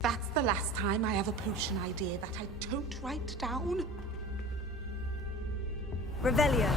That's the last time I have a potion idea that I don't write down. Revelio.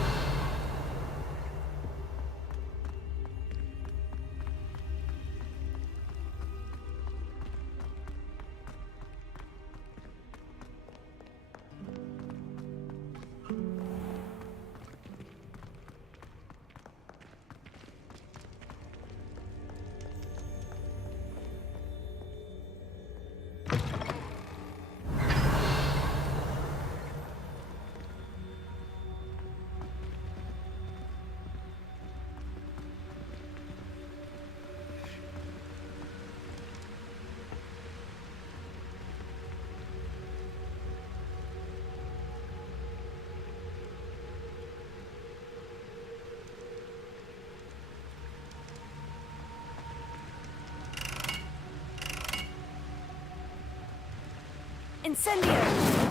Incendio!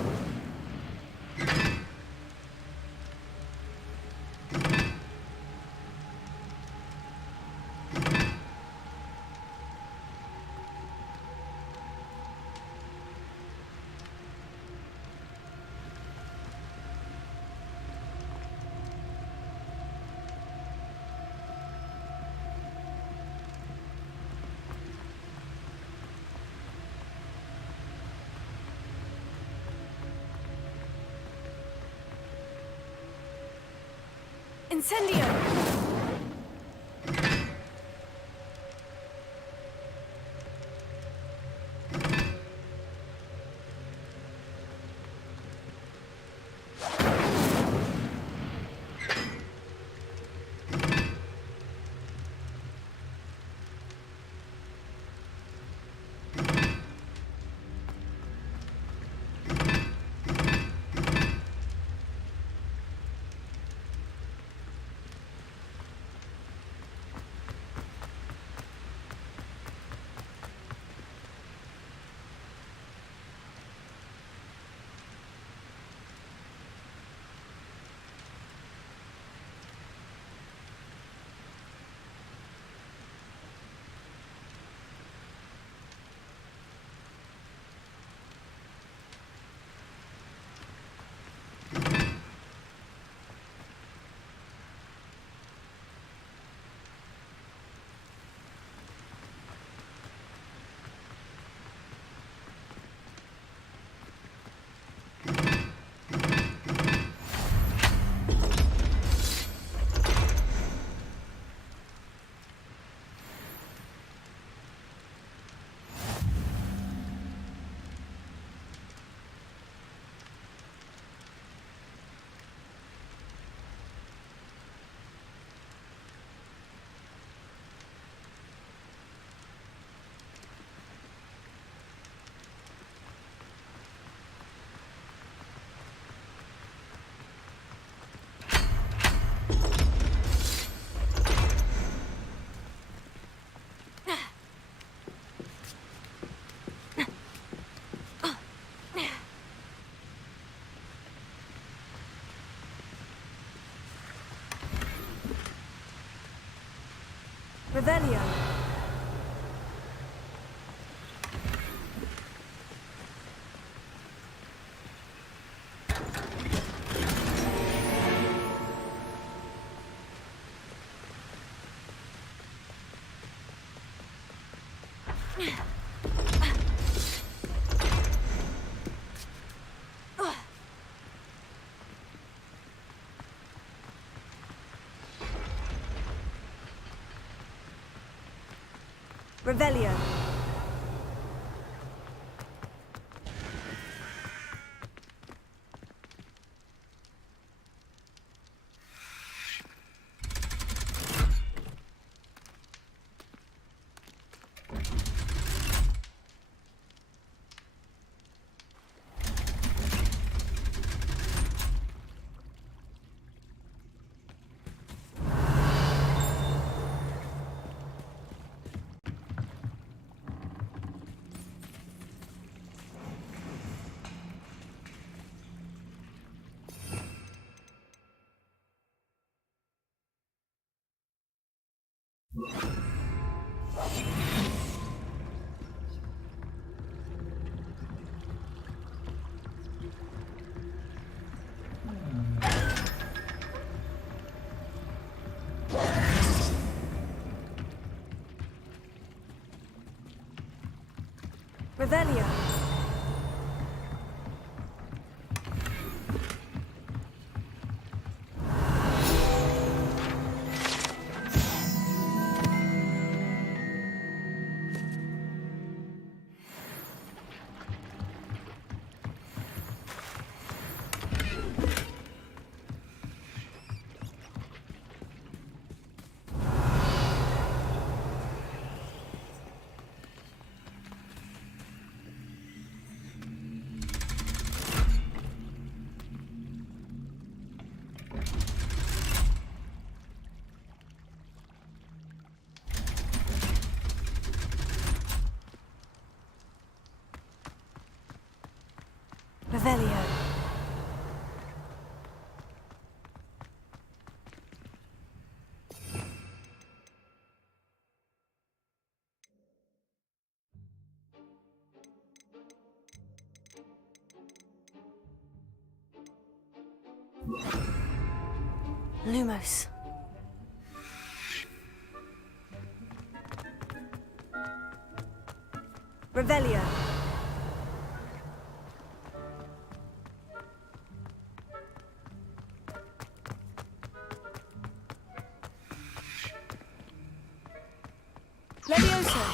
Incendio! Revelio. Revelio. Revelio. Revelio. Lumos. Revelio. Leviosa.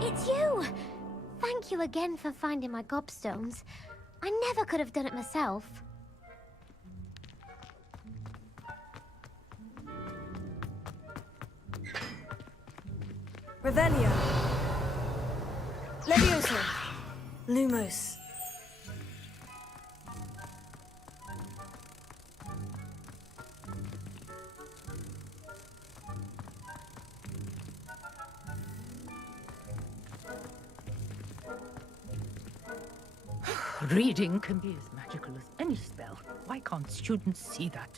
It's you! Thank you again for finding my gobstones. I never could have done it myself. Revelio. Leviosa. Lumos. Reading can be as magical as any spell. Why can't students see that?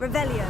Revelio.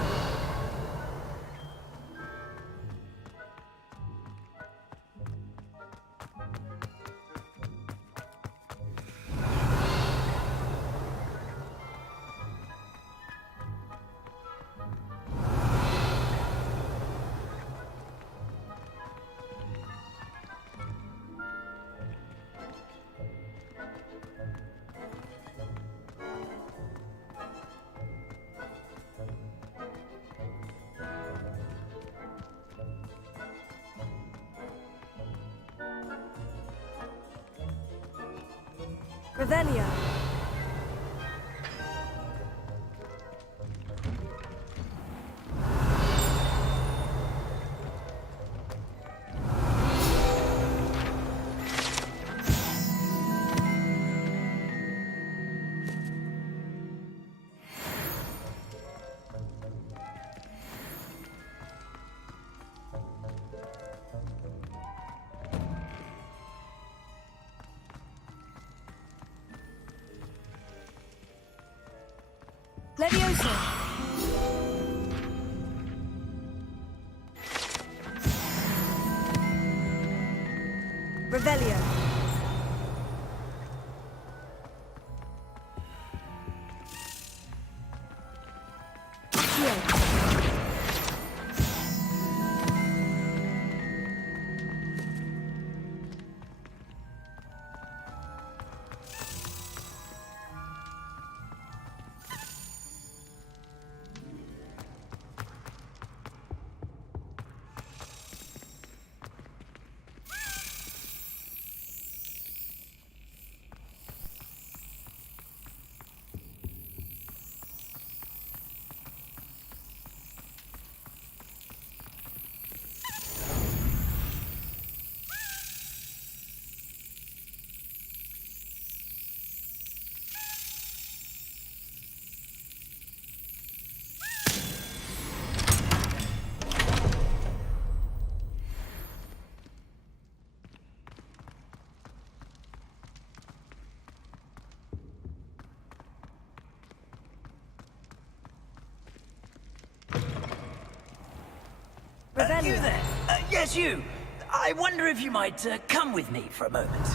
Revelio. Leviosa. Revelio. Accio. Revelio. You there? Yes, you. I wonder if you might come with me for a moment.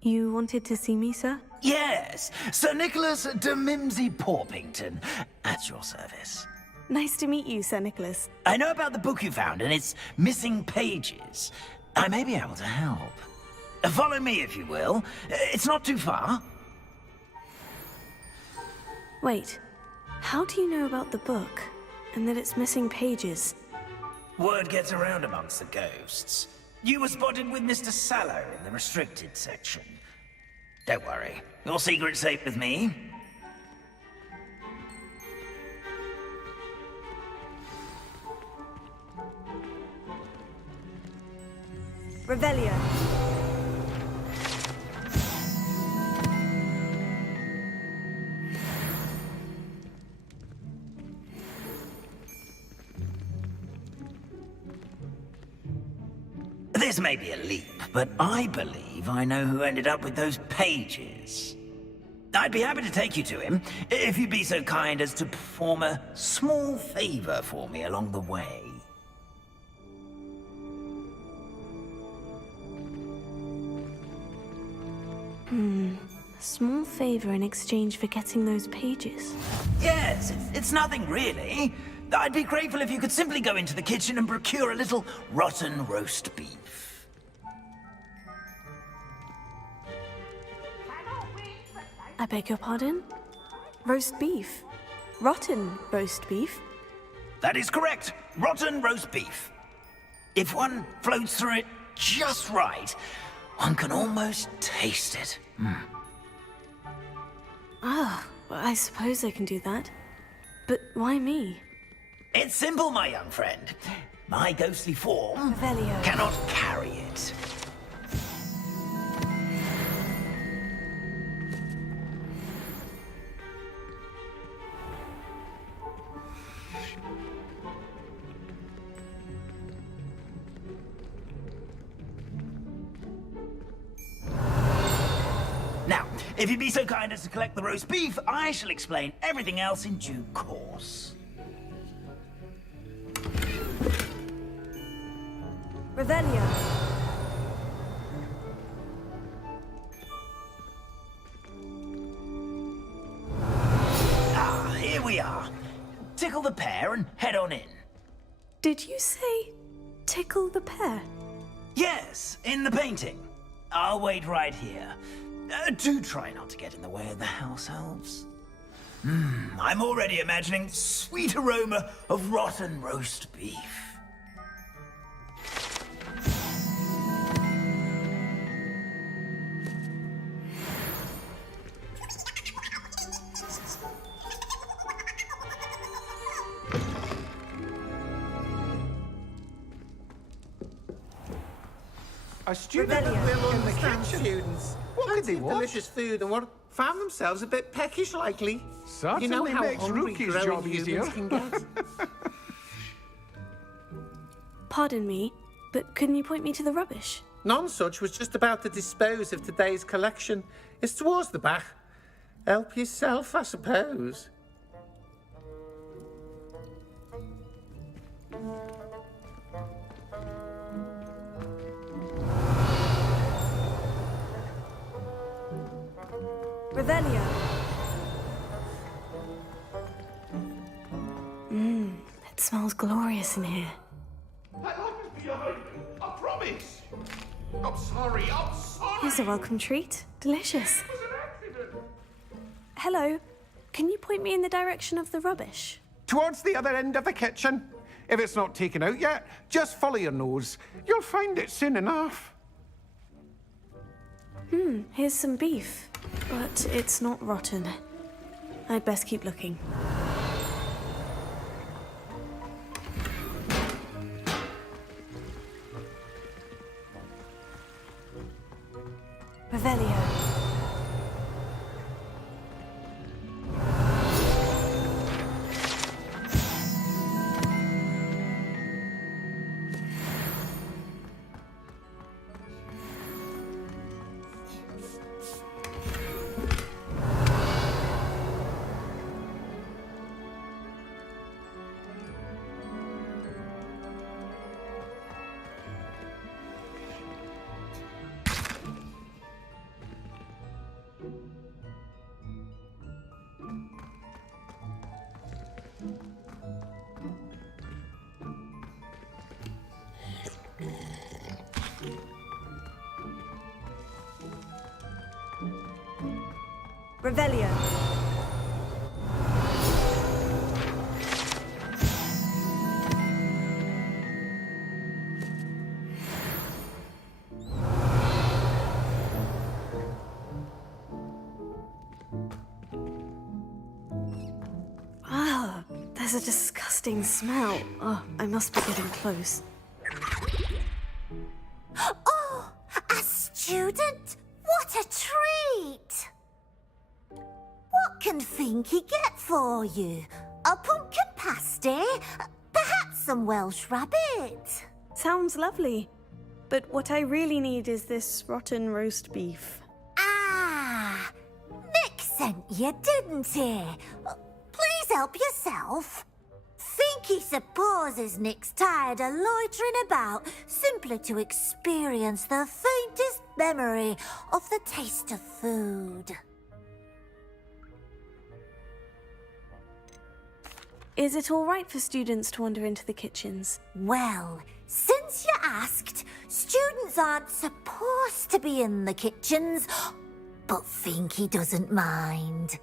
You wanted to see me, sir? Yes, Sir Nicholas de Mimsy Porpington, at your service. Nice to meet you, Sir Nicholas. I know about the book you found and its missing pages. I may be able to help. Follow me, if you will. It's not too far. Wait, how do you know about the book and that it's missing pages? Word gets around amongst the ghosts. You were spotted with Mr. Sallow in the restricted section. Don't worry, your secret's safe with me. Revelio. This may be a leap, but I believe I know who ended up with those pages. I'd be happy to take you to him, if you'd be so kind as to perform a small favor for me along the way. A small favor in exchange for getting those pages. Yes, it's nothing really. I'd be grateful if you could simply go into the kitchen and procure a little rotten roast beef. I beg your pardon? Roast beef? Rotten roast beef? That is correct. Rotten roast beef. If one floats through it just right, one can almost taste it. Ah, well, I suppose I can do that. But why me? It's simple, my young friend. My ghostly form Revelio. cannot carry it. Now, if you'd be so kind as to collect the roast beef, I shall explain everything else in due course. Revelio. Ah, here we are. Tickle the pear and head on in. Did you say tickle the pear? Yes, in the painting. I'll wait right here. Do try not to get in the way of the house elves. I'm already imagining sweet aroma of rotten roast beef. A student Revelio. will In the understand kitchen. students. What could Plenty they of want? delicious food and what found themselves a bit peckish likely. You know Certainly how makes hungry Rookie's growing job humans easier. can get. Pardon me, but couldn't you point me to the rubbish? Nonsuch was just about to dispose of today's collection. It's towards the back. Help yourself, I suppose. Revelio. It smells glorious in here. I like this behind me. I promise. I'm sorry. Here's a welcome treat. Delicious. It was an accident. Hello. Can you point me in the direction of the rubbish? Towards the other end of the kitchen. If it's not taken out yet, just follow your nose. You'll find it soon enough. Here's some beef, but it's not rotten. I'd best keep looking. Revelio. Revelio. Ah, there's a disgusting smell. Oh, I must be getting close. Oh, a student? What a treat! What can Finky get for you? A pumpkin pasty? Perhaps some Welsh rabbit? Sounds lovely. But what I really need is this rotten roast beef. Ah, Nick sent you, didn't he? Please help yourself. Finky supposes Nick's tired of loitering about simply to experience the faintest memory of the taste of food. Is it all right for students to wander into the kitchens? Well, since you asked, students aren't supposed to be in the kitchens, but Finky doesn't mind.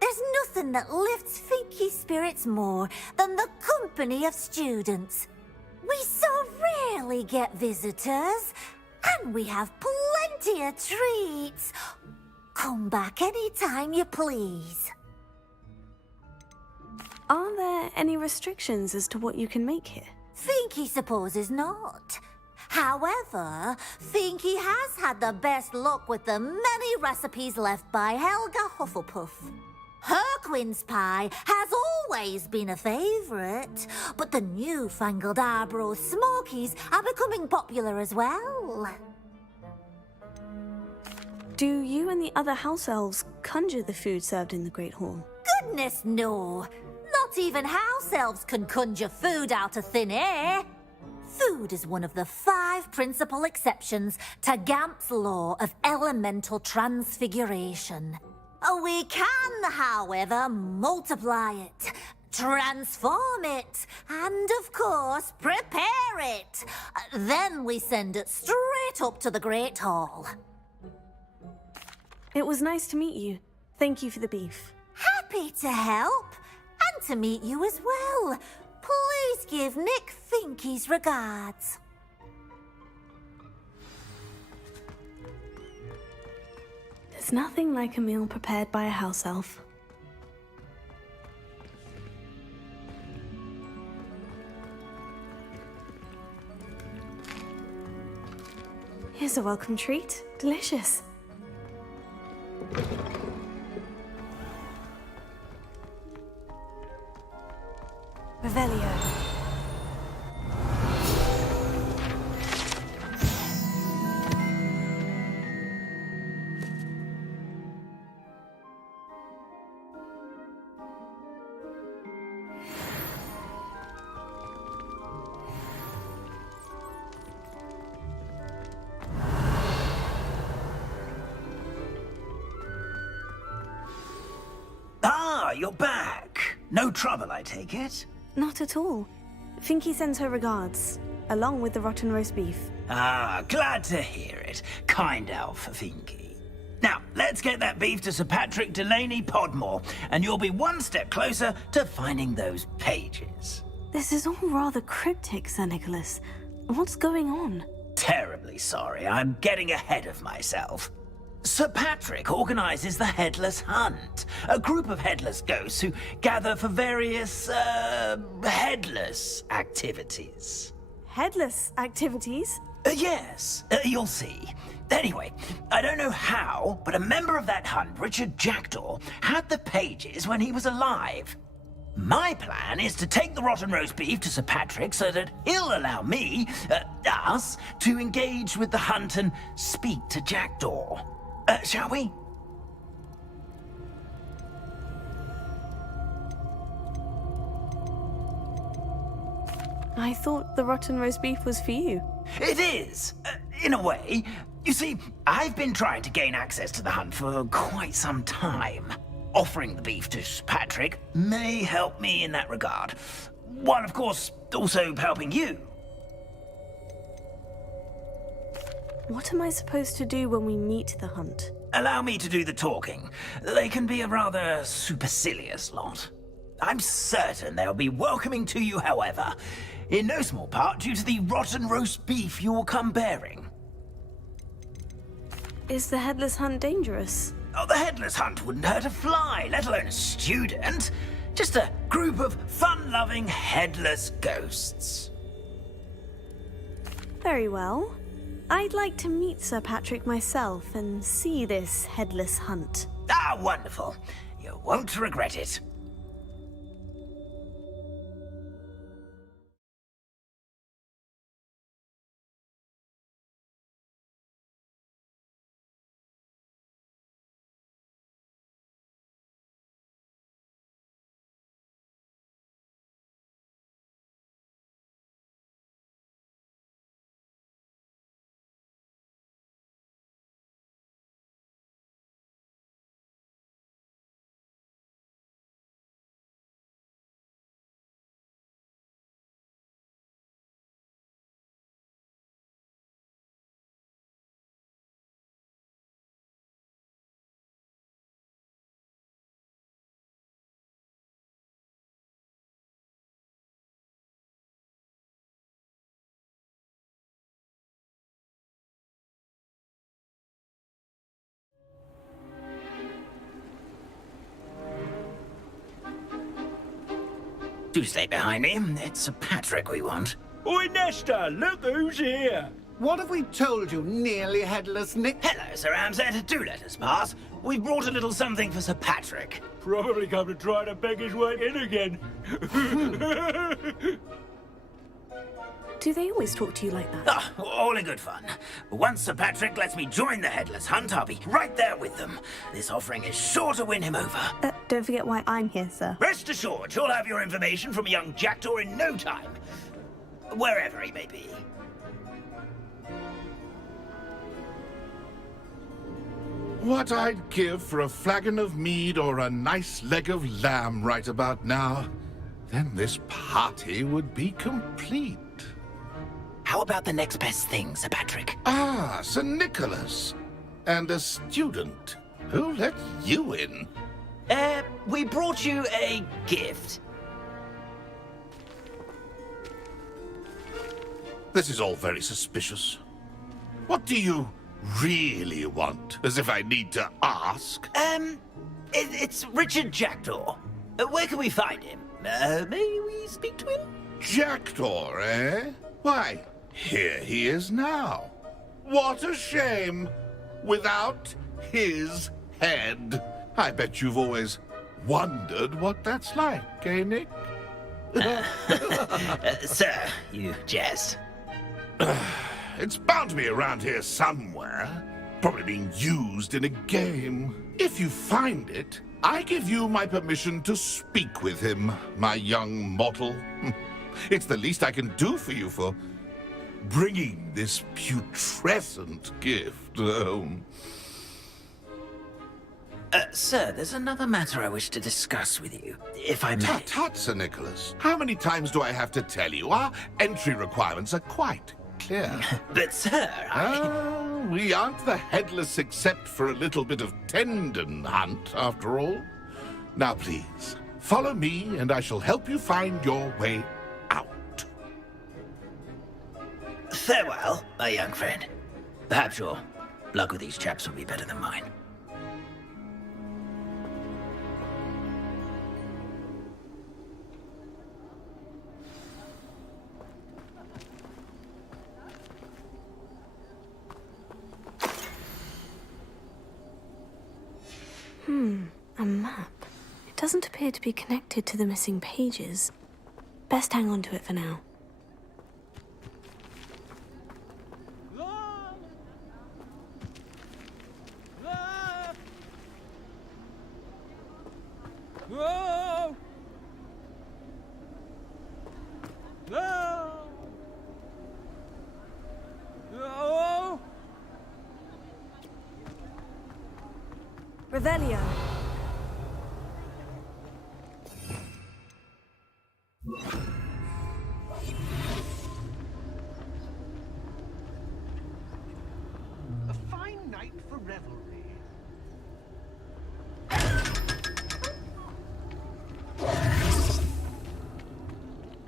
There's nothing that lifts Finky's spirits more than the company of students. We so rarely get visitors, and we have plenty of treats. Come back any time you please. Are there any restrictions as to what you can make here? Finky supposes not. However, Finky has had the best luck with the many recipes left by Helga Hufflepuff. Her quince pie has always been a favourite, but the newfangled Arbroath Smokies are becoming popular as well. Do you and the other house elves conjure the food served in the Great Hall? Goodness no! Not even house elves can conjure food out of thin air. Food is one of the 5 principal exceptions to Gamp's law of elemental transfiguration. We can, however, multiply it, transform it, and, of course, prepare it. Then we send it straight up to the Great Hall. It was nice to meet you. Thank you for the beef. Happy to help, and to meet you as well. Please give Nick Finky's regards. There's nothing like a meal prepared by a house elf. Here's a welcome treat. Delicious. Revelio. Ah, you're back. No trouble, I take it? Not at all. Finky sends her regards, along with the rotten roast beef. Ah, glad to hear it. Kind elf, Finky. Now, let's get that beef to Sir Patrick Delaney Podmore, and you'll be one step closer to finding those pages. This is all rather cryptic, Sir Nicholas. What's going on? Terribly sorry, I'm getting ahead of myself. Sir Patrick organises the Headless Hunt, a group of headless ghosts who gather for various, headless activities. Headless activities? Yes, you'll see. Anyway, I don't know how, but a member of that hunt, Richard Jackdaw, had the pages when he was alive. My plan is to take the rotten roast beef to Sir Patrick so that he'll allow me, us, to engage with the hunt and speak to Jackdaw. Shall we? I thought the rotten roast beef was for you. It is, in a way. You see, I've been trying to gain access to the hunt for quite some time. offering the beef to Sir Patrick may help me in that regard, while of course also helping you. What am I supposed to do when we meet the hunt? Allow me to do the talking. They can be a rather supercilious lot. I'm certain they'll be welcoming to you, however, in no small part due to the rotten roast beef you'll come bearing. Is the headless hunt dangerous? Oh, the headless hunt wouldn't hurt a fly, let alone a student. Just a group of fun-loving headless ghosts. Very well. I'd like to meet Sir Patrick myself and see this headless hunt. Ah, wonderful. You won't regret it. Do stay behind me. It's Sir Patrick we want. Oi, Nesta, look who's here. What have we told you, nearly headless Nick? Hello, Sir Ramsay. Do let us pass. We've brought a little something for Sir Patrick. Probably come to try to beg his way in again. Do they always talk to you like that? Ah, all in good fun. Once Sir Patrick lets me join the headless hunt, I'll be right there with them. This offering is sure to win him over. Don't forget why I'm here, sir. Rest assured, you'll have your information from a young jackdaw in no time. Wherever he may be. What I'd give for a flagon of mead or a nice leg of lamb right about now. Then this party would be complete. How about the next best thing, Sir Patrick? Ah, Sir Nicholas. And a student. Who let you in? We brought you a gift. This is all very suspicious. What do you really want? As if I need to ask. It's Richard Jackdaw. Where can we find him? May we speak to him? Jackdaw, eh? Why, here he is now. What a shame. Without his head. I bet you've always wondered what that's like, eh, Nick? Sir, you jest. It's bound to be around here somewhere. Probably being used in a game. If you find it, I give you my permission to speak with him, my young mortal. It's the least I can do for you for bringing this putrescent gift home. Sir, there's another matter I wish to discuss with you, if I may. Tut, tut, Sir Nicholas. How many times do I have to tell you? Our entry requirements are quite clear. But, sir, We aren't the headless except for a little bit of tendon hunt, after all. Now, please, follow me, and I shall help you find your way out. Farewell, my young friend. Perhaps your luck with these chaps will be better than mine. A map. It doesn't appear to be connected to the missing pages. Best hang on to it for now. Revelio.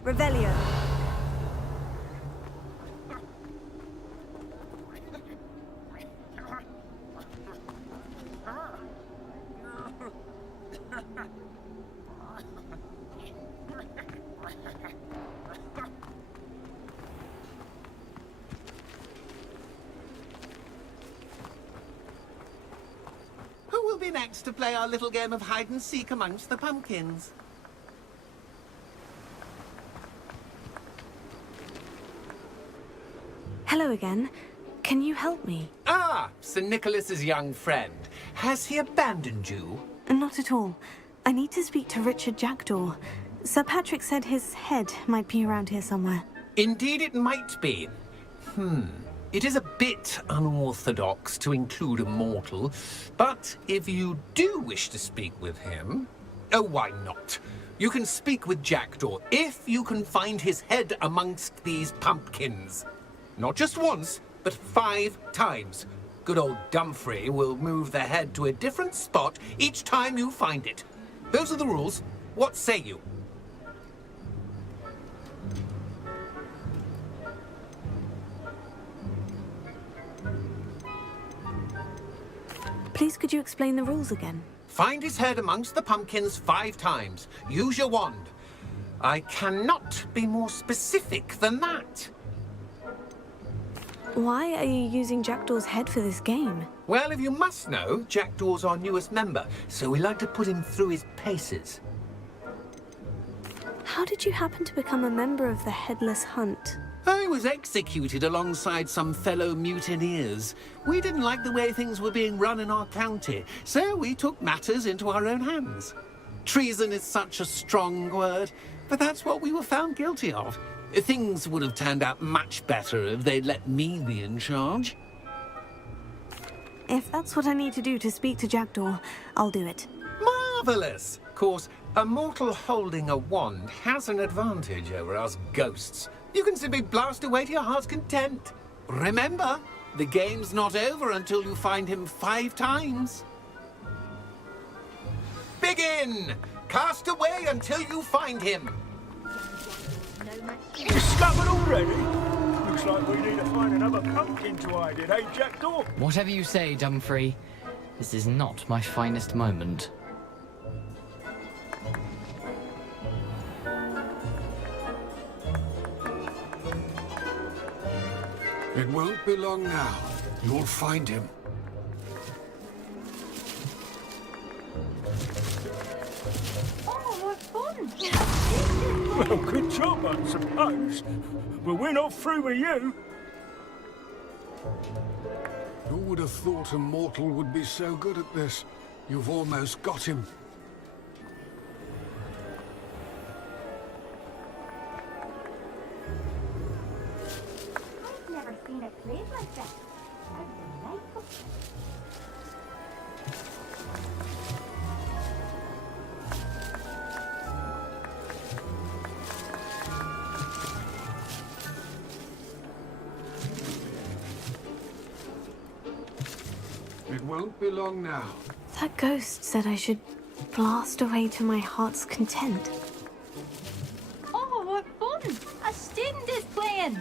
Revelio. Who will be next to play our little game of hide-and-seek amongst the pumpkins? Hello again. Can you help me? Ah, Sir Nicholas's young friend. Has he abandoned you? Not at all. I need to speak to Richard Jackdaw. Sir Patrick said his head might be around here somewhere. Indeed it might be. It is a bit unorthodox to include a mortal, but if you do wish to speak with him... Oh, why not? You can speak with Jackdaw if you can find his head amongst these pumpkins. Not just once, but 5 times. Good old Dumfrey will move the head to a different spot each time you find it. Those are the rules. What say you? Please could you explain the rules again? Find his head amongst the pumpkins 5 times. Use your wand. I cannot be more specific than that. Why are you using Jackdaw's head for this game? Well, if you must know, Jackdaw's our newest member, so we like to put him through his paces. How did you happen to become a member of the Headless Hunt? I was executed alongside some fellow mutineers. We didn't like the way things were being run in our county, so we took matters into our own hands. Treason is such a strong word, but that's what we were found guilty of. Things would have turned out much better if they'd let me be in charge. If that's what I need to do to speak to Jackdaw, I'll do it. Marvellous! Of course, a mortal holding a wand has an advantage over us ghosts. You can simply blast away to your heart's content. Remember, the game's not over until you find him 5 times. Begin! Cast away until you find him. Discovered already? Looks like we need to find another pumpkin to hide in, eh, Jackdaw? Whatever you say, Dumfrey. This is not my finest moment. It won't be long now. You'll find him. Oh, what fun! Well, good job, I suppose. But we're not through with you. Who would have thought a mortal would be so good at this? You've almost got him. I've never seen it played like that. How delightful. It won't be long now. That ghost said I should blast away to my heart's content. Oh, what fun! A student is playing!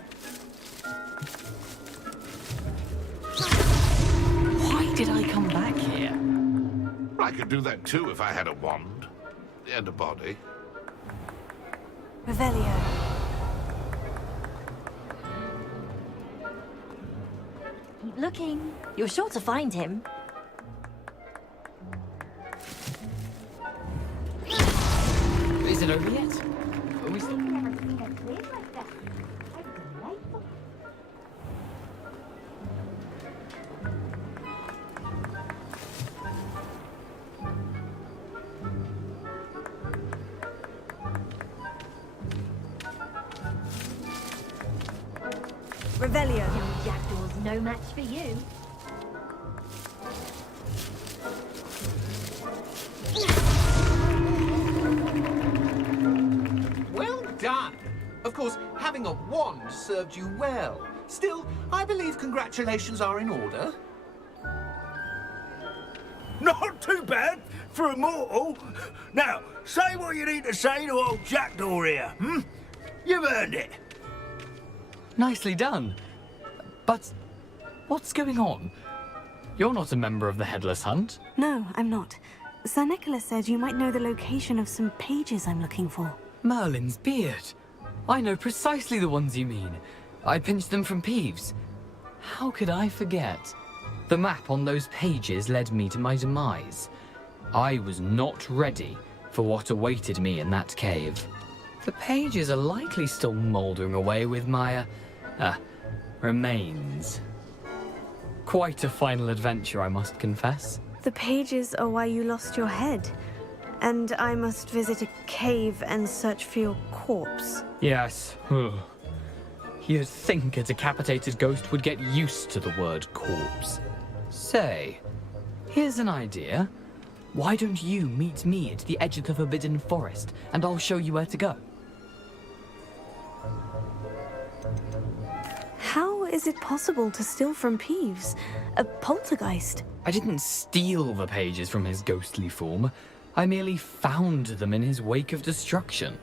Why did I come back here? I could do that too if I had a wand and a body. Revelio. Keep looking. You're sure to find him. Is it over yet? Are we still... I've never seen it played like that. How delightful. Revelio. Young Jackdaw's no match for you. Well done! Of course, having a wand served you well. Still, I believe congratulations are in order. Not too bad for a mortal. Now, say what you need to say to old Jackdaw here, hmm? You've earned it. Nicely done. But what's going on? You're not a member of the Headless Hunt. No, I'm not. Sir Nicholas said you might know the location of some pages I'm looking for. Merlin's beard. I know precisely the ones you mean. I pinched them from Peeves. How could I forget? The map on those pages led me to my demise. I was not ready for what awaited me in that cave. The pages are likely still mouldering away with my, remains. Quite a final adventure, I must confess. The pages are why you lost your head. And I must visit a cave and search for your corpse. Yes. You'd think a decapitated ghost would get used to the word corpse. Say, here's an idea. Why don't you meet me at the edge of the Forbidden Forest, and I'll show you where to go? How is it possible to steal from Peeves? A poltergeist? I didn't steal the pages from his ghostly form. I merely found them in his wake of destruction.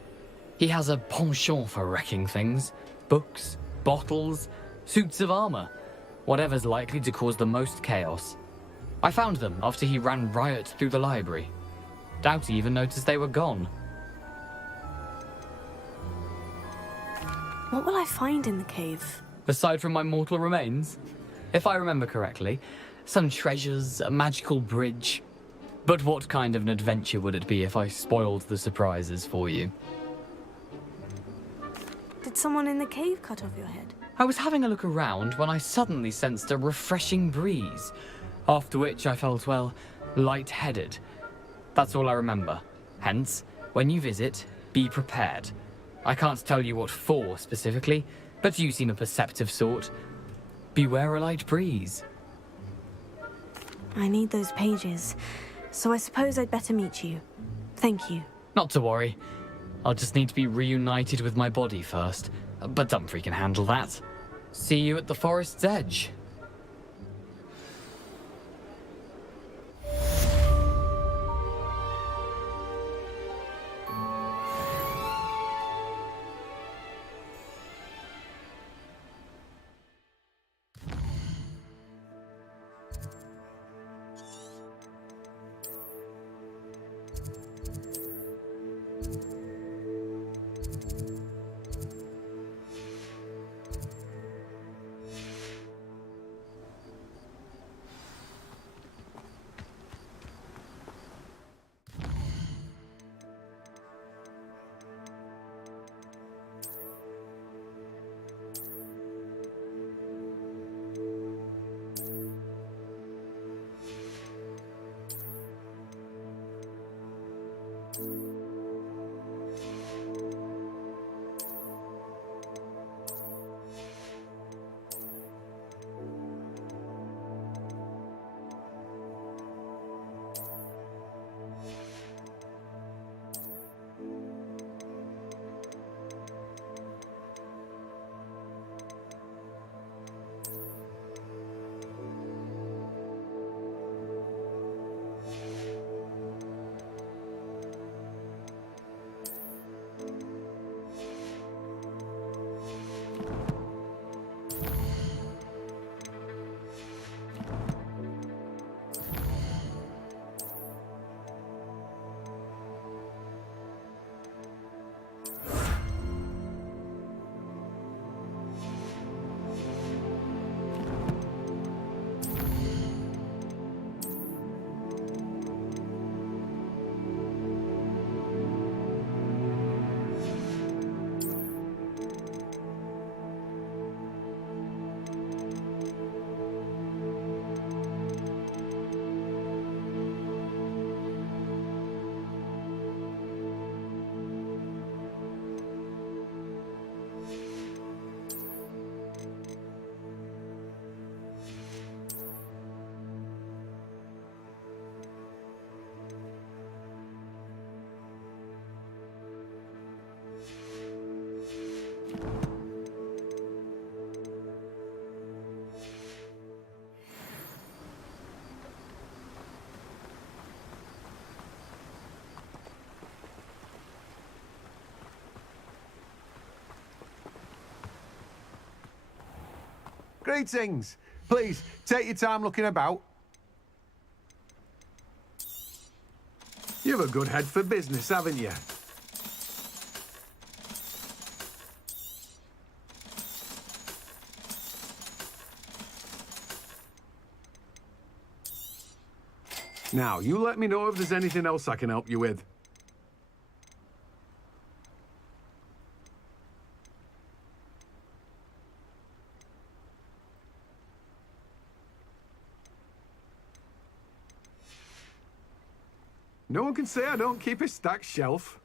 He has a penchant for wrecking things. Books, bottles, suits of armor. Whatever's likely to cause the most chaos. I found them after he ran riot through the library. Doubt he even noticed they were gone. What will I find in the cave? Aside from my mortal remains, if I remember correctly, some treasures, a magical bridge. But what kind of an adventure would it be if I spoiled the surprises for you? Did someone in the cave cut off your head? I was having a look around when I suddenly sensed a refreshing breeze, after which I felt, well, lightheaded. That's all I remember. Hence, when you visit, be prepared. I can't tell you what for specifically, but you seem a perceptive sort. Beware a light breeze. I need those pages, so I suppose I'd better meet you. Thank you. Not to worry. I'll just need to be reunited with my body first, but Dumfries can handle that. See you at the forest's edge. Greetings. Please, take your time looking about. You've a good head for business, haven't you? Now, you let me know if there's anything else I can help you with. No one can say I don't keep a stacked shelf.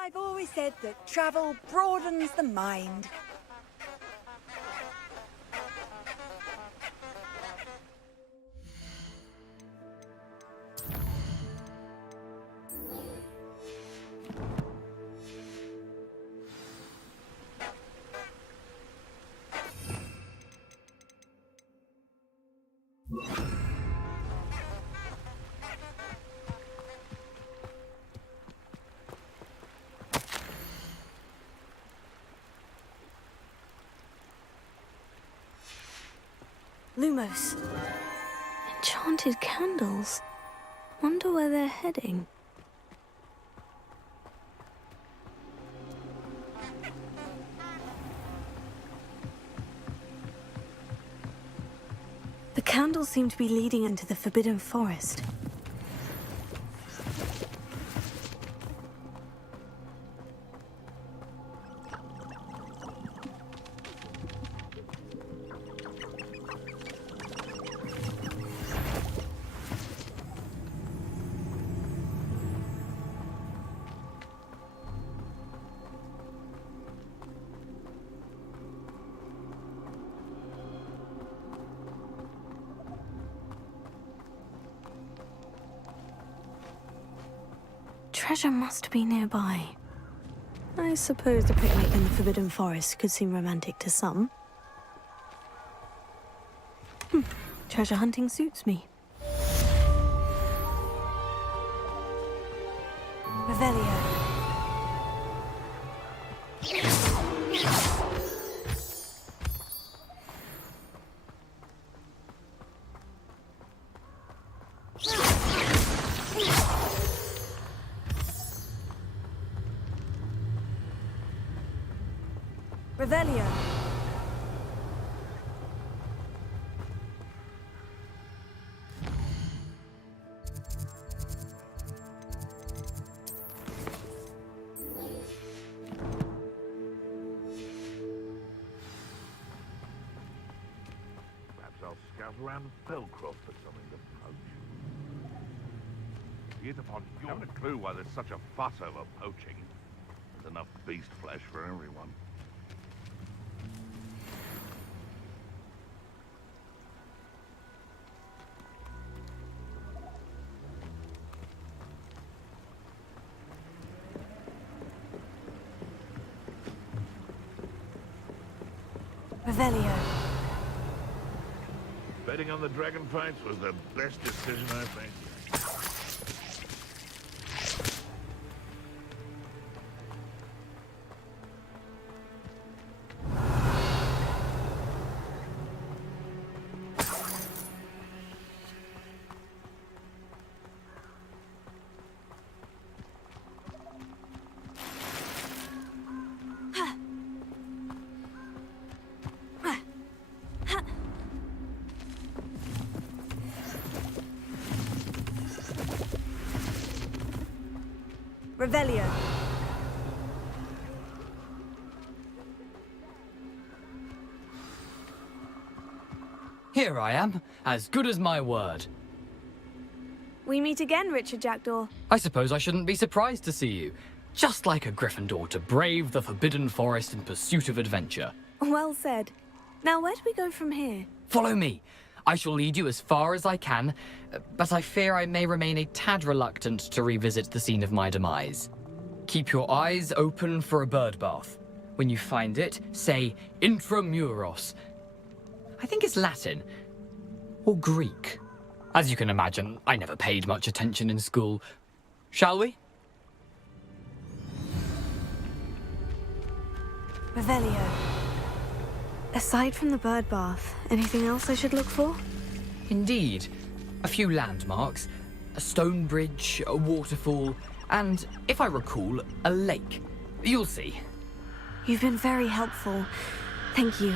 I've always said that travel broadens the mind. Lumos. Enchanted candles. Wonder where they're heading. The candles seem to be leading into the Forbidden Forest. Treasure must be nearby. I suppose a picnic in the Forbidden Forest could seem romantic to some. Treasure hunting suits me. Revelio. Revelio. Perhaps I'll scout around Belcroft for something to poach. Yet upon you haven't a clue why there's such a fuss over poaching. There's enough beast flesh for everyone. Revelio. Betting on the dragon fights was the best decision I've made. Revelio. Here I am, as good as my word. We meet again, Richard Jackdaw. I suppose I shouldn't be surprised to see you. Just like a Gryffindor to brave the forbidden forest in pursuit of adventure. Well said. Now, where do we go from here? Follow me. I shall lead you as far as I can, but I fear I may remain a tad reluctant to revisit the scene of my demise. Keep your eyes open for a bird bath. When you find it, say intramuros. I think it's Latin. Or Greek. As you can imagine, I never paid much attention in school. Shall we? Revelio. Aside from the bird bath, anything else I should look for? Indeed. A few landmarks, a stone bridge, a waterfall, and, if I recall, a lake. You'll see. You've been very helpful. Thank you.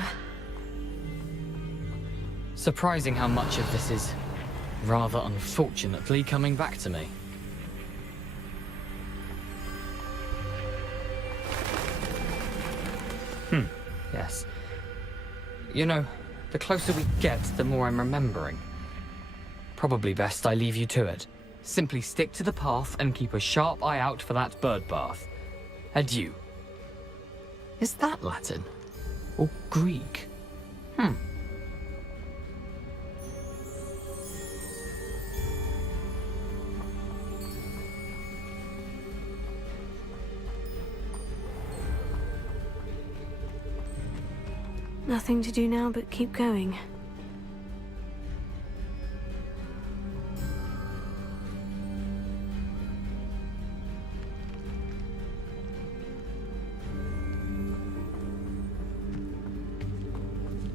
Surprising how much of this is, rather unfortunately, coming back to me. Yes. You know, the closer we get, the more I'm remembering. Probably best I leave you to it. Simply stick to the path and keep a sharp eye out for that bird bath. Adieu. Is that Latin? Or Greek? Nothing to do now but keep going.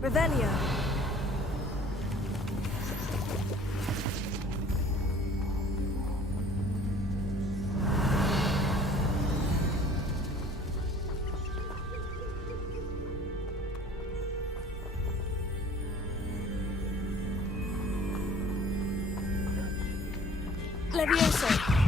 Revelio. Levioso.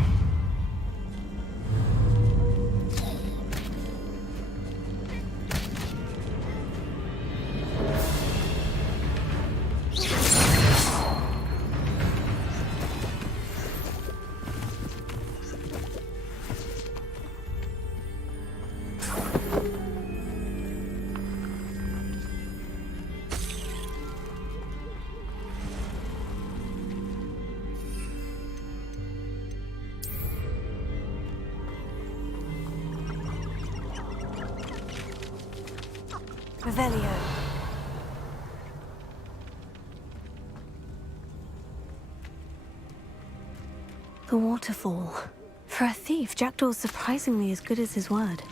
Revelio. The waterfall. For a thief, Jackdaw's surprisingly as good as his word.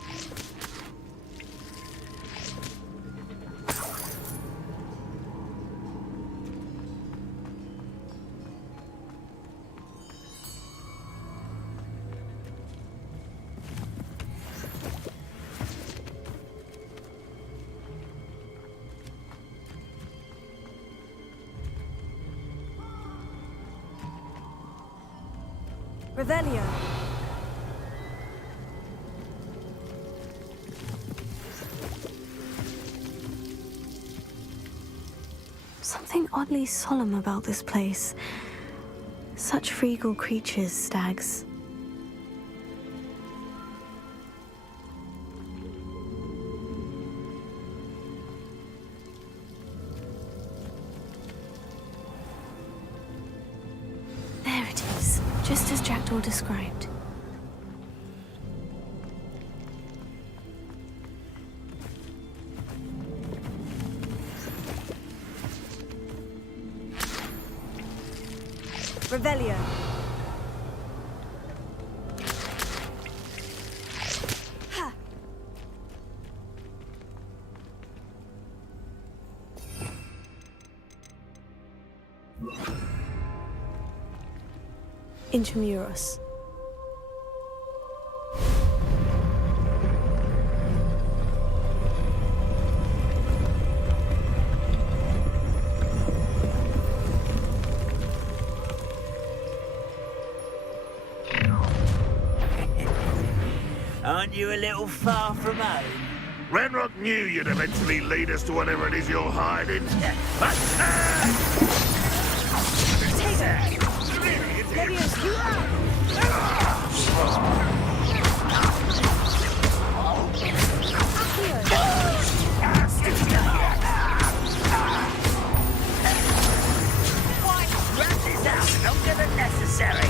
Revelio. Something oddly solemn about this place. Such regal creatures, stags. Just as Jackdaw described. Revelio. Ha. Intramuros. Aren't you a little far from home? Renrock knew you'd eventually lead us to whatever it is you're hiding. unnecessary.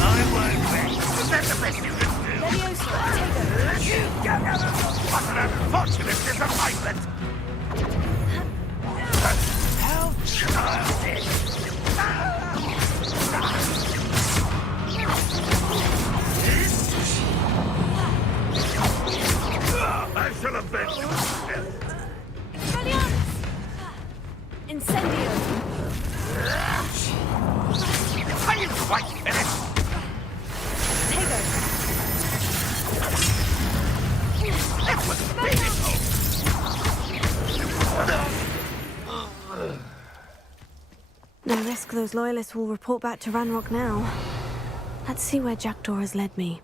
I won't bet. That's the best you can do. You don't have what an unfortunate disappointment. How childish. I shall avenge you. Incendio! Are you quite finished? Tego! That was beautiful. No risk those loyalists will report back to Ranrock now. Let's see where Jackdaw has led me.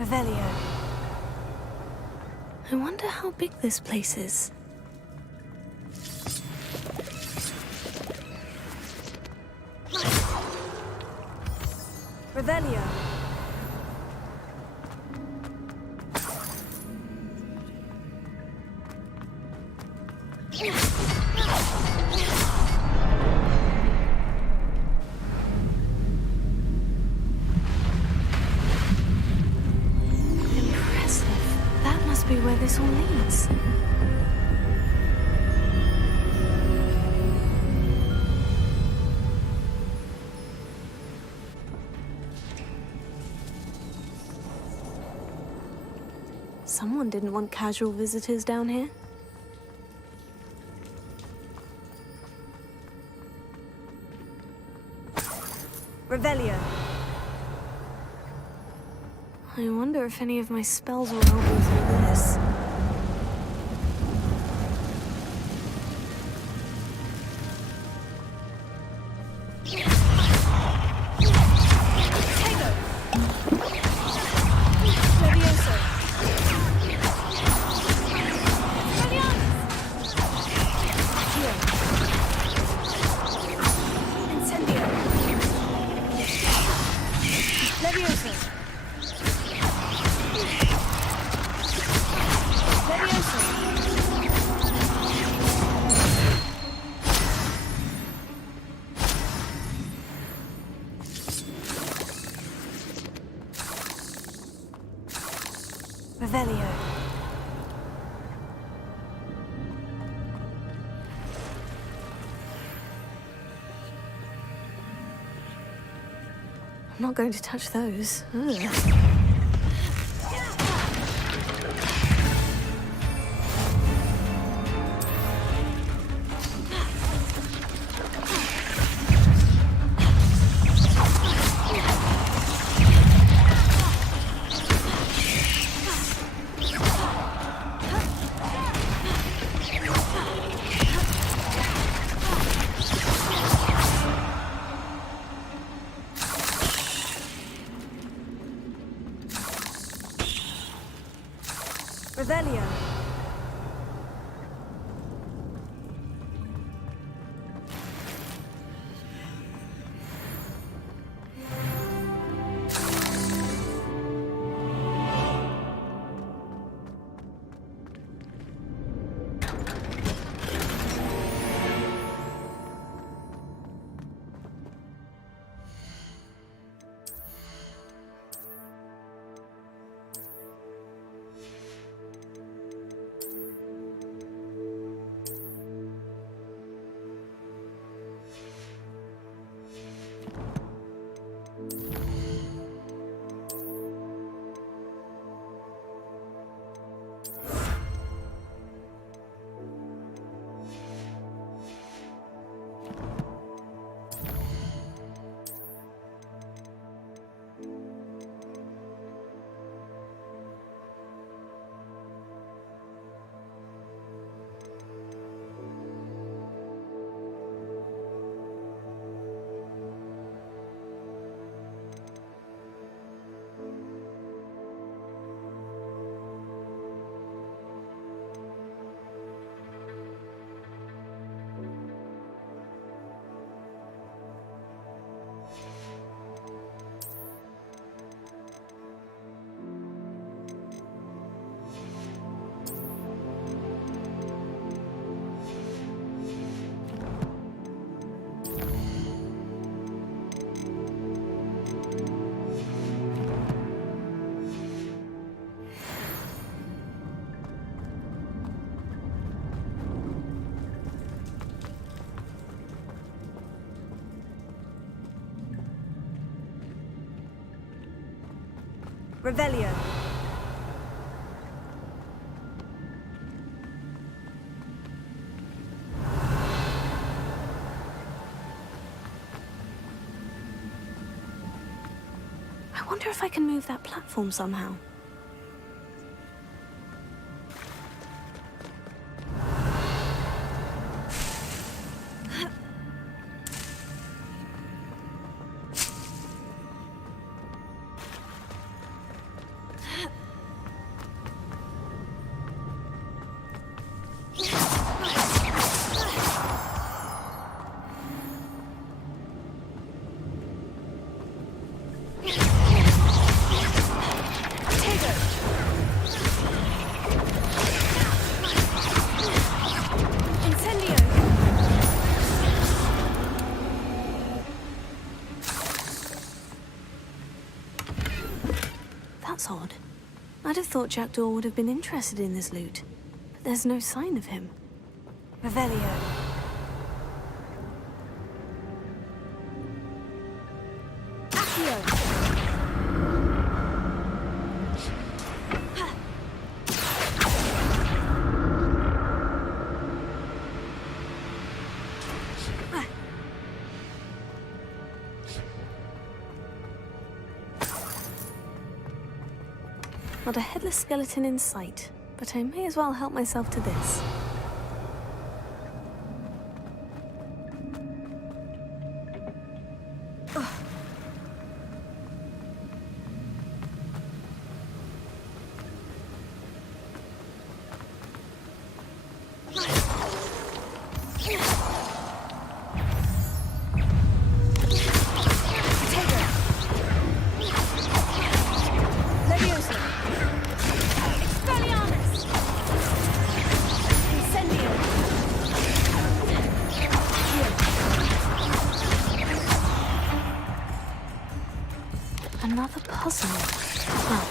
Revelio. I wonder how big this place is. Revelio. Be where this all leads. Someone didn't want casual visitors down here. Revelio. I wonder if any of my spells will help me through this. Revelio. I'm not going to touch those. Ugh. Revelio. Revelio. I wonder if I can move that platform somehow. That's odd. I'd have thought Jackdaw would have been interested in this loot, but there's no sign of him. Revelio. Accio. Not a headless skeleton in sight, but I may as well help myself to this. Another puzzle. Well,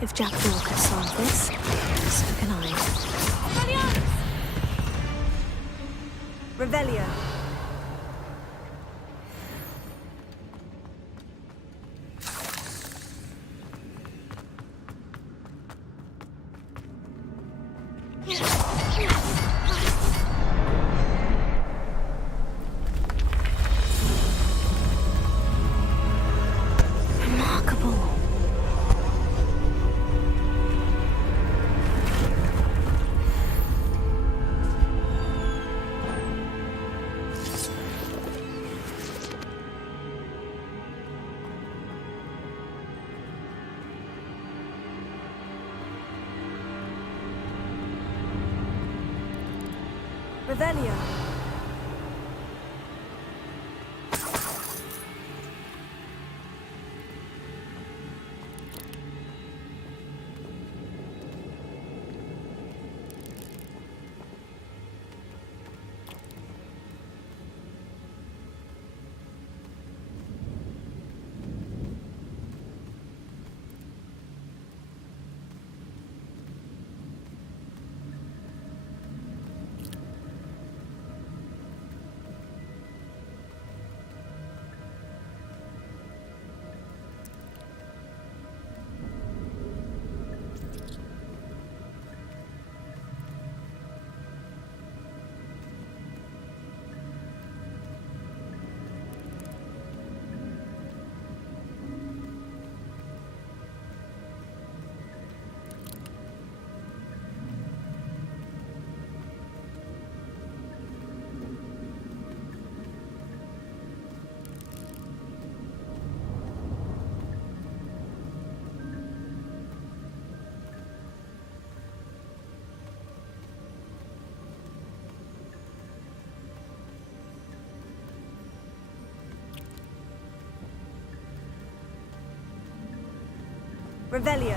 if Jackdaw could solve this, so can I. Revelio. Revelio. Revelio.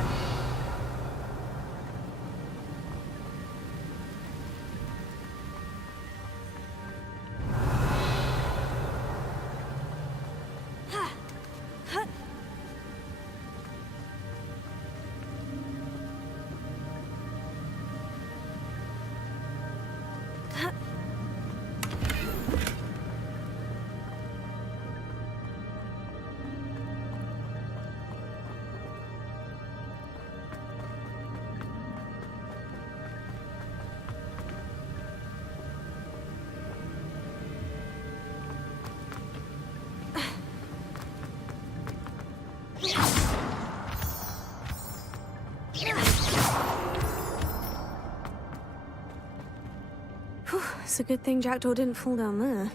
It's a good thing Jackdaw didn't fall down there.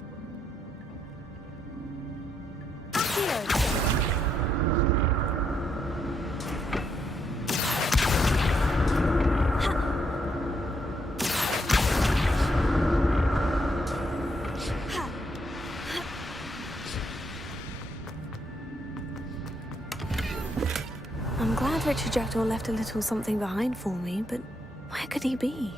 I'm glad Richard Jackdaw left a little something behind for me, but where could he be?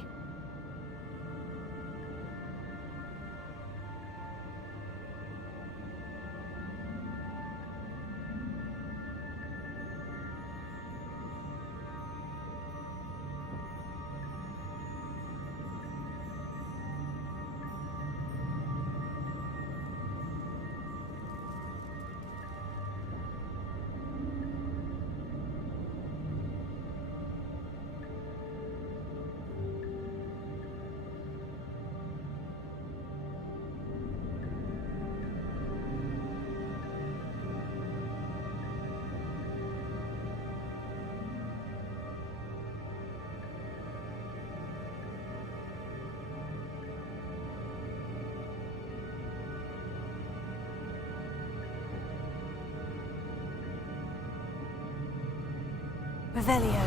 Revelio.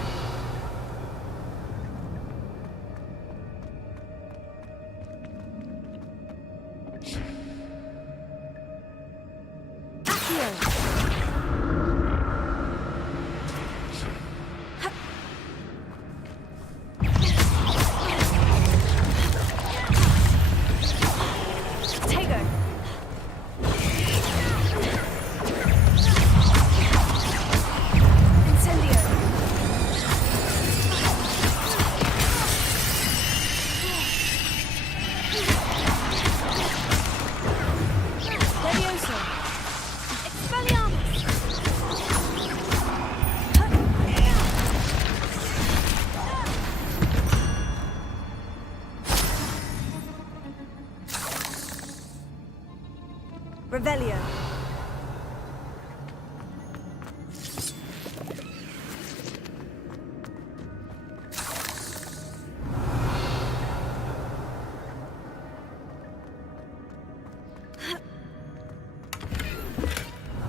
Revelio.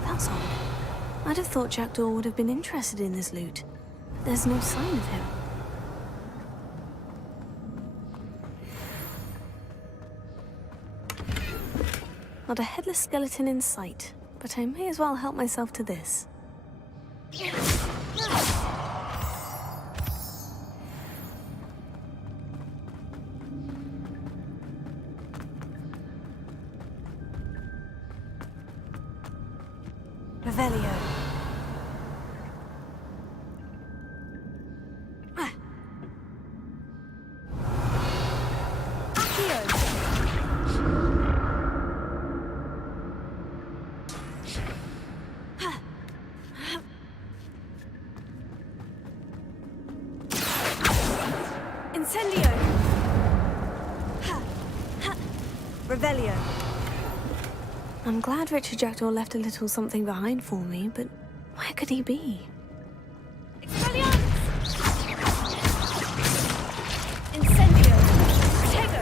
That's odd. I'd have thought Jackdaw would have been interested in this loot, but there's no sign of him. Not a headless skeleton in sight, but I may as well help myself to this. Revelio. Incendio! Revelio. I'm glad Richard Jackdaw left a little something behind for me, but where could he be? Incendio! Tego!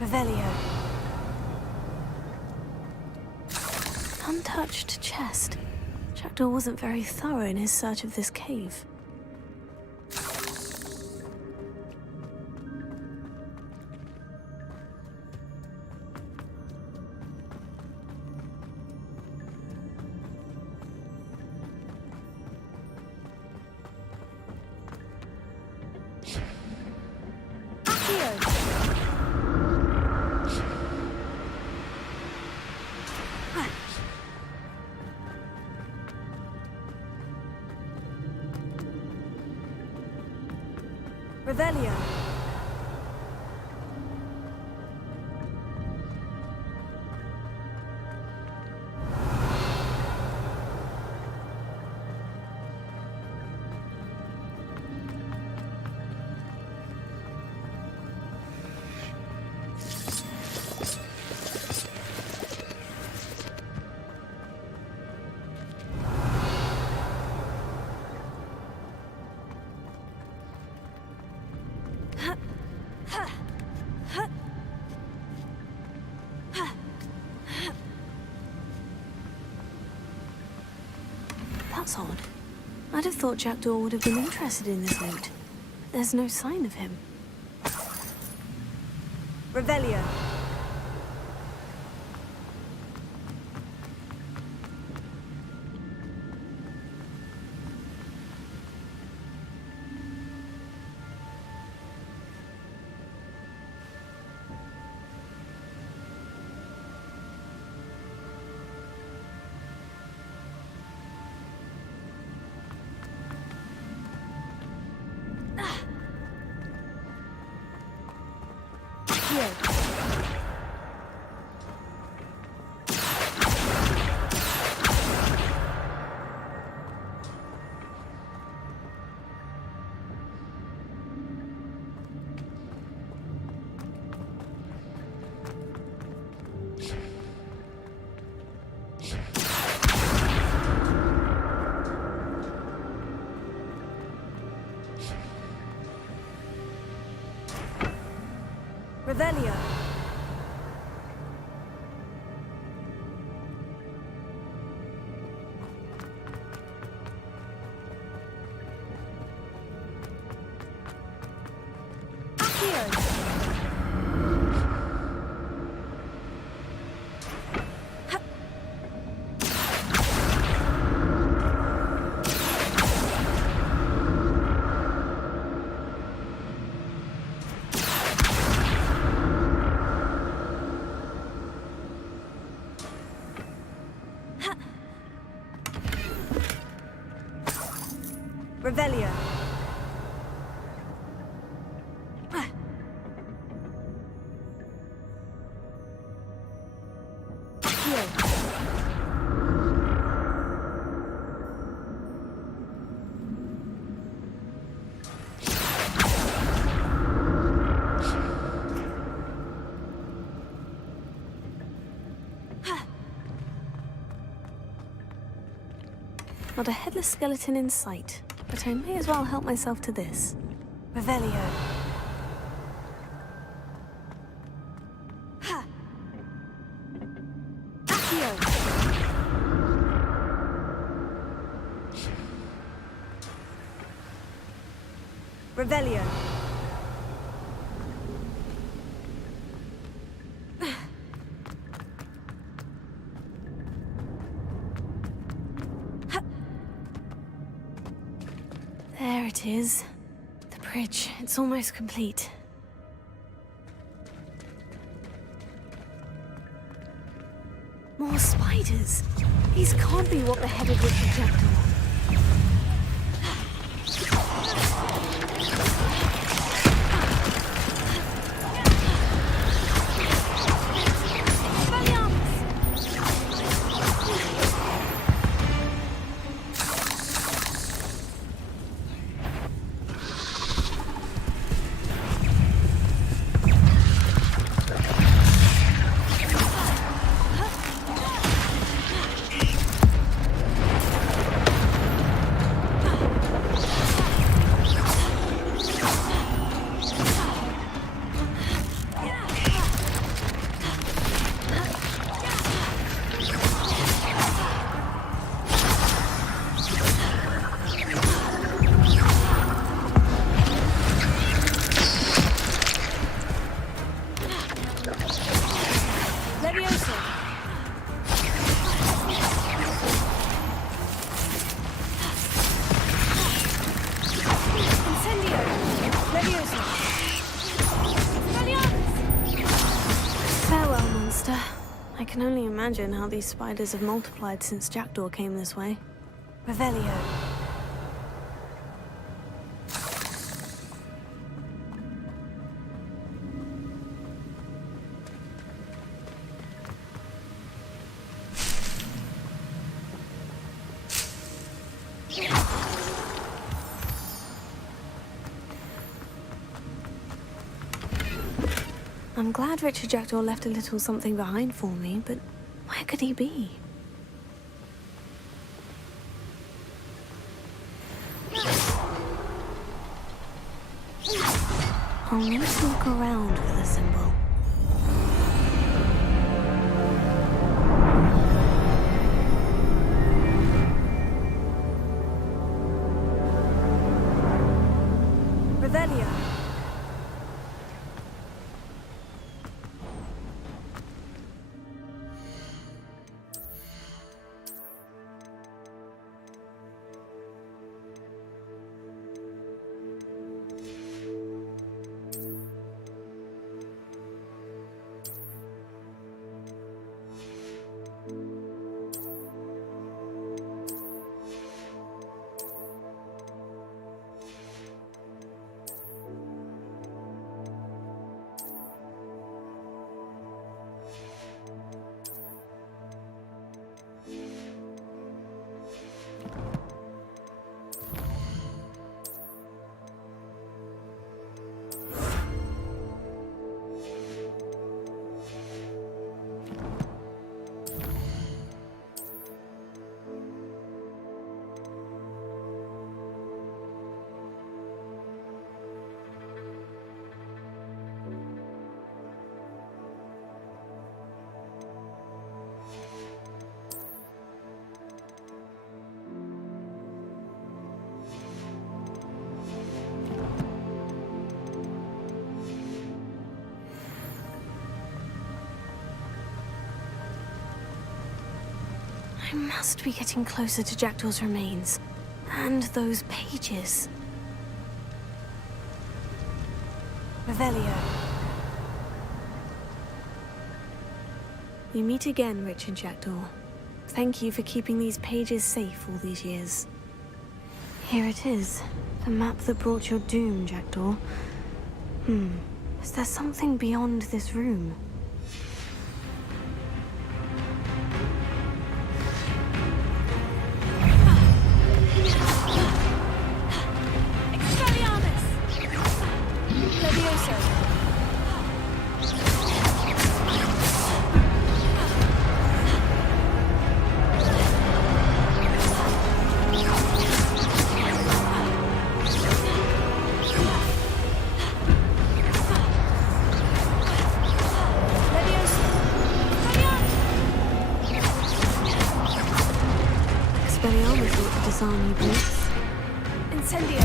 Revelio. Untouched chest. Jackdaw wasn't very thorough in his search of this cave. Revelio. That's odd. I'd have thought Jackdaw would have been interested in this loot. There's no sign of him. Revelio. Revelio. Revelio. Not a headless skeleton in sight, but I may as well help myself to this. Revelio. Ha! Accio! Revelio. There it is. The bridge. It's almost complete. More spiders. These can't be what the headed witch of Jackdaw. I can only imagine how these spiders have multiplied since Jackdaw came this way. Revelio. I'm glad Richard Jackdaw left a little something behind for me, but where could he be? I'll need to look around for the symbol. Revelio. I must be getting closer to Jackdaw's remains. And those pages. Revelio. We meet again, Richard Jackdaw. Thank you for keeping these pages safe all these years. Here it is. The map that brought your doom, Jackdaw. Is there something beyond this room? Disarm boots. Incendio.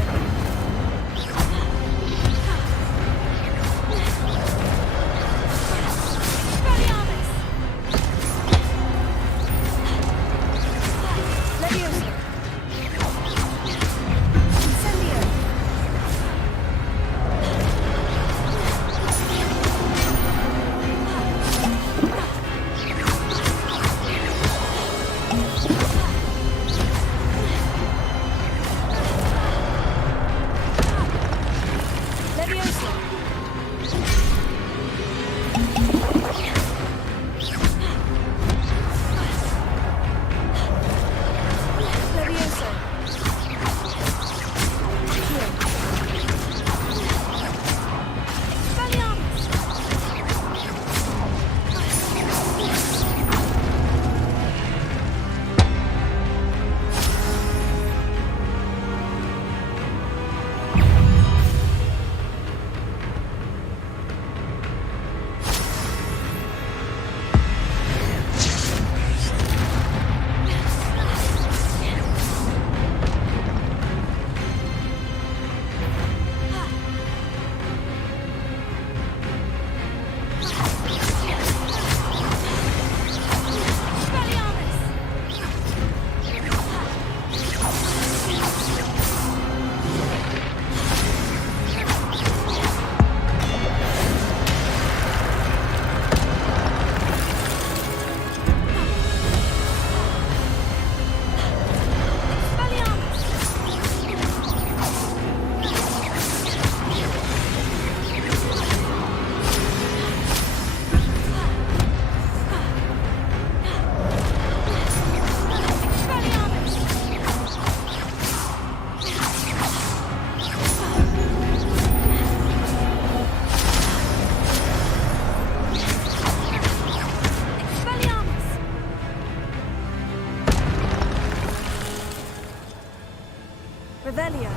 Revelio.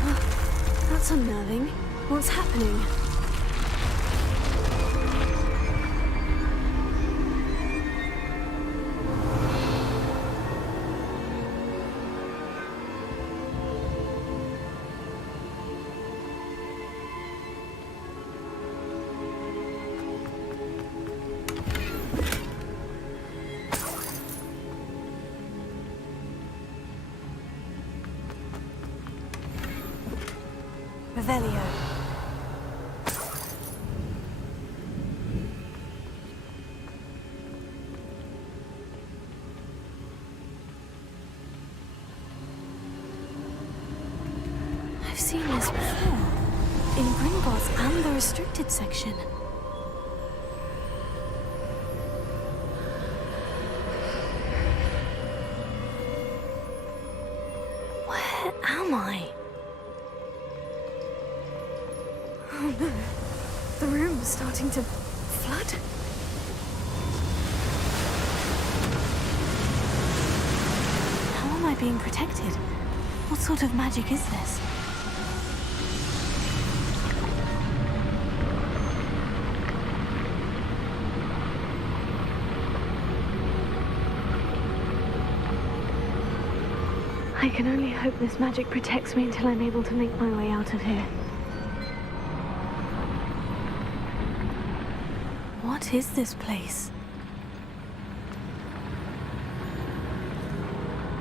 Oh, that's unnerving. What's happening? Revelio. I've seen this before. In Gringotts and the restricted section. Where am I? Oh no, the room's starting to flood. How am I being protected? What sort of magic is this? I can only hope this magic protects me until I'm able to make my way out of here. What is this place?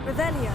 Revelio.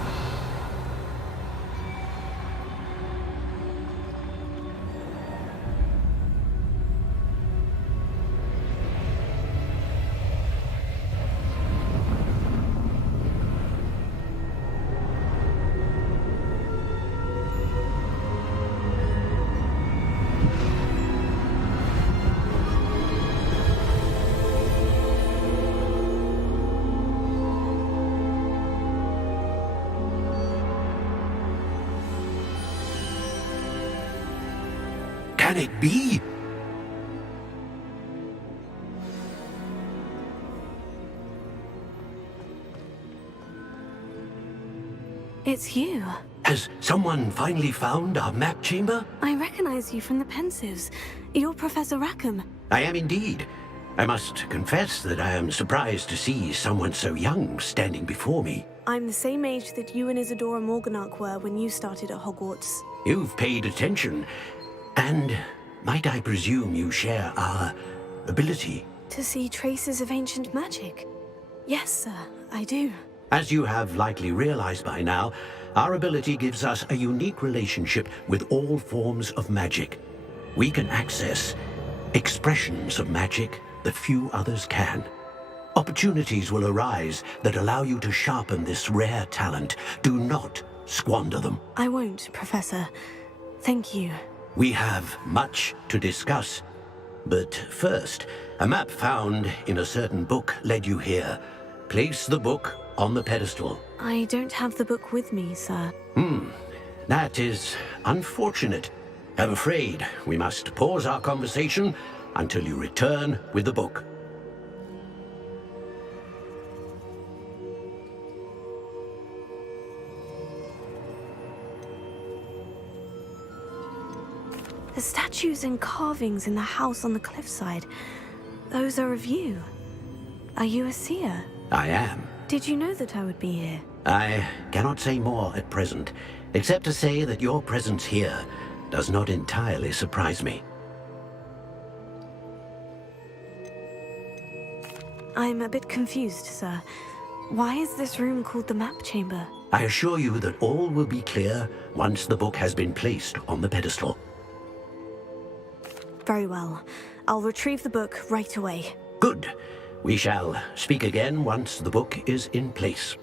Can it be? It's you. Has someone finally found our map chamber? I recognize you from the Pensives. You're Professor Rackham. I am indeed. I must confess that I am surprised to see someone so young standing before me. I'm the same age that you and Isadora Morganach were when you started at Hogwarts. You've paid attention. And might I presume you share our ability? To see traces of ancient magic? Yes, sir, I do. As you have likely realized by now, our ability gives us a unique relationship with all forms of magic. We can access expressions of magic that few others can. Opportunities will arise that allow you to sharpen this rare talent. Do not squander them. I won't, Professor. Thank you. We have much to discuss. But first, a map found in a certain book led you here. Place the book on the pedestal. I don't have the book with me, sir. That is unfortunate. I'm afraid we must pause our conversation until you return with the book. The statues and carvings in the house on the cliffside, those are of you. Are you a seer? I am. Did you know that I would be here? I cannot say more at present, except to say that your presence here does not entirely surprise me. I'm a bit confused, sir. Why is this room called the map chamber? I assure you that all will be clear once the book has been placed on the pedestal. Very well. I'll retrieve the book right away. Good. We shall speak again once the book is in place.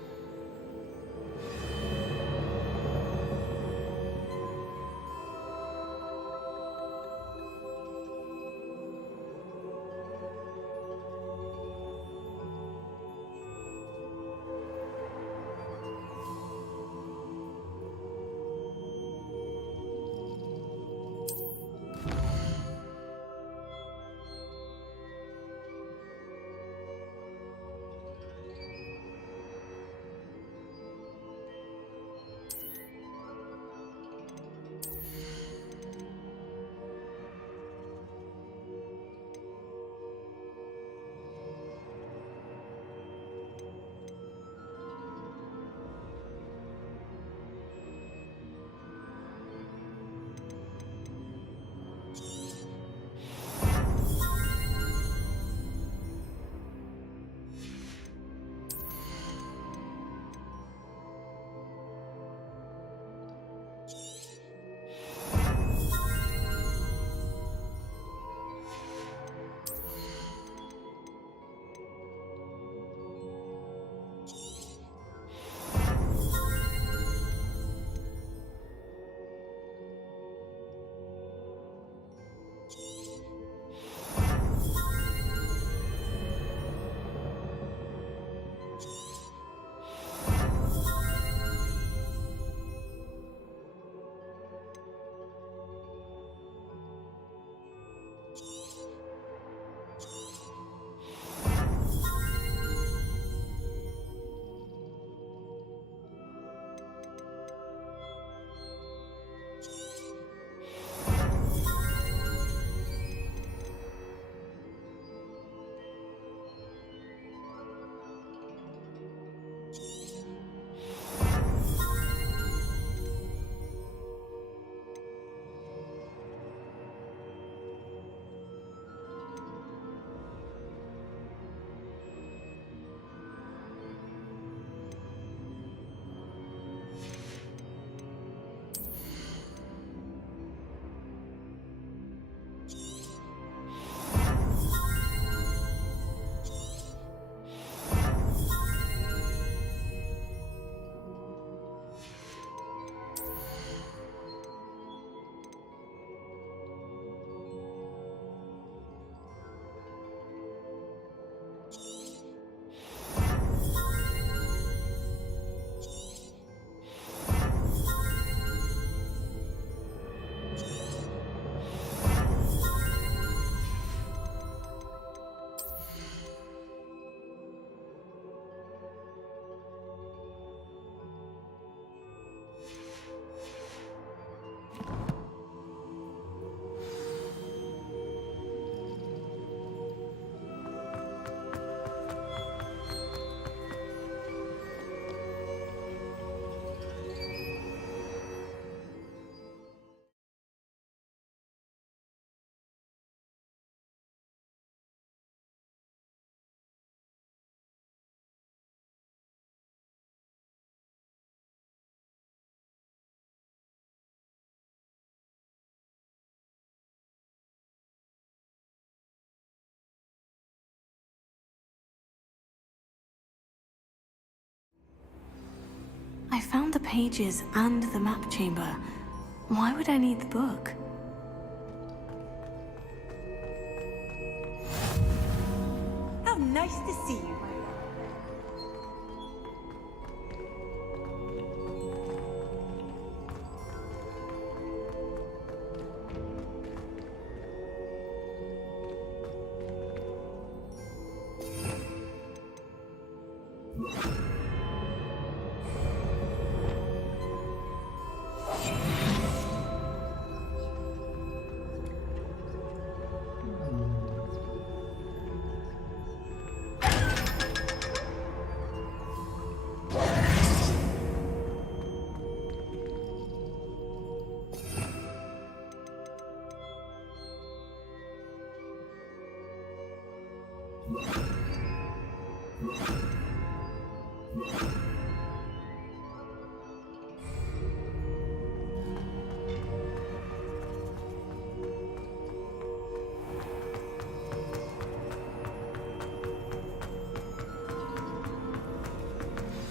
I found the pages and the map chamber. Why would I need the book? How nice to see you.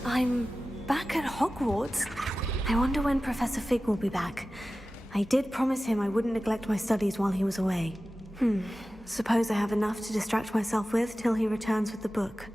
I'm back at Hogwarts. I wonder when Professor Fig will be back. I did promise him I wouldn't neglect my studies while he was away. Suppose I have enough to distract myself with till he returns with the book.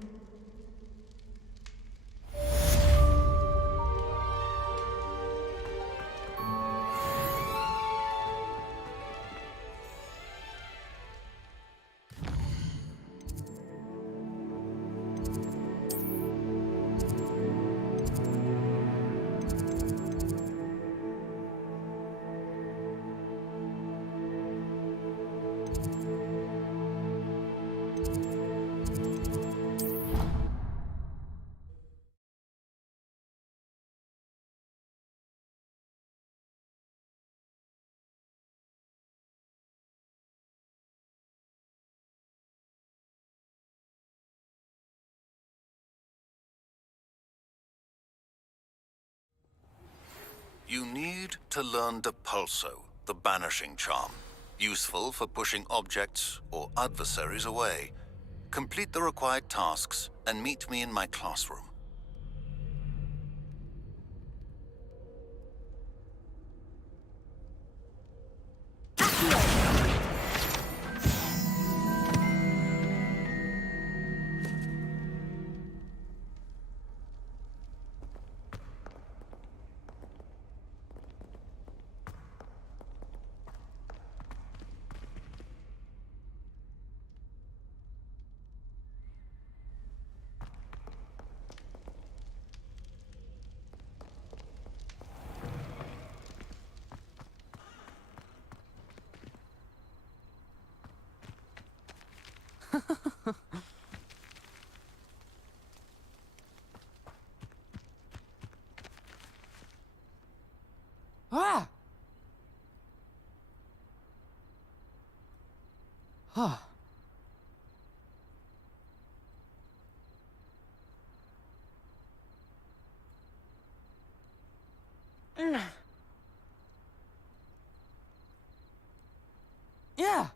You need to learn the pulso, the banishing charm. Useful for pushing objects or adversaries away. Complete the required tasks and meet me in my classroom. Ah! Huh. Yeah.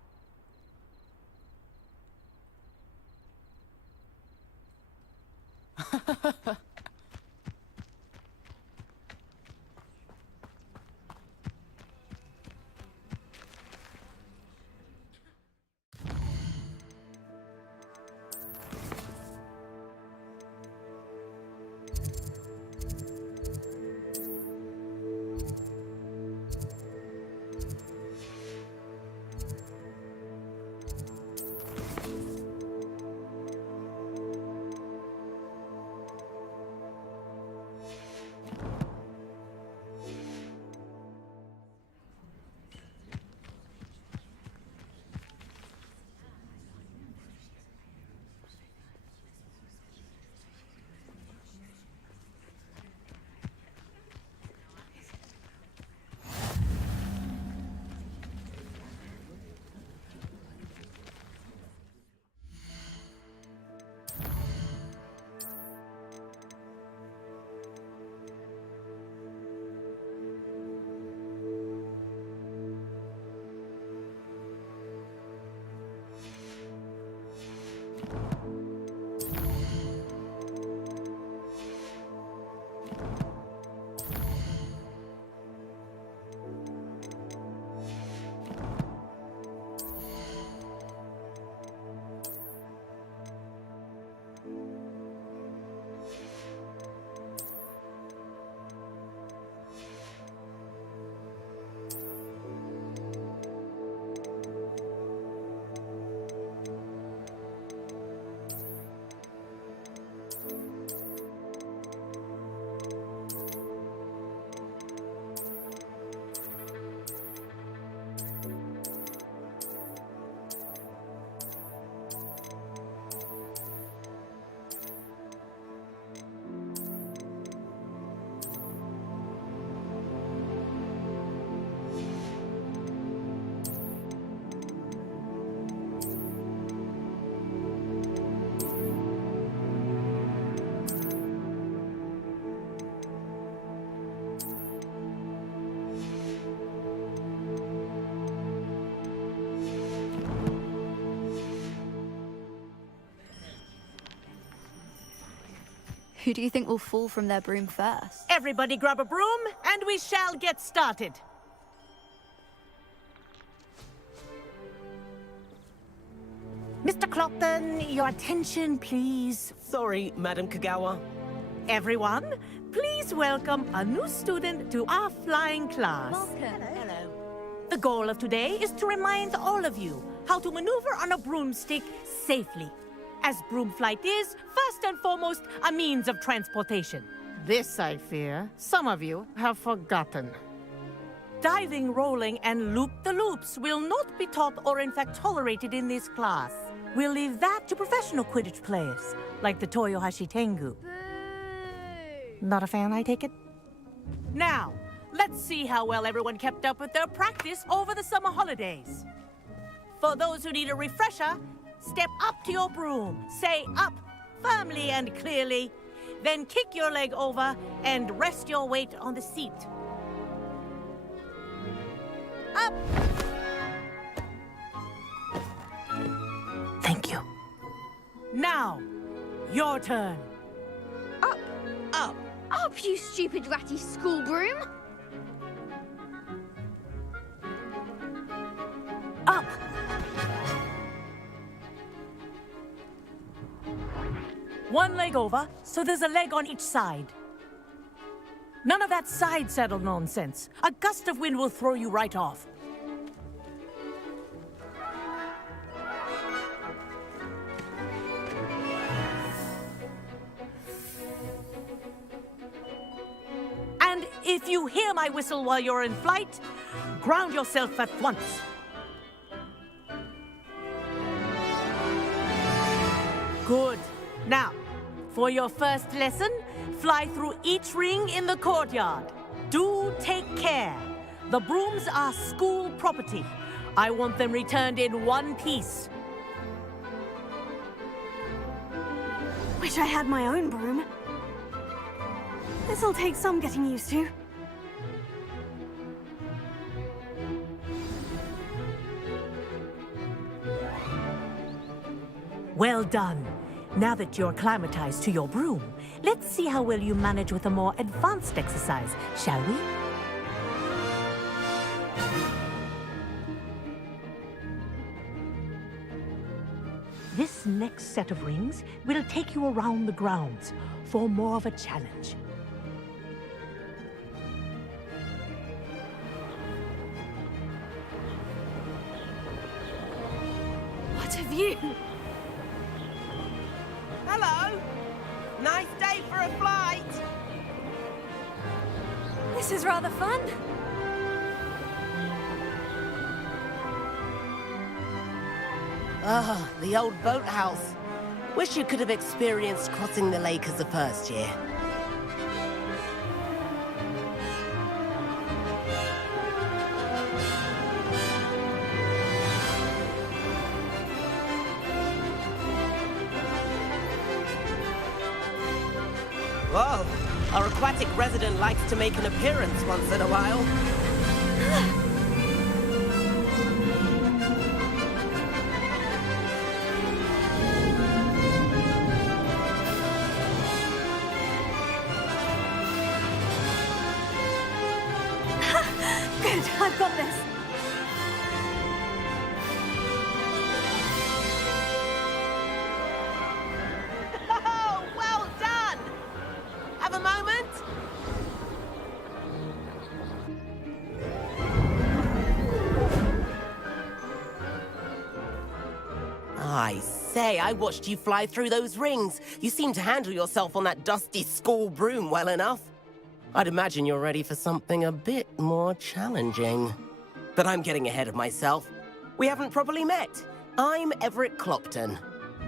Who do you think will fall from their broom first? Everybody grab a broom, and we shall get started. Mr. Clopton, your attention, please. Sorry, Madam Kagawa. Everyone, please welcome a new student to our flying class. Welcome. Hello. The goal of today is to remind all of you how to maneuver on a broomstick safely, as broom flight is, first and foremost, a means of transportation. This, I fear, some of you have forgotten. Diving, rolling, and loop-the-loops will not be taught or in fact tolerated in this class. We'll leave that to professional Quidditch players, like the Toyohashi Tengu. Not a fan, I take it? Now, let's see how well everyone kept up with their practice over the summer holidays. For those who need a refresher, step up to your broom, say up firmly and clearly, then kick your leg over and rest your weight on the seat. Up! Thank you. Now, your turn. Up! Up! Up, you stupid ratty school broom! Up! One leg over, so there's a leg on each side. None of that side saddle nonsense. A gust of wind will throw you right off. And if you hear my whistle while you're in flight, ground yourself at once. Good. Now, for your first lesson, fly through each ring in the courtyard. Do take care. The brooms are school property. I want them returned in one piece. Wish I had my own broom. This'll take some getting used to. Well done. Now that you're acclimatized to your broom, let's see how well you manage with a more advanced exercise, shall we? This next set of rings will take you around the grounds for more of a challenge. What have you? Hello! Nice day for a flight! This is rather fun. Ah, the old boathouse. Wish you could have experienced crossing the lake as a first year. Whoa, our aquatic resident likes to make an appearance once in a while. Good, I've got this. Oh, well done! Have a moment? I say, Hey, I watched you fly through those rings. You seem to handle yourself on that dusty school broom well enough. I'd imagine you're ready for something a bit more challenging. But I'm getting ahead of myself. We haven't properly met. I'm Everett Clopton.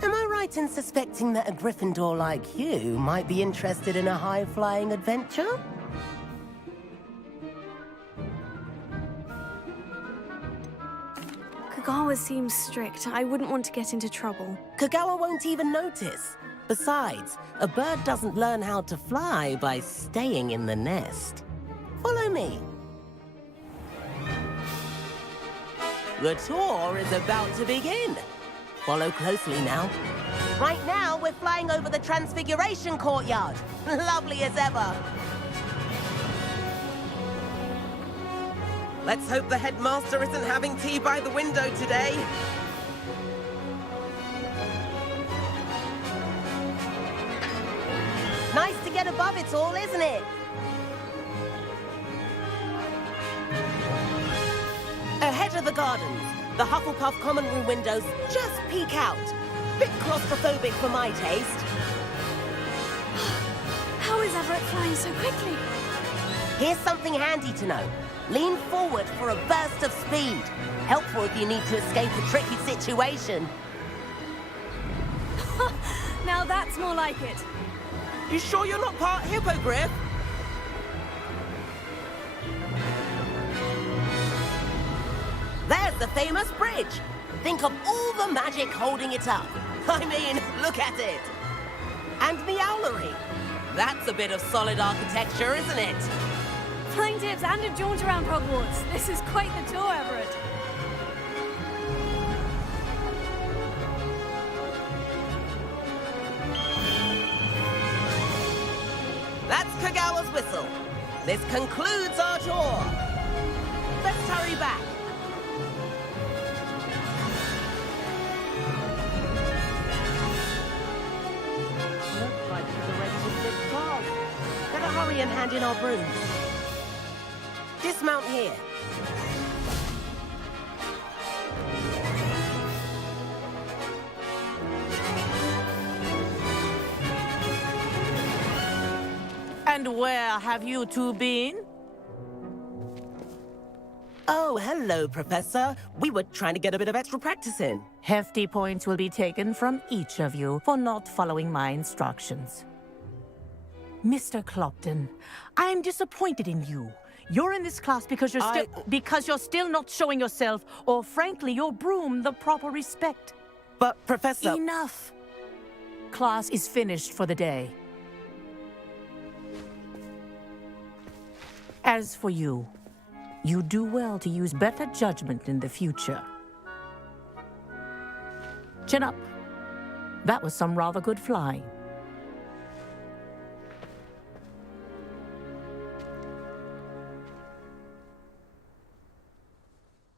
Am I right in suspecting that a Gryffindor like you might be interested in a high-flying adventure? Kagawa seems strict. I wouldn't want to get into trouble. Kagawa won't even notice. Besides, a bird doesn't learn how to fly by staying in the nest. Follow me. The tour is about to begin. Follow closely now. Right now, we're flying over the Transfiguration Courtyard. Lovely as ever. Let's hope the headmaster isn't having tea by the window today. Nice to get above it all, isn't it? Ahead of the gardens, the Hufflepuff common room windows just peek out. Bit claustrophobic for my taste. How is Everett flying so quickly? Here's something handy to know. Lean forward for a burst of speed. Helpful if you need to escape a tricky situation. Now that's more like it. You sure you're not part hippogriff? There's the famous bridge. Think of all the magic holding it up. I mean, look at it. And the owlery. That's a bit of solid architecture, isn't it? Flying tips and a jaunt around Hogwarts. This is quite the tour, Everett. That's Kagawa's whistle. This concludes our tour. Let's hurry back. Looks like we're ready to flip cars. Better hurry and hand in our brooms. Dismount here. And where have you two been? Oh, hello, Professor. We were trying to get a bit of extra practice in. Hefty points will be taken from each of you for not following my instructions. Mr. Clopton, I'm disappointed in you. You're in this class because you're still not showing yourself, or frankly, your broom the proper respect. But, Professor... Enough! Class is finished for the day. As for you, you do well to use better judgment in the future. Chin up. That was some rather good flying.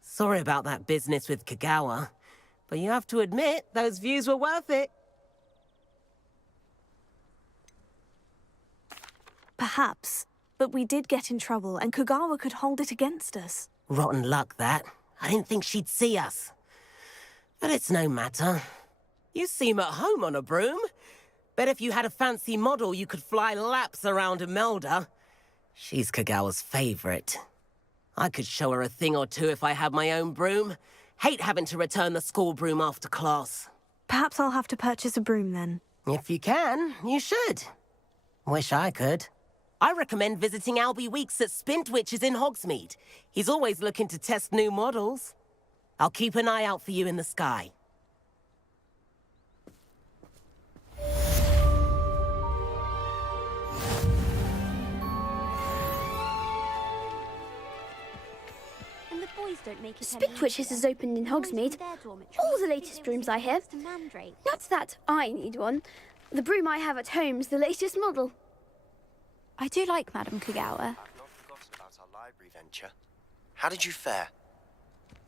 Sorry about that business with Kagawa, but you have to admit, those views were worth it. Perhaps. But we did get in trouble, and Kagawa could hold it against us. Rotten luck, that. I didn't think she'd see us. But it's no matter. You seem at home on a broom. Bet if you had a fancy model, you could fly laps around Imelda. She's Kagawa's favorite. I could show her a thing or two if I had my own broom. Hate having to return the school broom after class. Perhaps I'll have to purchase a broom then. If you can, you should. Wish I could. I recommend visiting Albie Weeks at Spintwitches in Hogsmeade. He's always looking to test new models. I'll keep an eye out for you in the sky. Spintwitches is opened in Hogsmeade. All the latest brooms I have. Not that I need one. The broom I have at home is the latest model. I do like Madam Kagawa. I've not forgotten about our library venture. How did you fare?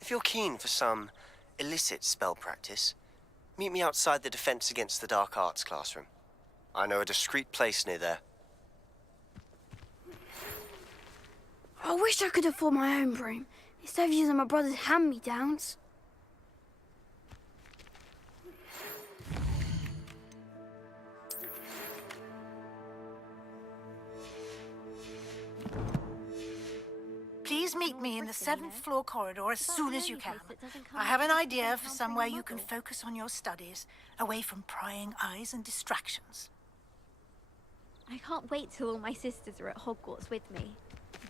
If you're keen for some illicit spell practice, meet me outside the Defense Against the Dark Arts classroom. I know a discreet place near there. I wish I could afford my own broom, instead of using my brother's hand-me-downs. Please meet me in the 7th floor corridor as soon as you can. I have an idea for somewhere you can focus on your studies, away from prying eyes and distractions. I can't wait till all my sisters are at Hogwarts with me.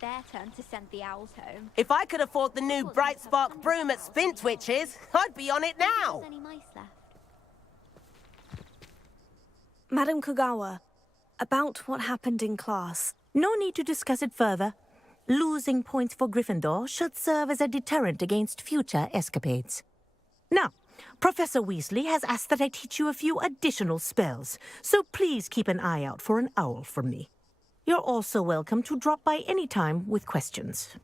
Their turn to send the owls home. If I could afford the new Bright Spark broom at Spintwitches, I'd be on it now. Any mice left? Madam Kugawa, about what happened in class. No need to discuss it further. Losing points for Gryffindor should serve as a deterrent against future escapades. Now, Professor Weasley has asked that I teach you a few additional spells, so please keep an eye out for an owl from me. You're also welcome to drop by any time with questions.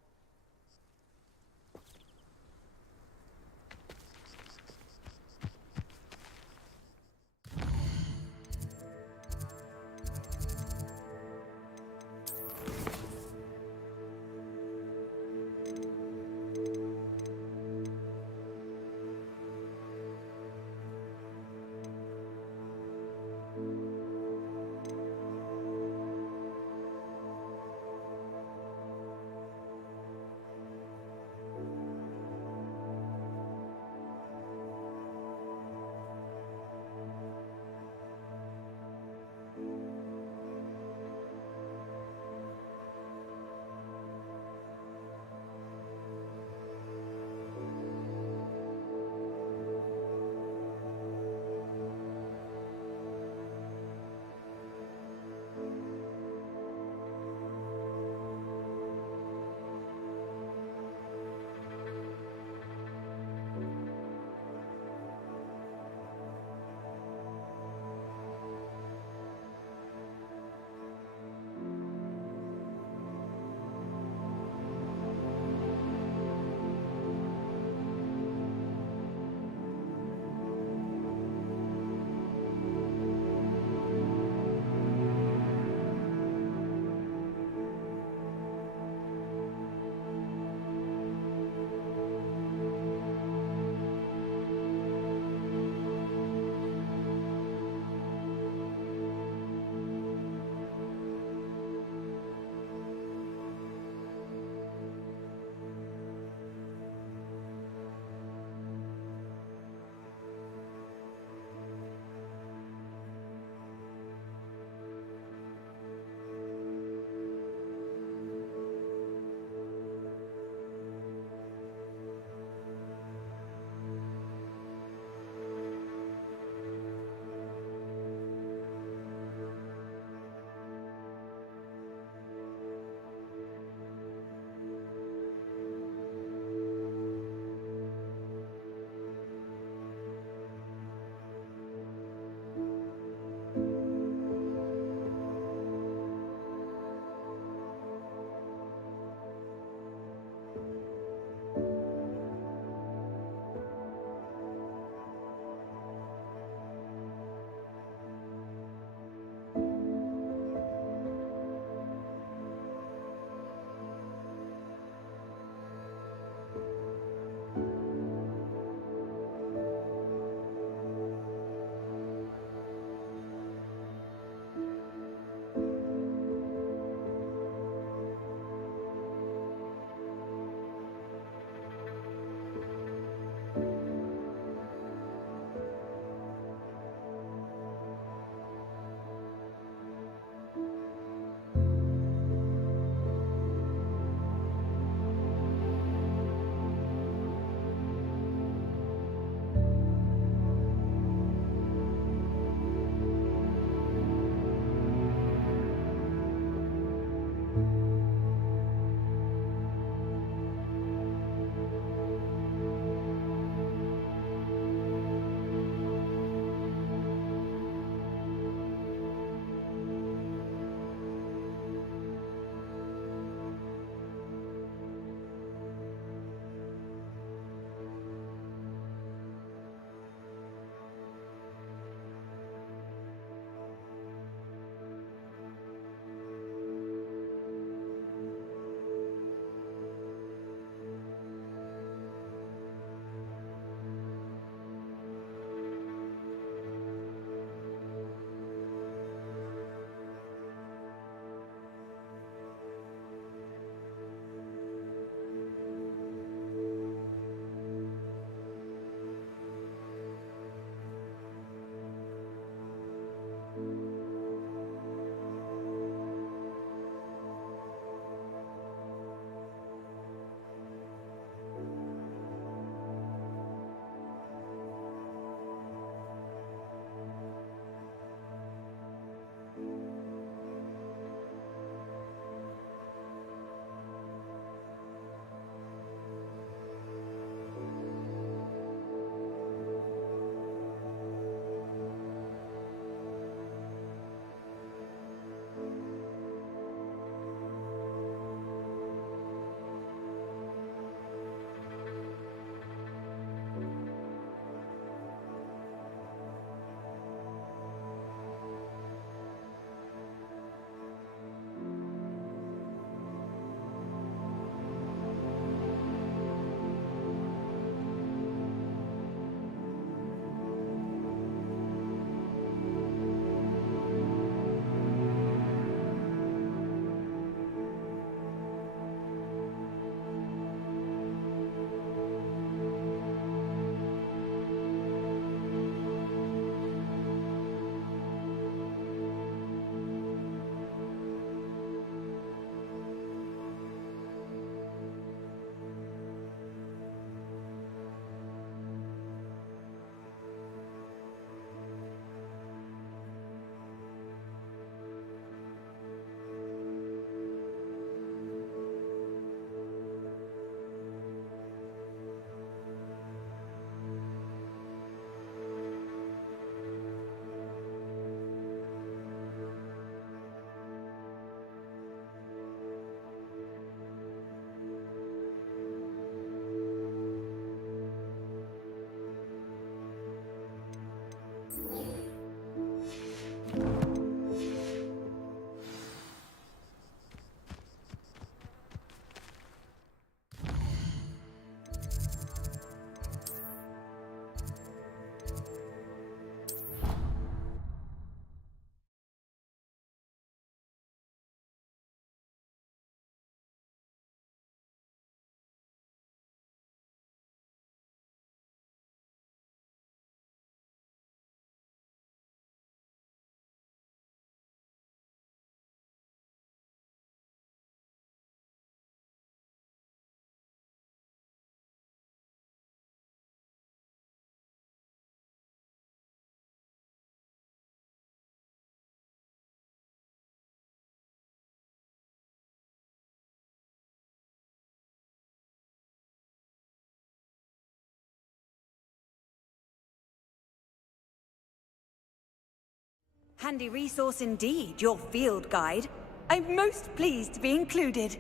Handy resource indeed, your field guide. I'm most pleased to be included.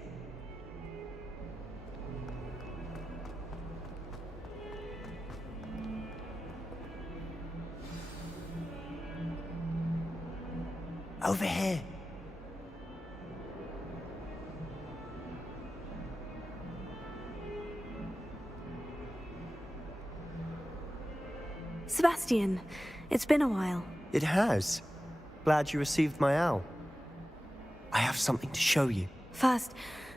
Over here. Sebastian, it's been a while. It has. Glad you received my owl. I have something to show you. First,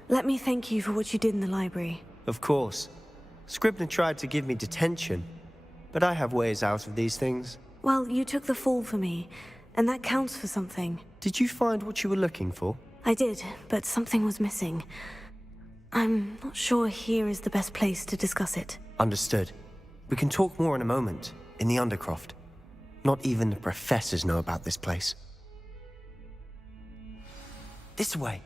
let me thank you for what you did in the library. Of course. Scribner tried to give me detention, but I have ways out of these things. Well, you took the fall for me, and that counts for something. Did you find what you were looking for? I did, but something was missing. I'm not sure here is the best place to discuss it. Understood. We can talk more in a moment, in the Undercroft. Not even the professors know about this place. This way.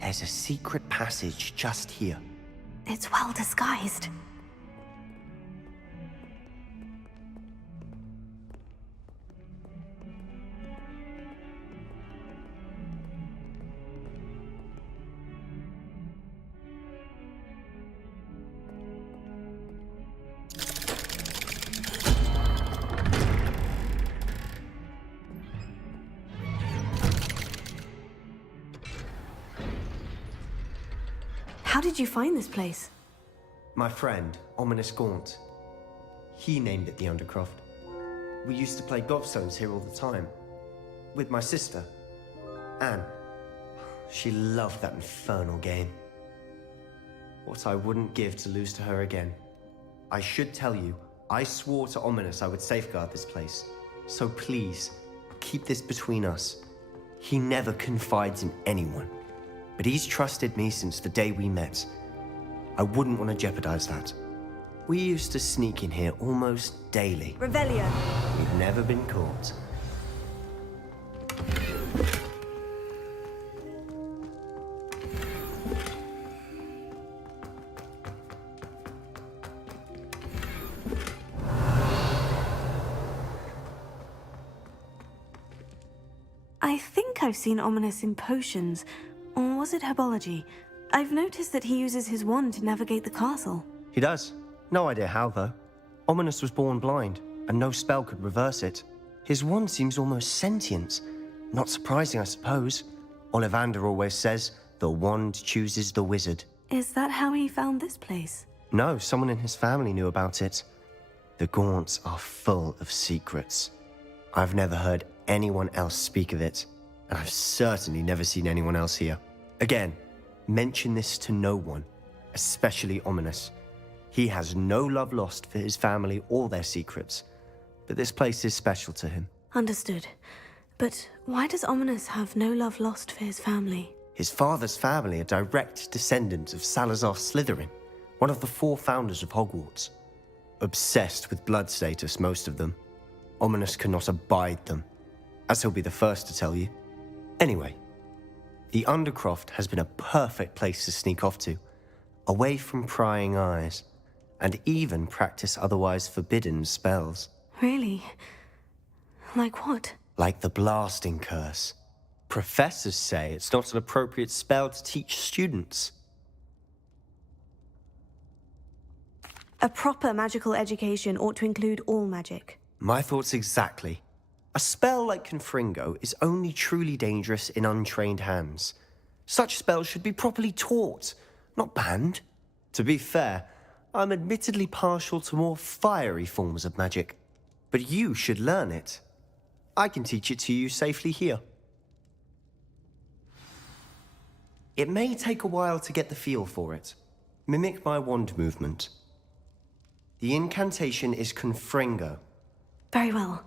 There's a secret passage just here. It's well disguised. How did you find this place? My friend, Ominous Gaunt. He named it the Undercroft. We used to play gobstones here all the time. With my sister, Anne. She loved that infernal game. What I wouldn't give to lose to her again. I should tell you, I swore to Ominous I would safeguard this place. So please, keep this between us. He never confides in anyone. But he's trusted me since the day we met. I wouldn't want to jeopardize that. We used to sneak in here almost daily. Revelio. We've never been caught. I think I've seen Ominous in potions. Or was it herbology? I've noticed that he uses his wand to navigate the castle. He does. No idea how, though. Ominous was born blind, and no spell could reverse it. His wand seems almost sentient. Not surprising, I suppose. Ollivander always says, the wand chooses the wizard. Is that how he found this place? No, someone in his family knew about it. The Gaunts are full of secrets. I've never heard anyone else speak of it, and I've certainly never seen anyone else here. Again, mention this to no one, especially Ominous. He has no love lost for his family or their secrets, but this place is special to him. Understood. But why does Ominous have no love lost for his family? His father's family are direct descendants of Salazar Slytherin, one of the 4 founders of Hogwarts. Obsessed with blood status, most of them. Ominous cannot abide them, as he'll be the first to tell you. Anyway, the Undercroft has been a perfect place to sneak off to, away from prying eyes, and even practice otherwise forbidden spells. Really? Like what? Like the blasting curse. Professors say it's not an appropriate spell to teach students. A proper magical education ought to include all magic. My thoughts exactly. A spell like Confringo is only truly dangerous in untrained hands. Such spells should be properly taught, not banned. To be fair, I'm admittedly partial to more fiery forms of magic. But you should learn it. I can teach it to you safely here. It may take a while to get the feel for it. Mimic my wand movement. The incantation is Confringo. Very well.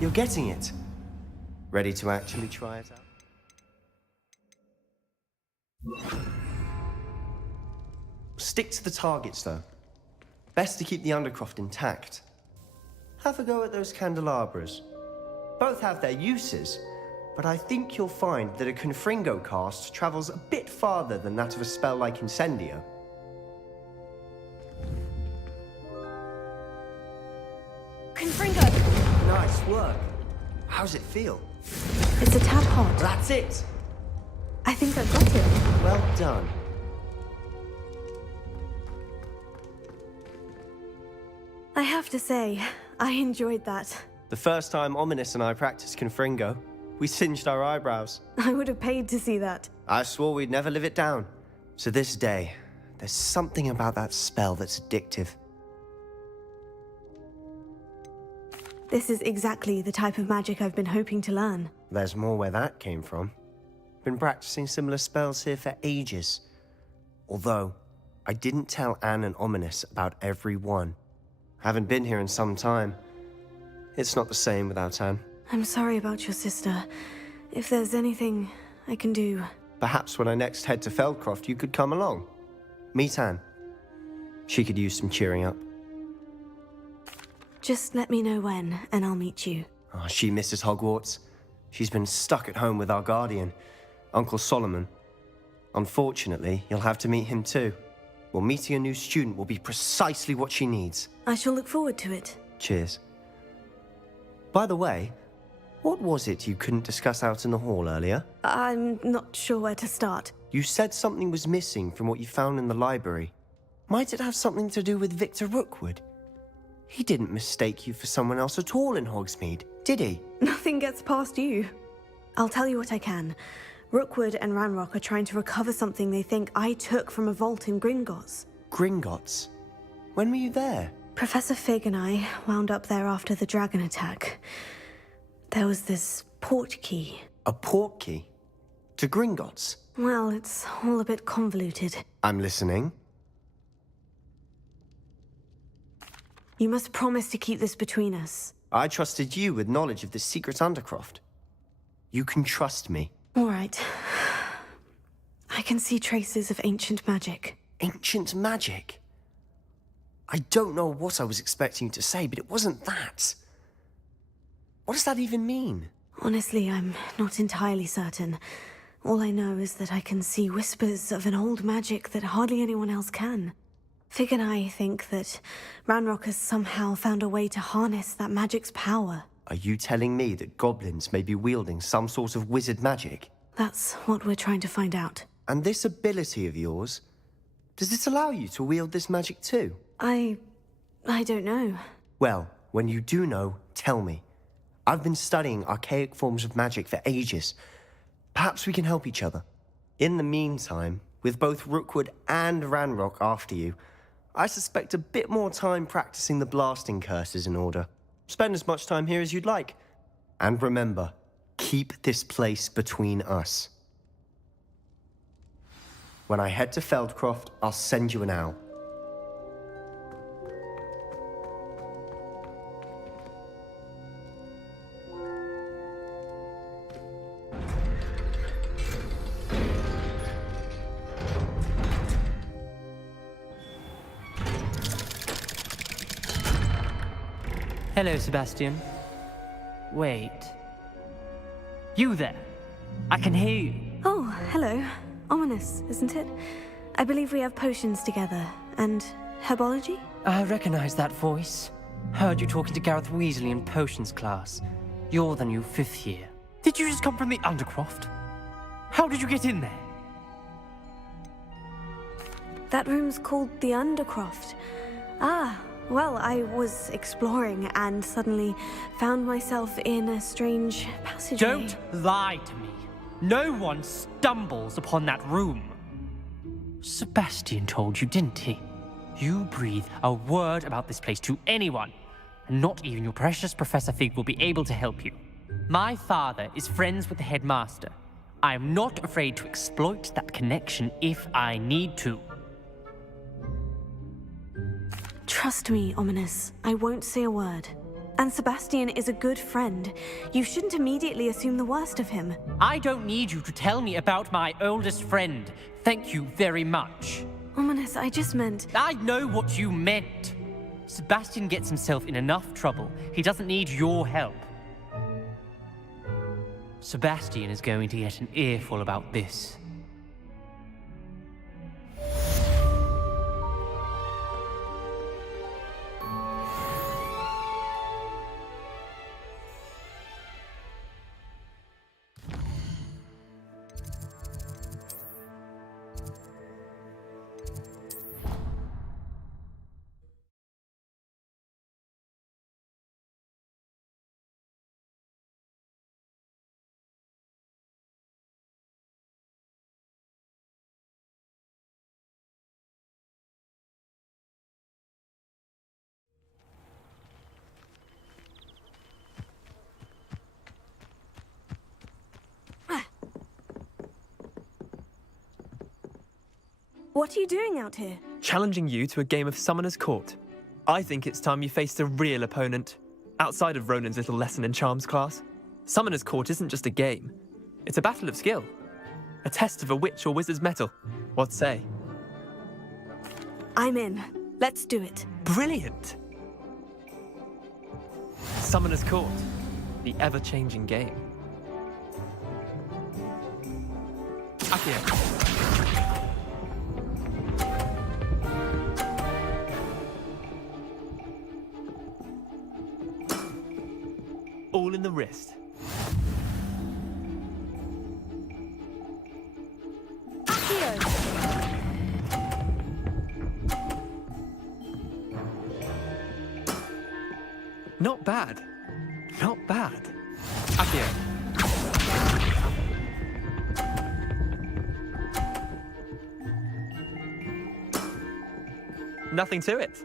You're getting it. Ready to actually try it out? Stick to the targets, though. Best to keep the Undercroft intact. Have a go at those candelabras. Both have their uses, but I think you'll find that a Confringo cast travels a bit farther than that of a spell like Incendio. Confringo! Nice work. How's it feel? It's a tad hot. That's it! I think I've got it. Well done. I have to say, I enjoyed that. The first time Ominous and I practiced Confringo, we singed our eyebrows. I would have paid to see that. I swore we'd never live it down. To this day, there's something about that spell that's addictive. This is exactly the type of magic I've been hoping to learn. There's more where that came from. Been practicing similar spells here for ages. Although, I didn't tell Anne and Ominous about every one. Haven't been here in some time. It's not the same without Anne. I'm sorry about your sister. If there's anything I can do... Perhaps when I next head to Feldcroft, you could come along. Meet Anne. She could use some cheering up. Just let me know when, and I'll meet you. Oh, she misses Hogwarts. She's been stuck at home with our guardian, Uncle Solomon. Unfortunately, you'll have to meet him too. Well, meeting a new student will be precisely what she needs. I shall look forward to it. Cheers. By the way, what was it you couldn't discuss out in the hall earlier? I'm not sure where to start. You said something was missing from what you found in the library. Might it have something to do with Victor Rookwood? He didn't mistake you for someone else at all in Hogsmeade, did he? Nothing gets past you. I'll tell you what I can. Rookwood and Ranrock are trying to recover something they think I took from a vault in Gringotts. Gringotts? When were you there? Professor Fig and I wound up there after the dragon attack. There was this port key. A port key? To Gringotts? Well, it's all a bit convoluted. I'm listening. You must promise to keep this between us. I trusted you with knowledge of the secret Undercroft. You can trust me. All right. I can see traces of ancient magic. Ancient magic? I don't know what I was expecting you to say, but it wasn't that. What does that even mean? Honestly, I'm not entirely certain. All I know is that I can see whispers of an old magic that hardly anyone else can. Fig and I think that Ranrock has somehow found a way to harness that magic's power. Are you telling me that goblins may be wielding some sort of wizard magic? That's what we're trying to find out. And this ability of yours, does it allow you to wield this magic too? I don't know. Well, when you do know, tell me. I've been studying archaic forms of magic for ages. Perhaps we can help each other. In the meantime, with both Rookwood and Ranrock after you, I suspect a bit more time practicing the blasting curses in order. Spend as much time here as you'd like. And remember, keep this place between us. When I head to Feldcroft, I'll send you an owl. Hello, Sebastian. Wait. You there? I can hear you. Oh, hello. Ominous, isn't it? I believe we have potions together. And herbology? I recognize that voice. Heard you talking to Gareth Weasley in potions class. You're the new 5th year. Did you just come from the Undercroft? How did you get in there? That room's called the Undercroft. Ah, well, I was exploring and suddenly found myself in a strange passageway. Don't lie to me. No one stumbles upon that room. Sebastian told you, didn't he? You breathe a word about this place to anyone, and not even your precious Professor Fig will be able to help you. My father is friends with the headmaster. I am not afraid to exploit that connection if I need to. Trust me, Ominous. I won't say a word. And Sebastian is a good friend. You shouldn't immediately assume the worst of him. I don't need you to tell me about my oldest friend. Thank you very much. Ominous, I just meant... I know what you meant. Sebastian gets himself in enough trouble. He doesn't need your help. Sebastian is going to get an earful about this. What are you doing out here? Challenging you to a game of Summoner's Court. I think it's time you faced a real opponent, outside of Ronan's little lesson in charms class. Summoner's Court isn't just a game. It's a battle of skill. A test of a witch or wizard's mettle. What say? I'm in. Let's do it. Brilliant! Summoner's Court, the ever-changing game. Akio. All in the wrist. Not bad. Not bad. Akio. Nothing to it.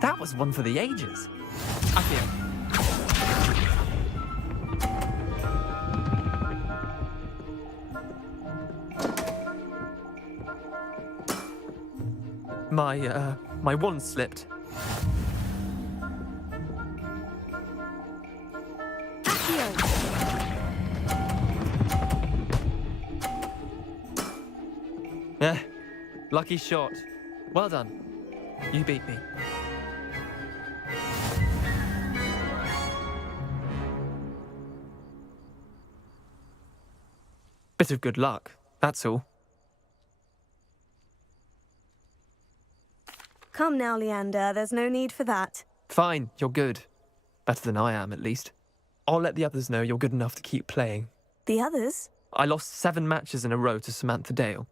That was one for the ages. Akio. My wand slipped. Lucky shot. Well done. You beat me. Bit of good luck, that's all. Come now, Leander, there's no need for that. Fine, you're good. Better than I am, at least. I'll let the others know you're good enough to keep playing. The others? I lost 7 matches in a row to Samantha Dale.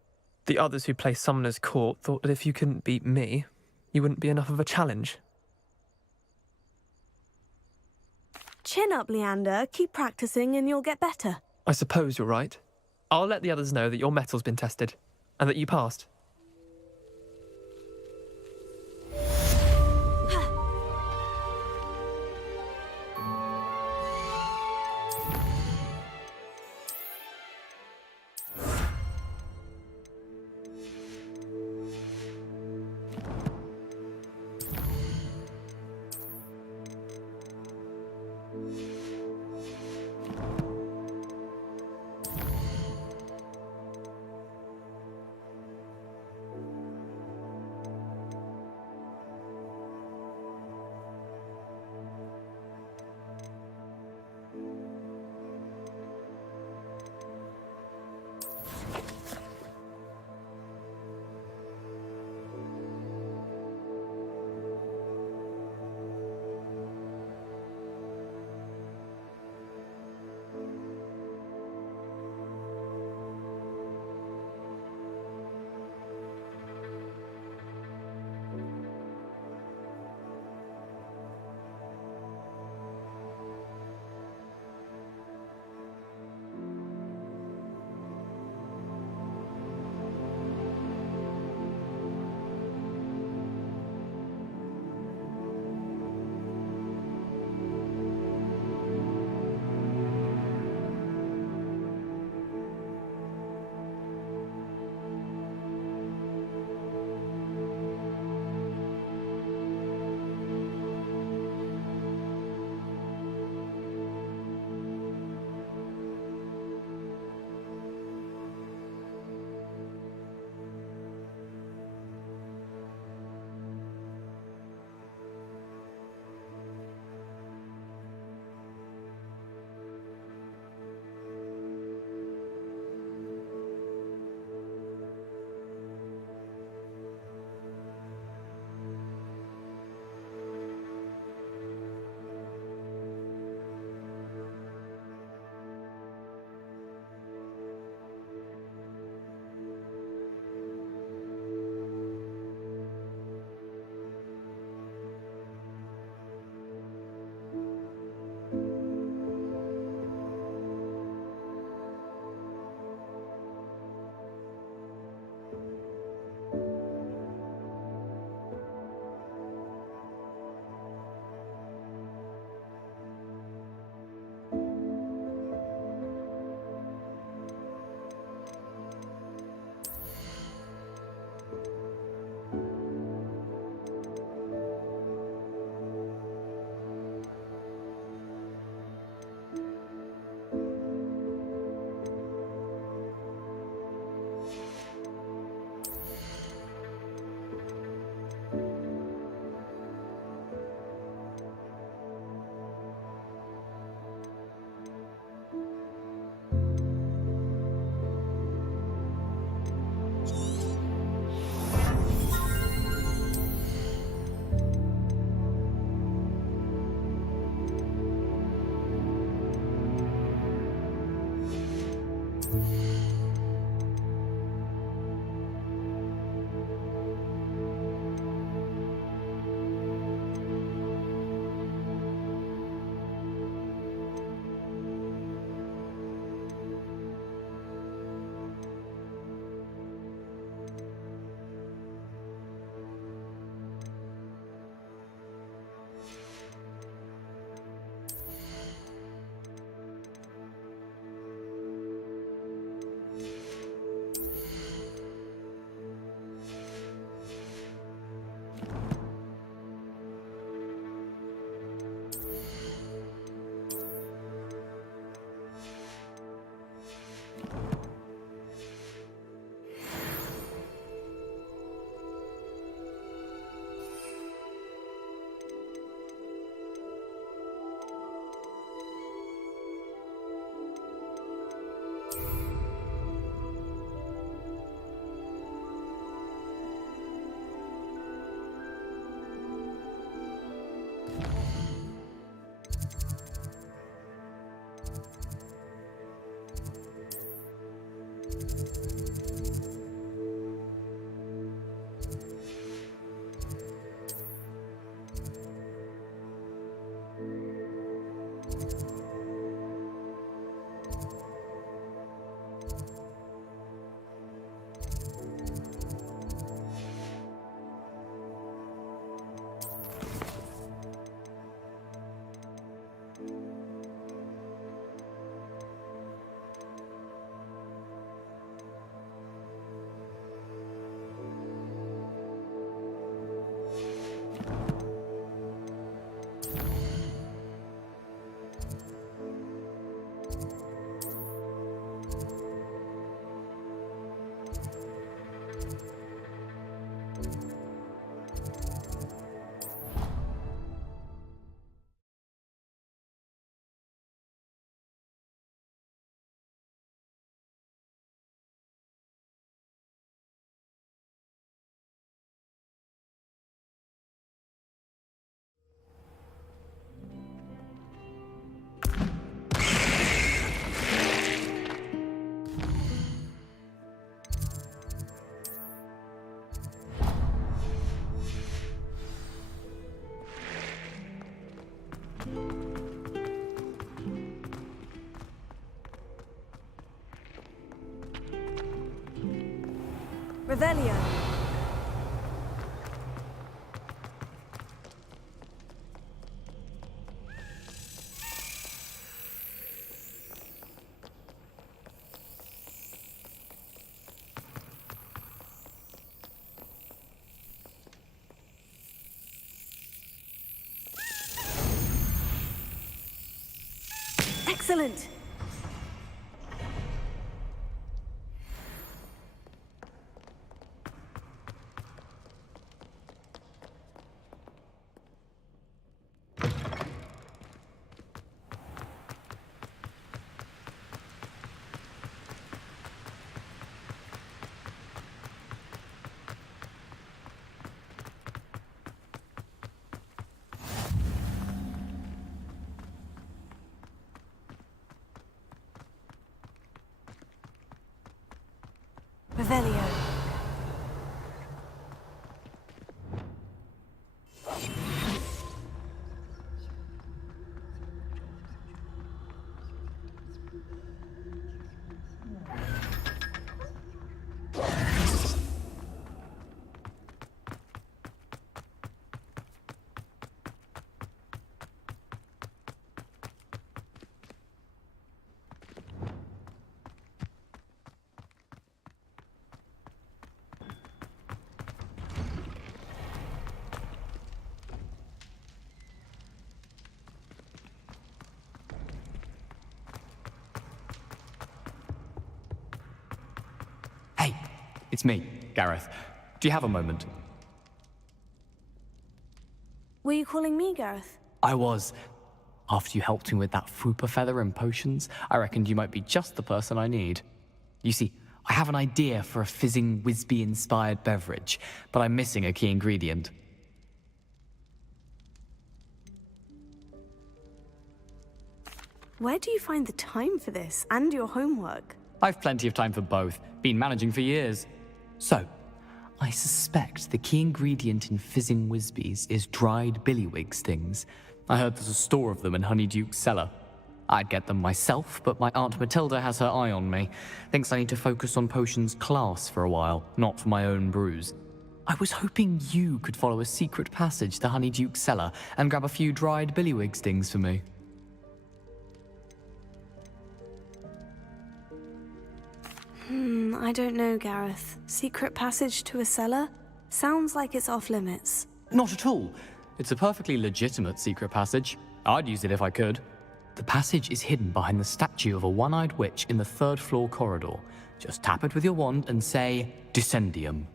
The others who play Summoner's Court thought that if you couldn't beat me, you wouldn't be enough of a challenge. Chin up, Leander. Keep practicing and you'll get better. I suppose you're right. I'll let the others know that your metal's been tested, and that you passed. Revelio. Excellent. Revelio. It's me, Gareth. Do you have a moment? Were you calling me, Gareth? I was. After you helped me with that fupa feather and potions, I reckoned you might be just the person I need. You see, I have an idea for a fizzing Wisby-inspired beverage, but I'm missing a key ingredient. Where do you find the time for this and your homework? I've plenty of time for both. Been managing for years. So, I suspect the key ingredient in fizzing Wisbies is dried billywig stings. I heard there's a store of them in Honeyduke's cellar. I'd get them myself, but my Aunt Matilda has her eye on me. Thinks I need to focus on potions class for a while, not for my own brews. I was hoping you could follow a secret passage to Honeyduke's cellar and grab a few dried billywig stings for me. I don't know, Gareth. Secret passage to a cellar? Sounds like it's off limits. Not at all. It's a perfectly legitimate secret passage. I'd use it if I could. The passage is hidden behind the statue of a one-eyed witch in the third-floor corridor. Just tap it with your wand and say, Descendium.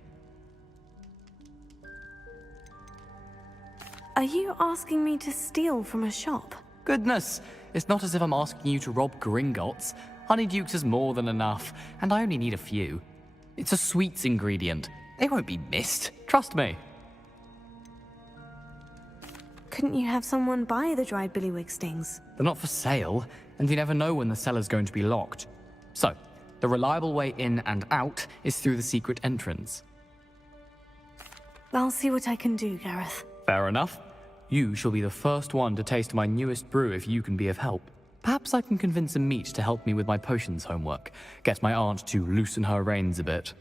Are you asking me to steal from a shop? Goodness, it's not as if I'm asking you to rob Gringotts. Honeyduke's is more than enough, and I only need a few. It's a sweets ingredient. They won't be missed. Trust me. Couldn't you have someone buy the dried billywig stings? They're not for sale, and you never know when the cellar's going to be locked. So, The reliable way in and out is through the secret entrance. I'll see what I can do, Gareth. Fair enough. You shall be the first one to taste my newest brew if you can be of help. Perhaps I can convince a meat to help me with my potions homework. Get my aunt to loosen her reins a bit.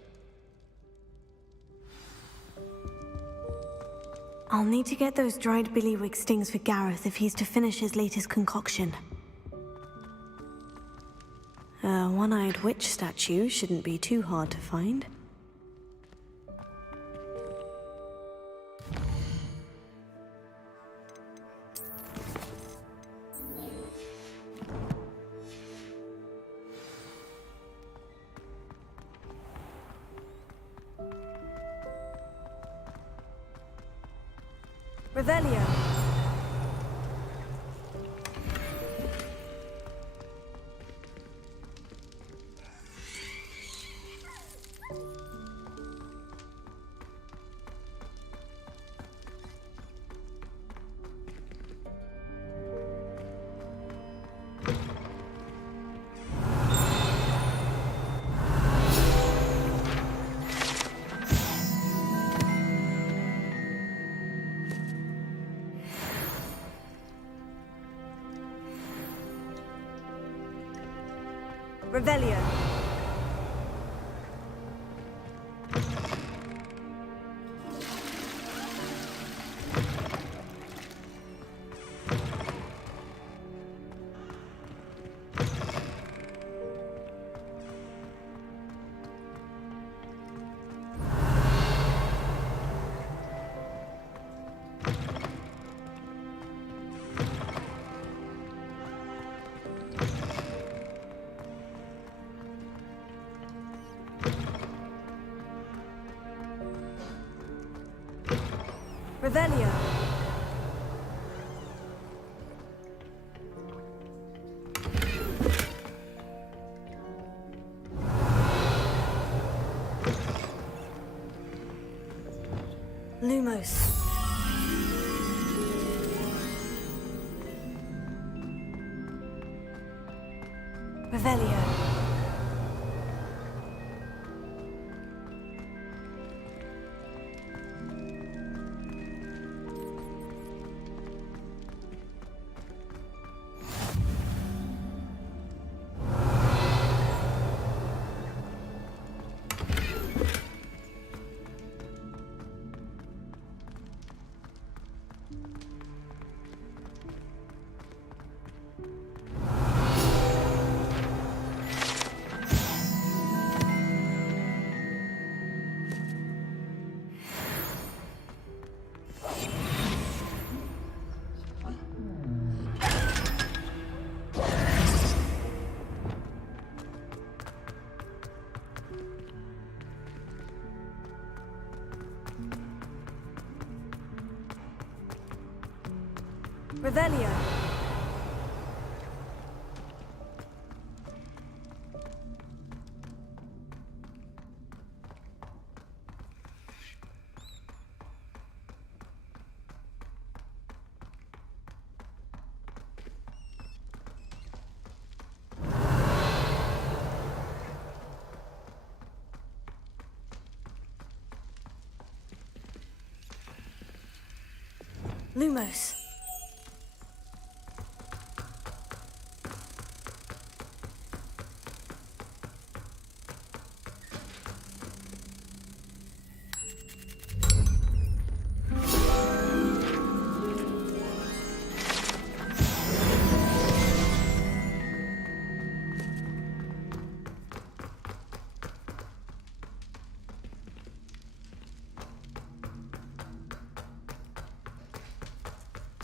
I'll need to get those dried billywig stings for Gareth if he's to finish his latest concoction. A one-eyed witch statue shouldn't be too hard to find. Revelio. Revelio. Revelio. Lumos. Revelio. Revelio. Lumos.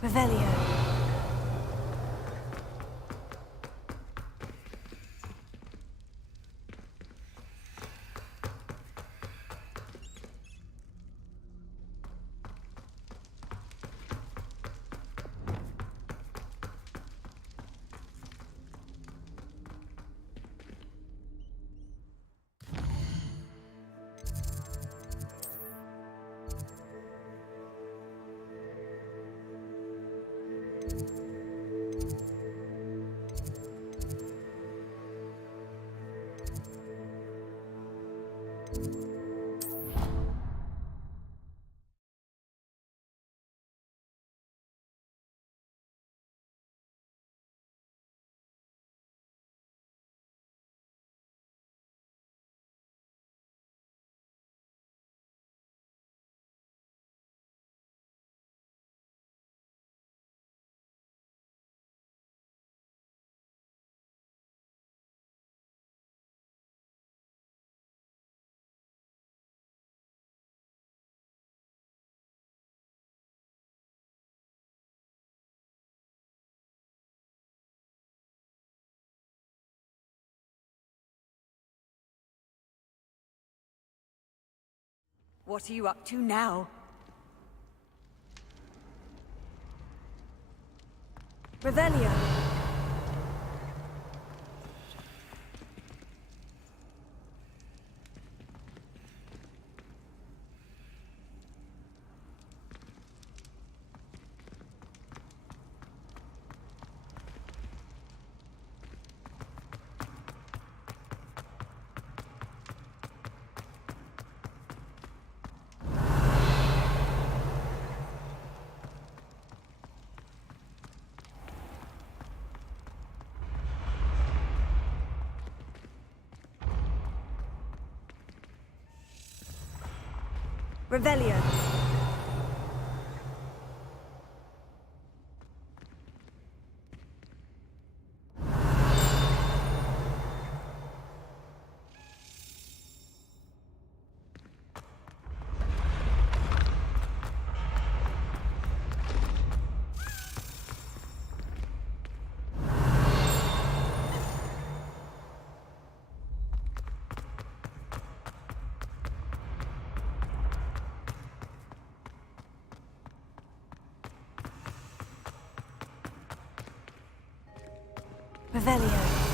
Revelio. What are you up to now? Revelio. Revelio. Revelio.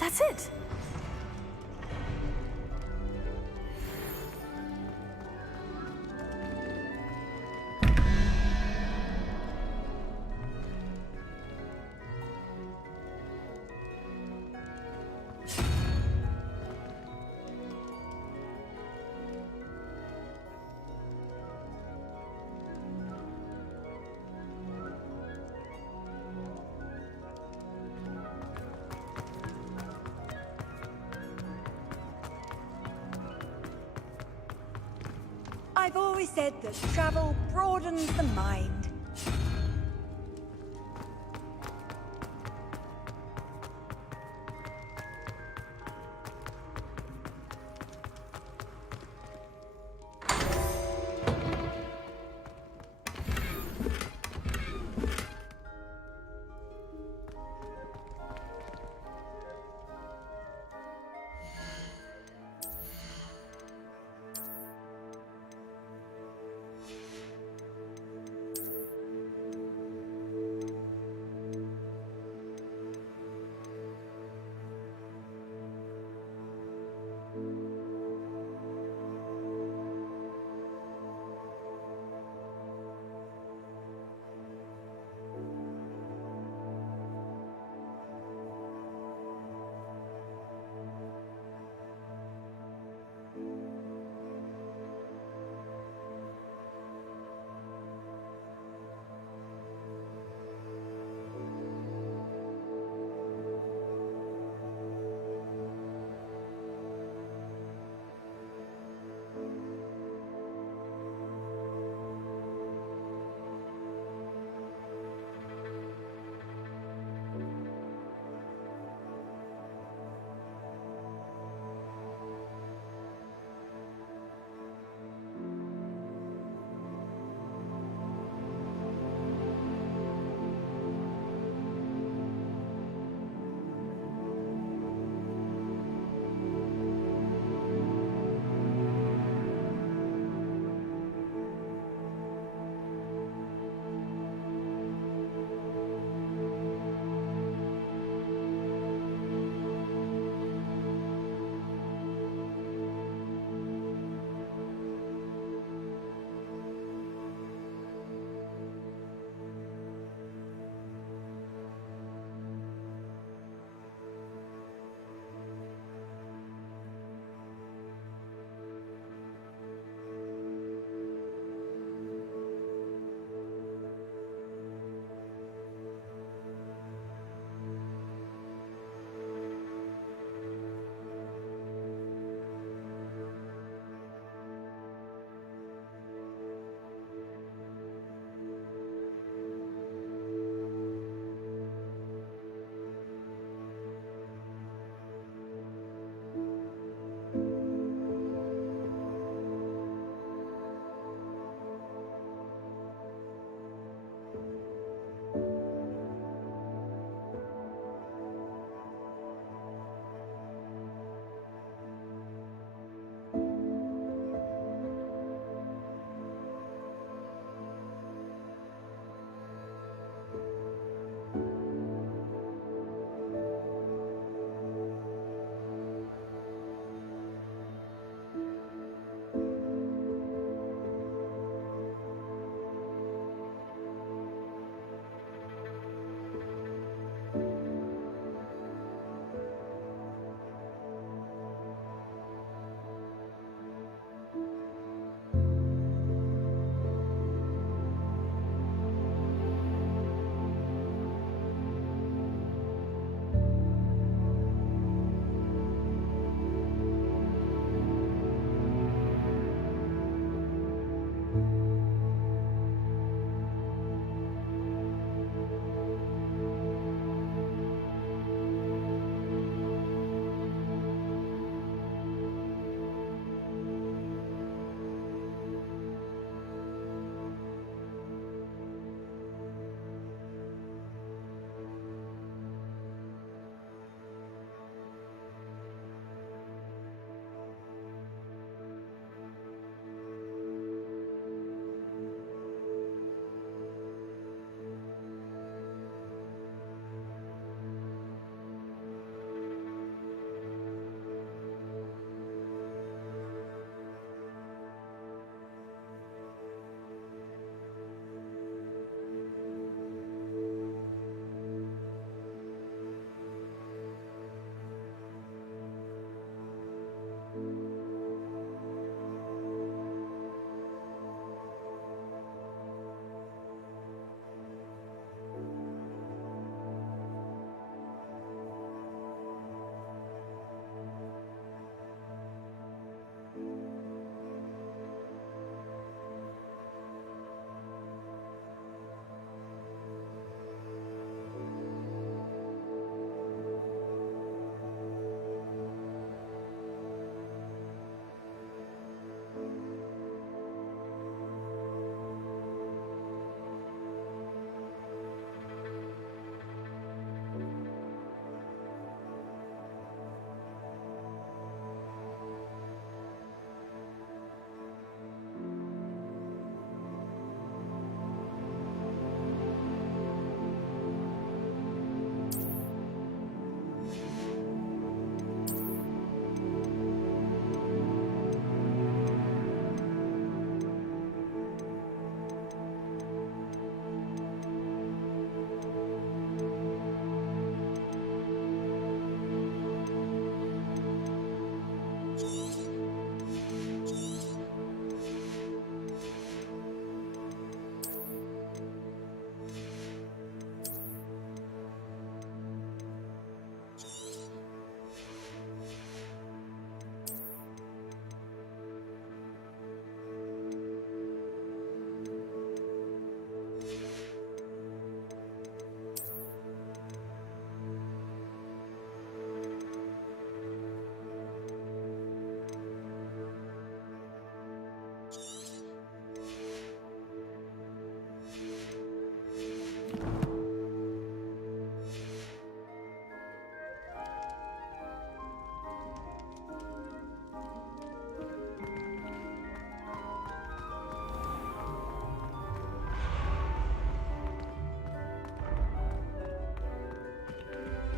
That's it. I've always said that travel broadens the mind.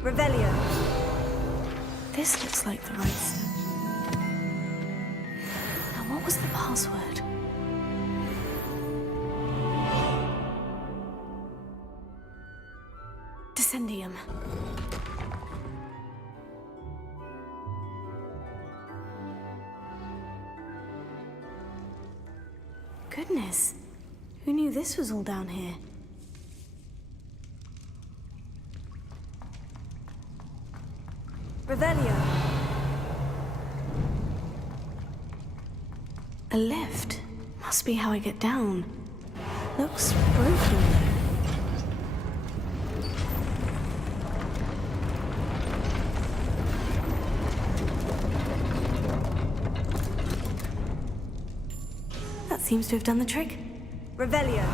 Revelio. This looks like the right step. Now, what was the password? Descendium. Goodness, who knew this was all down here? Revelio. A lift. Must be how I get down. Looks broken though. That seems to have done the trick. Revelio.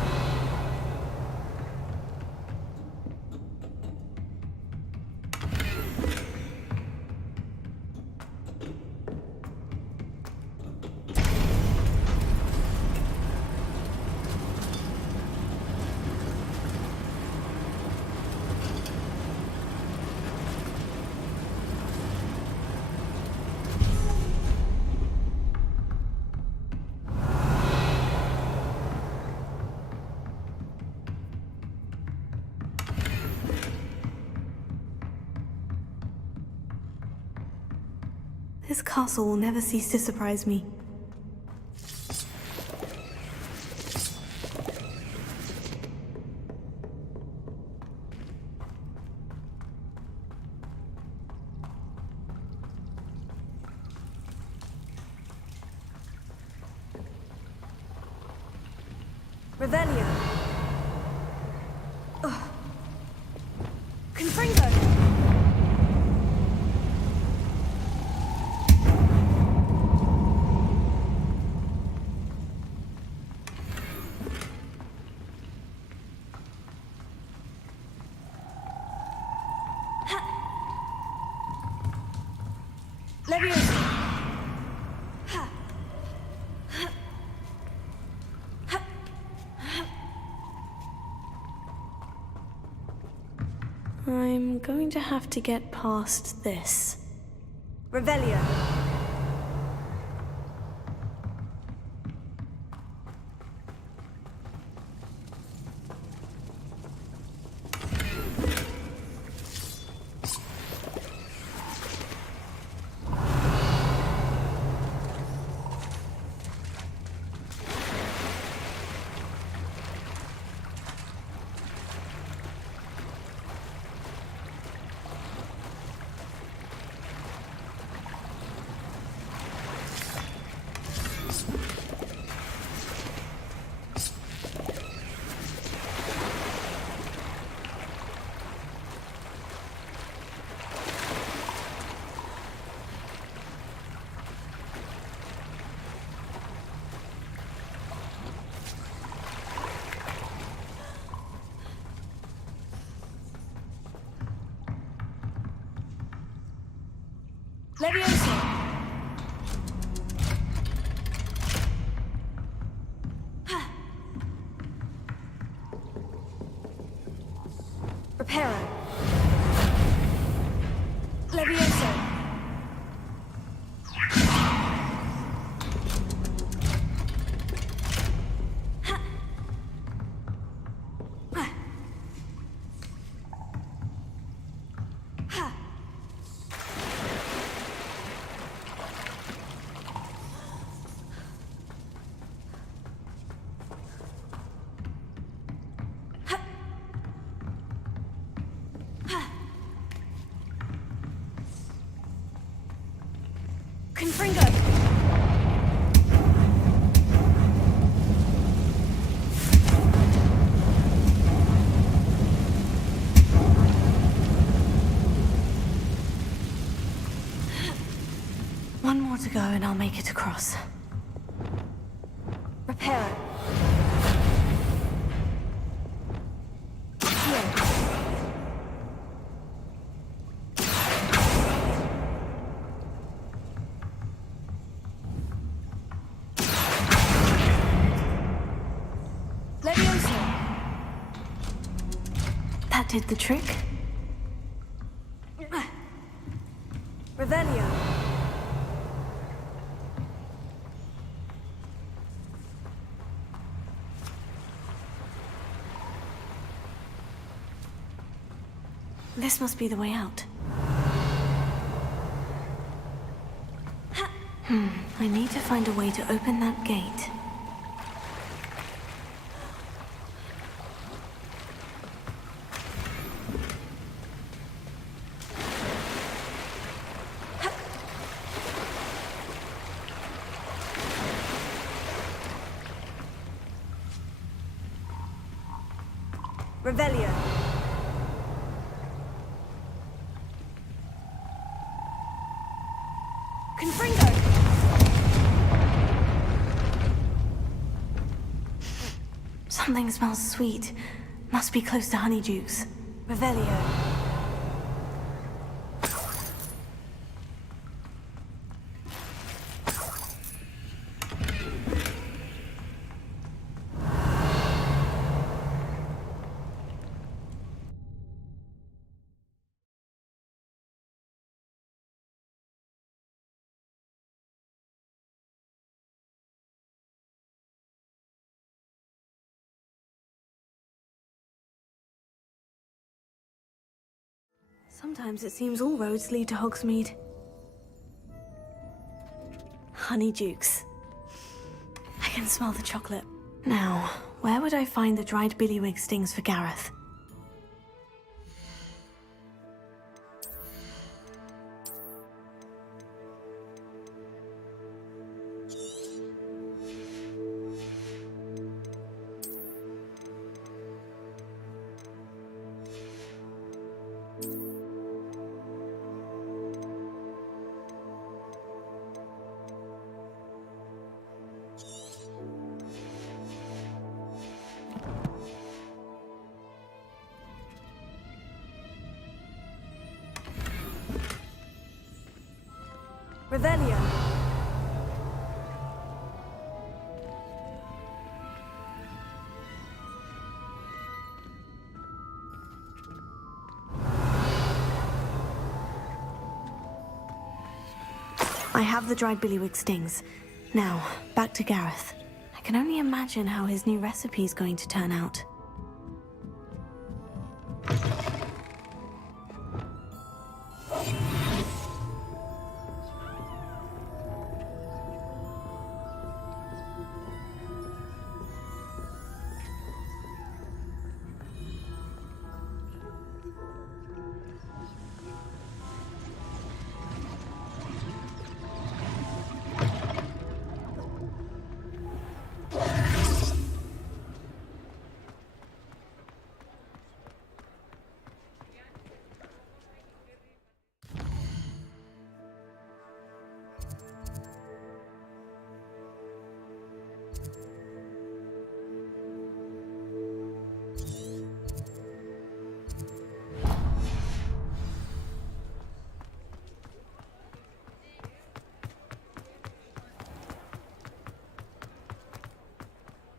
This castle will never cease to surprise me. Revelio. Oh. Confringo. I'm going to have to get past this. Revelio. Leviosa. Reparo. Leviosa. Confringo! One more to go and I'll make it across. Reparo. That did the trick. Revelio. This must be the way out. I need to find a way to open that gate. Revelio. Confringo. Something smells sweet. Must be close to Honeydukes. Revelio. Sometimes it seems all roads lead to Hogsmeade. Honeydukes. I can smell the chocolate. Now, where would I find the dried billywig stings for Gareth? Revelio. I have the dried billywig stings. Now, back to Gareth. I can only imagine how his new recipe is going to turn out.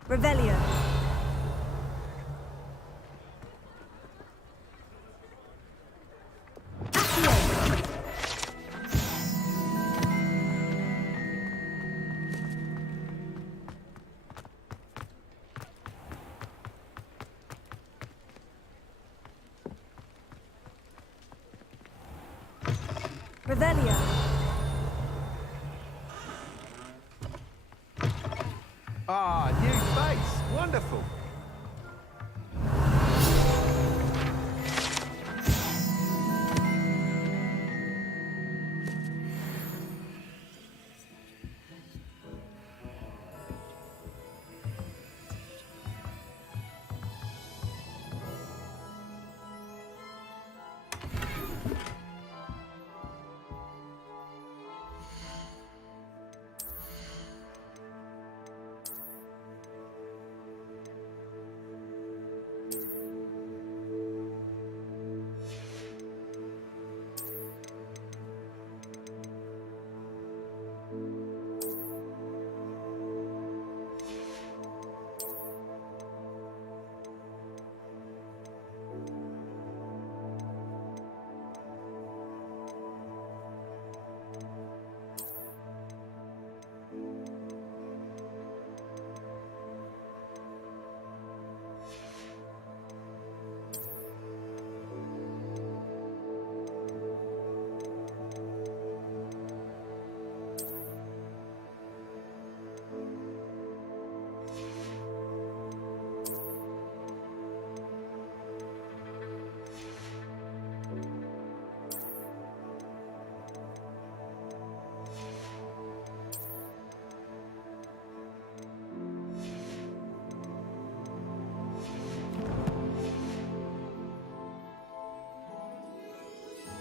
Revelio. Revelio. Ah, new face. Wonderful.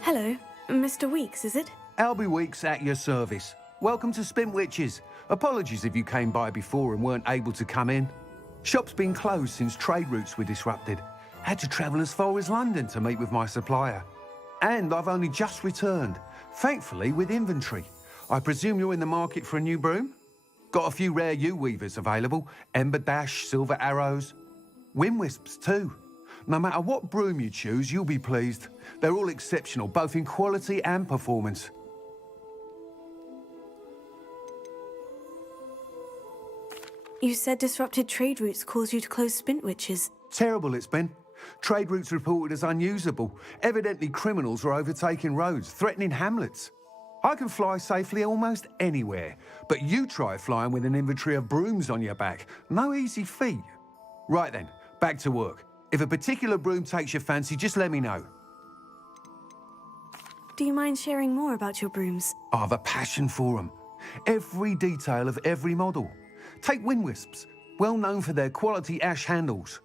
Hello, Mr. Weeks, is it? Albie Weeks at your service. Welcome to Spintwitches. Apologies if you came by before and weren't able to come in. Shop's been closed since trade routes were disrupted. Had to travel as far as London to meet with my supplier. And I've only just returned, thankfully with inventory. I presume you're in the market for a new broom? Got a few rare U-weavers available. Ember Dash, Silver Arrows. Wind Wisps too. No matter what broom you choose, you'll be pleased. They're all exceptional, both in quality and performance. You said disrupted trade routes caused you to close Spintwitches. Terrible it's been. Trade routes reported as unusable. Evidently criminals are overtaking roads, threatening hamlets. I can fly safely almost anywhere, but you try flying with an inventory of brooms on your back. No easy feat. Right then, back to work. If a particular broom takes your fancy, just let me know. Do you mind sharing more about your brooms? I have a passion for them. Every detail of every model. Take Wind Wisps, well known for their quality ash handles.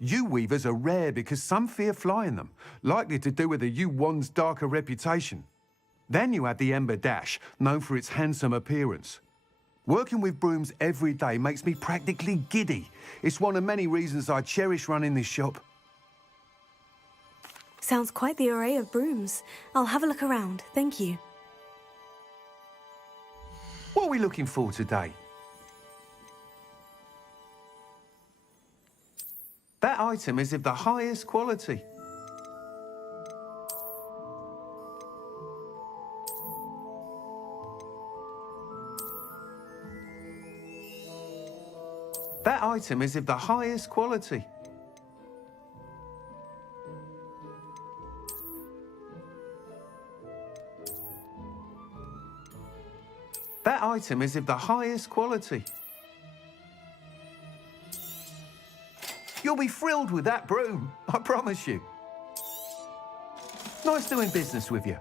U-weavers are rare because some fear flying them, likely to do with the U-wand's darker reputation. Then you have the Ember Dash, known for its handsome appearance. Working with brooms every day makes me practically giddy. It's one of many reasons I cherish running this shop. Sounds quite the array of brooms. I'll have a look around, thank you. What are we looking for today? That item is of the highest quality. That item is of the highest quality. That item is of the highest quality. You'll be thrilled with that broom, I promise you. Nice doing business with you.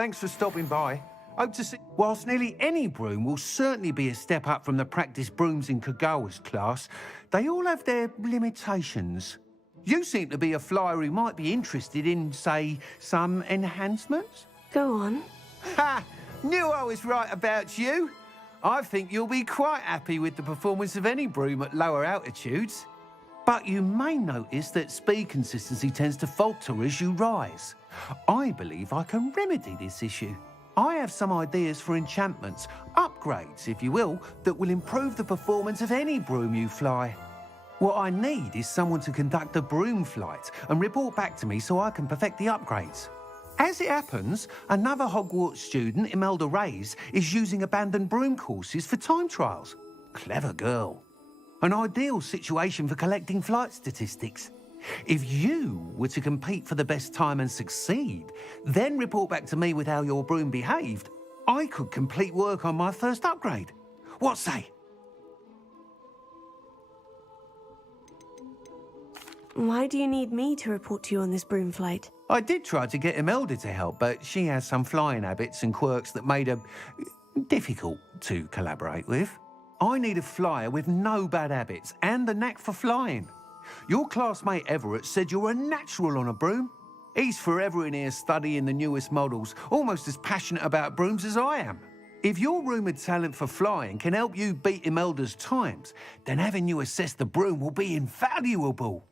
Thanks for stopping by. Hope to see... Whilst nearly any broom will certainly be a step up from the practice brooms in Kagawa's class, they all have their limitations. You seem to be a flyer who might be interested in, say, some enhancements? Go on. Ha! Knew I was right about you. I think you'll be quite happy with the performance of any broom at lower altitudes. But you may notice that speed consistency tends to falter as you rise. I believe I can remedy this issue. I have some ideas for enchantments, upgrades, if you will, that will improve the performance of any broom you fly. What I need is someone to conduct a broom flight and report back to me so I can perfect the upgrades. As it happens, another Hogwarts student, Imelda Reyes, is using abandoned broom courses for time trials. Clever girl. An ideal situation for collecting flight statistics. If you were to compete for the best time and succeed, then report back to me with how your broom behaved, I could complete work on my first upgrade. What say? Why do you need me to report to you on this broom flight? I did try to get Imelda to help, but she has some flying habits and quirks that made her difficult to collaborate with. I need a flyer with no bad habits and the knack for flying. Your classmate Everett said you're a natural on a broom. He's forever in here studying the newest models, almost as passionate about brooms as I am. If your rumoured talent for flying can help you beat Imelda's times, then having you assess the broom will be invaluable.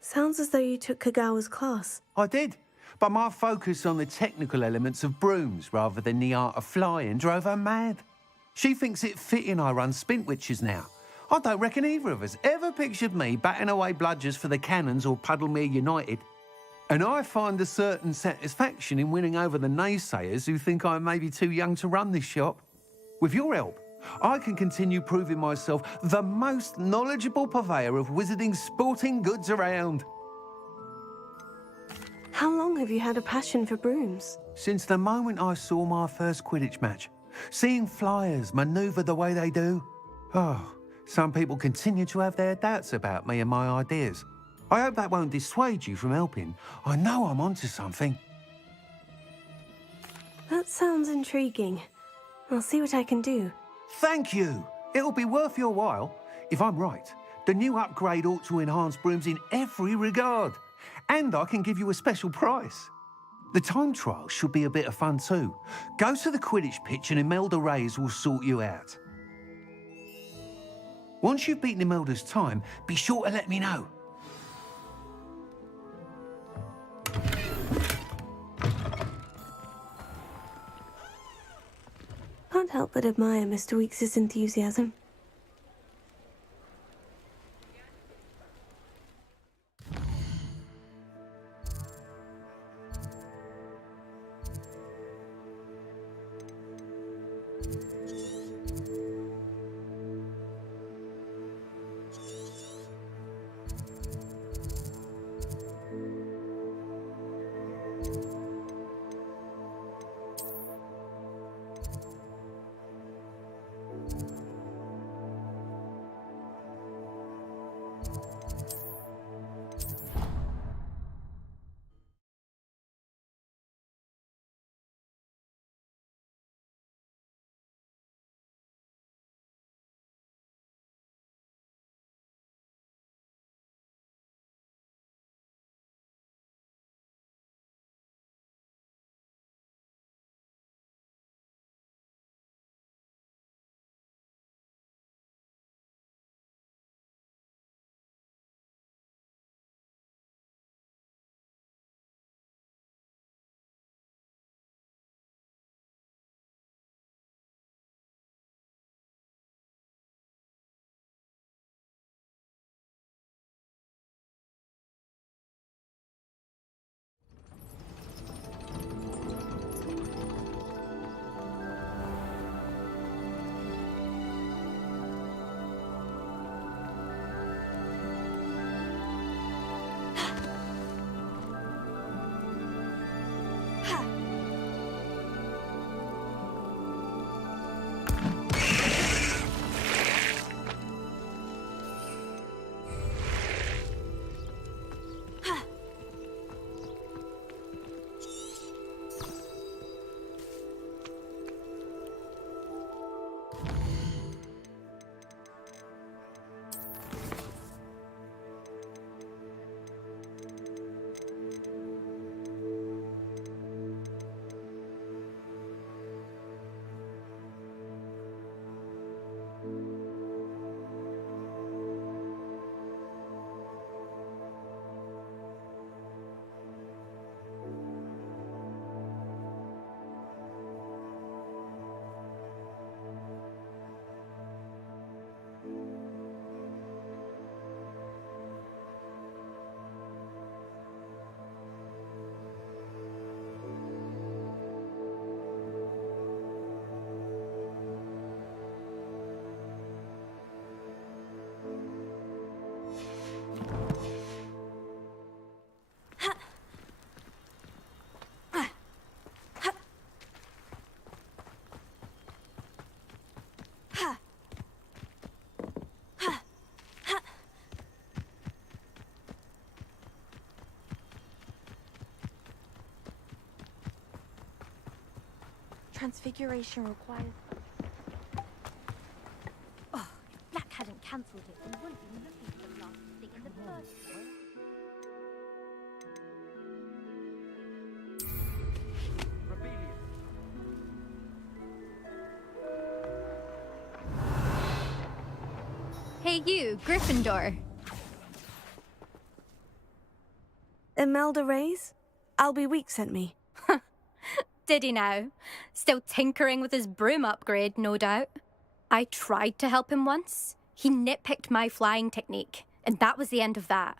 Sounds as though you took Kagawa's class. I did, but my focus on the technical elements of brooms rather than the art of flying drove her mad. She thinks it fitting I run Spintwitches now. I don't reckon either of us ever pictured me batting away bludgers for the Cannons or Puddlemere United. And I find a certain satisfaction in winning over the naysayers who think I may be too young to run this shop. With your help, I can continue proving myself the most knowledgeable purveyor of wizarding sporting goods around. How long have you had a passion for brooms? Since the moment I saw my first Quidditch match, seeing flyers manoeuvre the way they do. Oh, some people continue to have their doubts about me and my ideas. I hope that won't dissuade you from helping. I know I'm onto something. That sounds intriguing. I'll see what I can do. Thank you. It'll be worth your while. If I'm right, the new upgrade ought to enhance brooms in every regard. And I can give you a special price. The time trial should be a bit of fun too. Go to the Quidditch pitch and Imelda Reyes will sort you out. Once you've beaten Imelda's time, be sure to let me know. Can't help but admire Mr. Weekes' enthusiasm. Transfiguration requires... Oh, if Black hadn't cancelled it, we wouldn't be looking for the last thing in the first place. Hey you, Gryffindor. Imelda Reyes? Albie Weeks sent me. Did he now? Still tinkering with his broom upgrade, no doubt. I tried to help him once. He nitpicked my flying technique, and that was the end of that.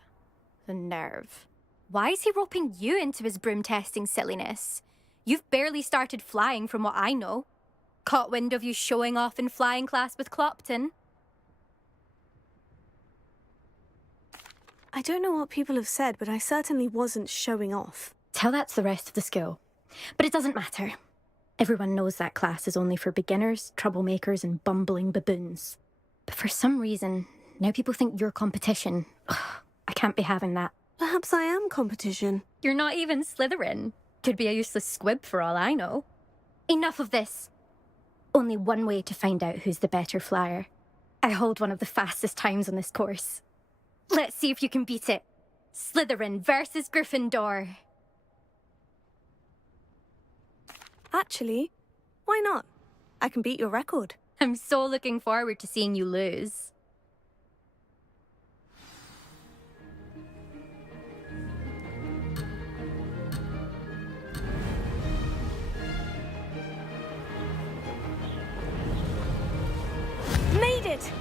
The nerve. Why is he roping you into his broom testing silliness? You've barely started flying from what I know. Caught wind of you showing off in flying class with Clopton. I don't know what people have said, but I certainly wasn't showing off. Tell that to the rest of the school. But it doesn't matter. Everyone knows that class is only for beginners, troublemakers, and bumbling baboons. But for some reason, now people think you're competition. Ugh, I can't be having that. Perhaps I am competition. You're not even Slytherin. Could be a useless squib for all I know. Enough of this. Only one way to find out who's the better flyer. I hold one of the fastest times on this course. Let's see if you can beat it. Slytherin versus Gryffindor. Actually, why not? I can beat your record. I'm so looking forward to seeing you lose. Made it!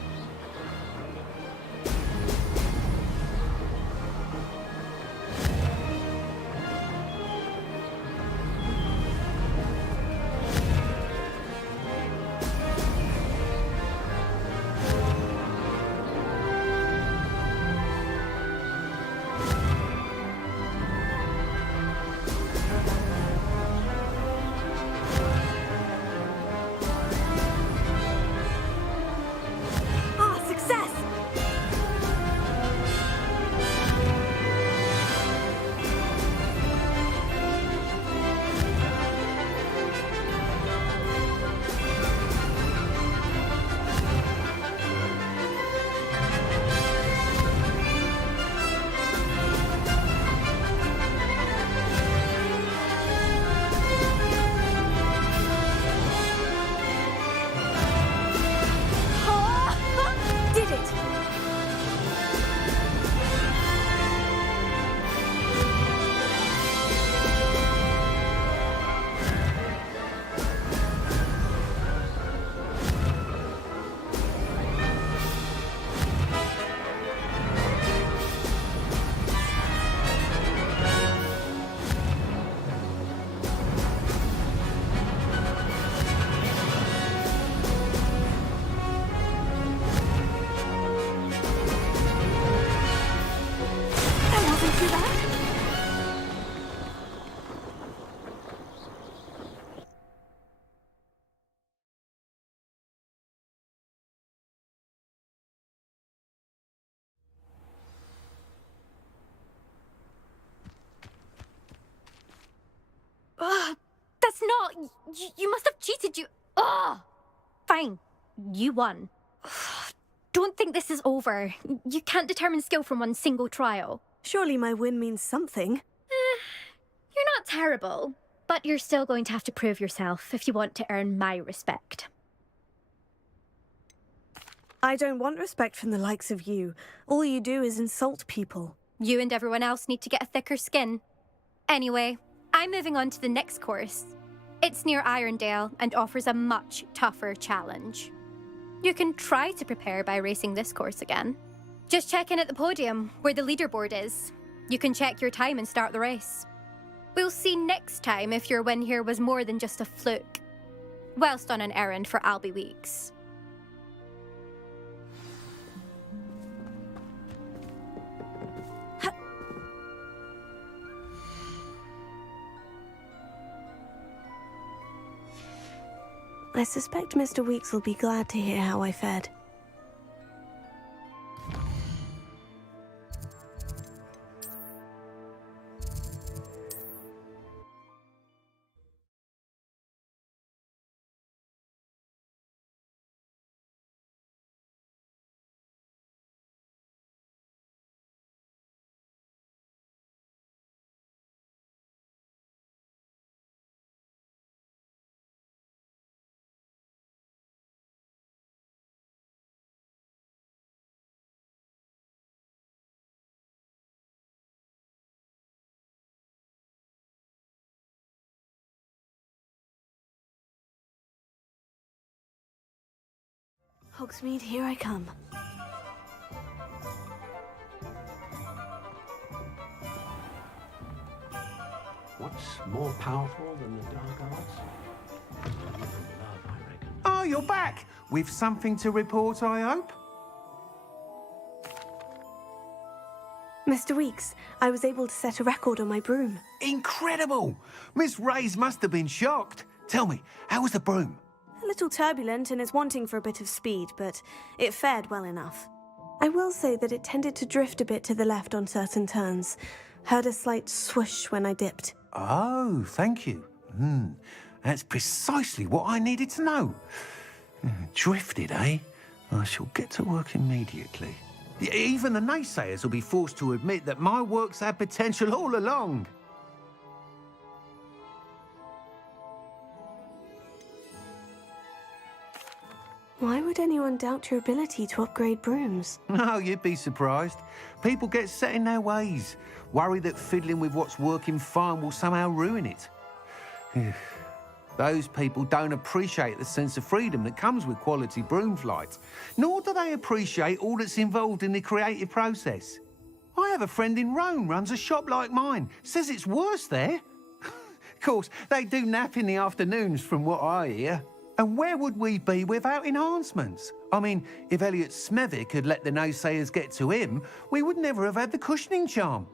That's not... You must have cheated, you... Ugh! Fine. You won. Don't think this is over. You can't determine skill from one single trial. Surely my win means something. You're not terrible, but you're still going to have to prove yourself if you want to earn my respect. I don't want respect from the likes of you. All you do is insult people. You and everyone else need to get a thicker skin. Anyway, I'm moving on to the next course. It's near Irondale and offers a much tougher challenge. You can try to prepare by racing this course again. Just check in at the podium, where the leaderboard is. You can check your time and start the race. We'll see next time if your win here was more than just a fluke. Whilst on an errand for Albie Weeks. I suspect Mr. Weeks will be glad to hear how I fared. Hogsmeade, here I come. What's more powerful than the dark arts? Love, I reckon. Oh, you're back! With something to report, I hope? Mr. Weeks, I was able to set a record on my broom. Incredible! Miss Ray's must have been shocked. Tell me, how was the broom? A little turbulent and is wanting for a bit of speed, but it fared well enough. I will say that it tended to drift a bit to the left on certain turns. Heard a slight swoosh when I dipped. Oh, thank you. That's precisely what I needed to know. Drifted, eh? I shall get to work immediately. Even the naysayers will be forced to admit that my work's had potential all along. Why would anyone doubt your ability to upgrade brooms? No, you'd be surprised. People get set in their ways, worry that fiddling with what's working fine will somehow ruin it. Those people don't appreciate the sense of freedom that comes with quality broom flight, nor do they appreciate all that's involved in the creative process. I have a friend in Rome runs a shop like mine, says it's worse there. Of course, they do nap in the afternoons from what I hear. And where would we be without enhancements? I mean, if Elliot Smethwick had let the naysayers get to him, we would never have had the cushioning charm.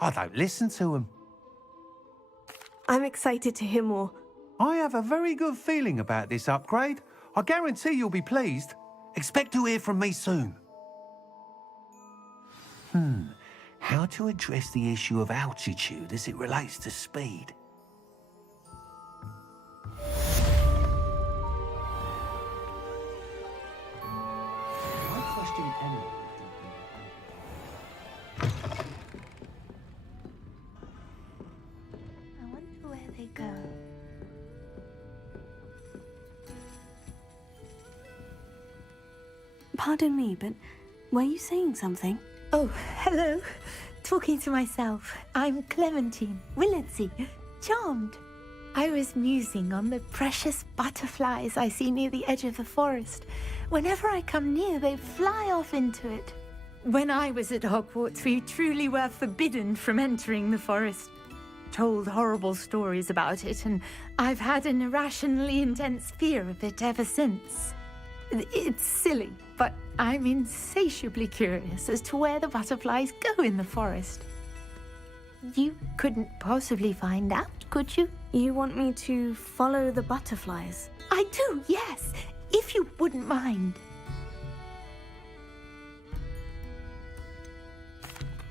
I don't listen to them. I'm excited to hear more. I have a very good feeling about this upgrade. I guarantee you'll be pleased. Expect to hear from me soon. How to address the issue of altitude as it relates to speed? I question anyone. I wonder where they go. Pardon me, but were you saying something? Oh, hello. Talking to myself. I'm Clementine Willardsey. Charmed. I was musing on the precious butterflies I see near the edge of the forest. Whenever I come near, they fly off into it. When I was at Hogwarts, we truly were forbidden from entering the forest. Told horrible stories about it, and I've had an irrationally intense fear of it ever since. It's silly, but I'm insatiably curious as to where the butterflies go in the forest. You couldn't possibly find out, could you? You want me to follow the butterflies? I do, yes, if you wouldn't mind.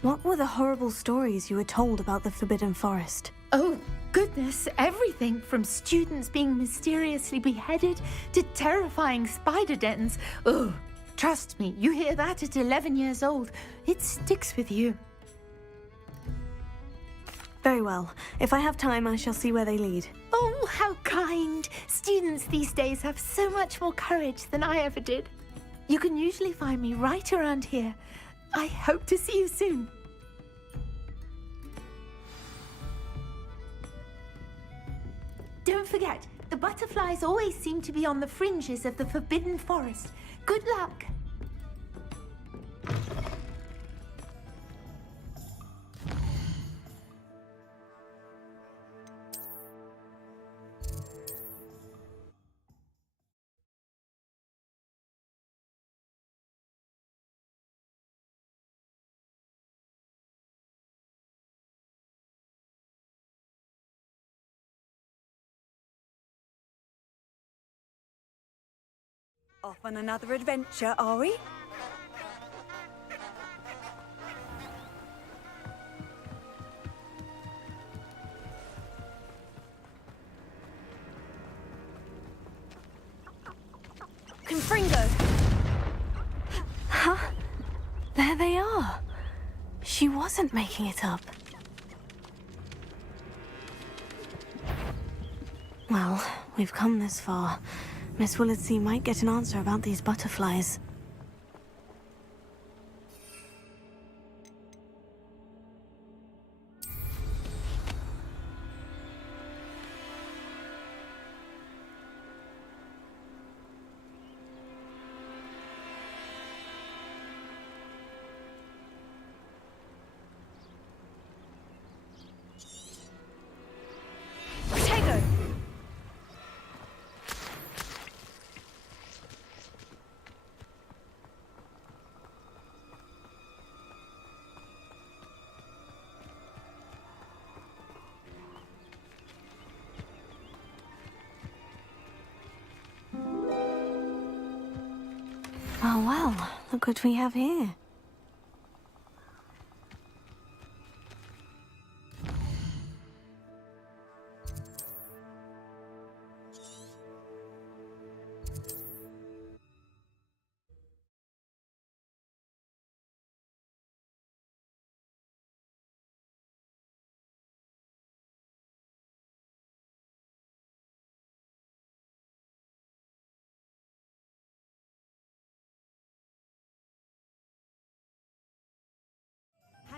What were the horrible stories you were told about the Forbidden Forest? Oh, goodness, everything from students being mysteriously beheaded to terrifying spider dens. Oh, trust me, you hear that at 11 years old, it sticks with you. Very well. If I have time, I shall see where they lead. Oh, how kind. Students these days have so much more courage than I ever did. You can usually find me right around here. I hope to see you soon. Don't forget, the butterflies always seem to be on the fringes of the Forbidden Forest. Good luck. Off on another adventure, are we? Confringo! Huh? There they are. She wasn't making it up. Well, we've come this far. Miss Willardsey might get an answer about these butterflies. Look what we have here.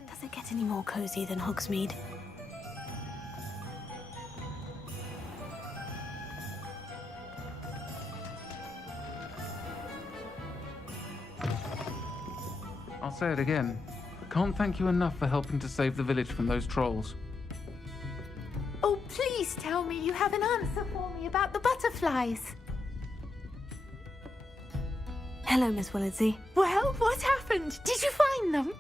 Does it get any more cozy than Hogsmeade? I'll say it again. Can't thank you enough for helping to save the village from those trolls. Oh, please tell me you have an answer for me about the butterflies. Hello, Miss Willardsey. Well, what happened? Did you find them?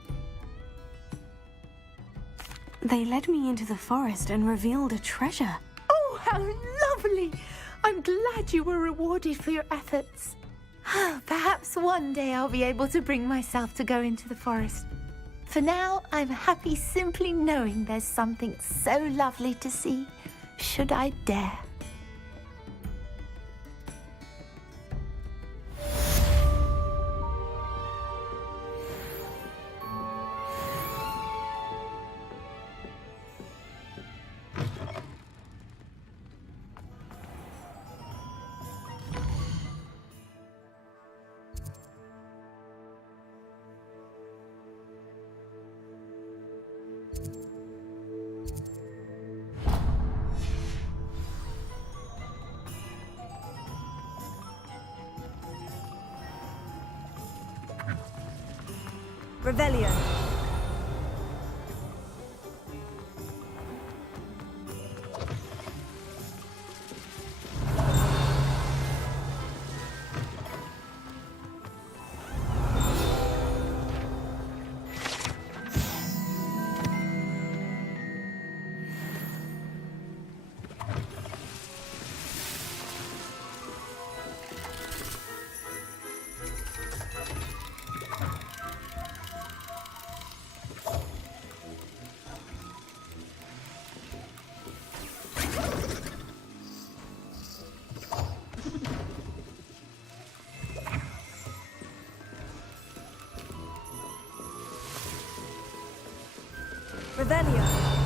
They led me into the forest and revealed a treasure. Oh, how lovely! I'm glad you were rewarded for your efforts. Perhaps one day I'll be able to bring myself to go into the forest. For now, I'm happy simply knowing there's something so lovely to see, should I dare. Revelio. Revelio.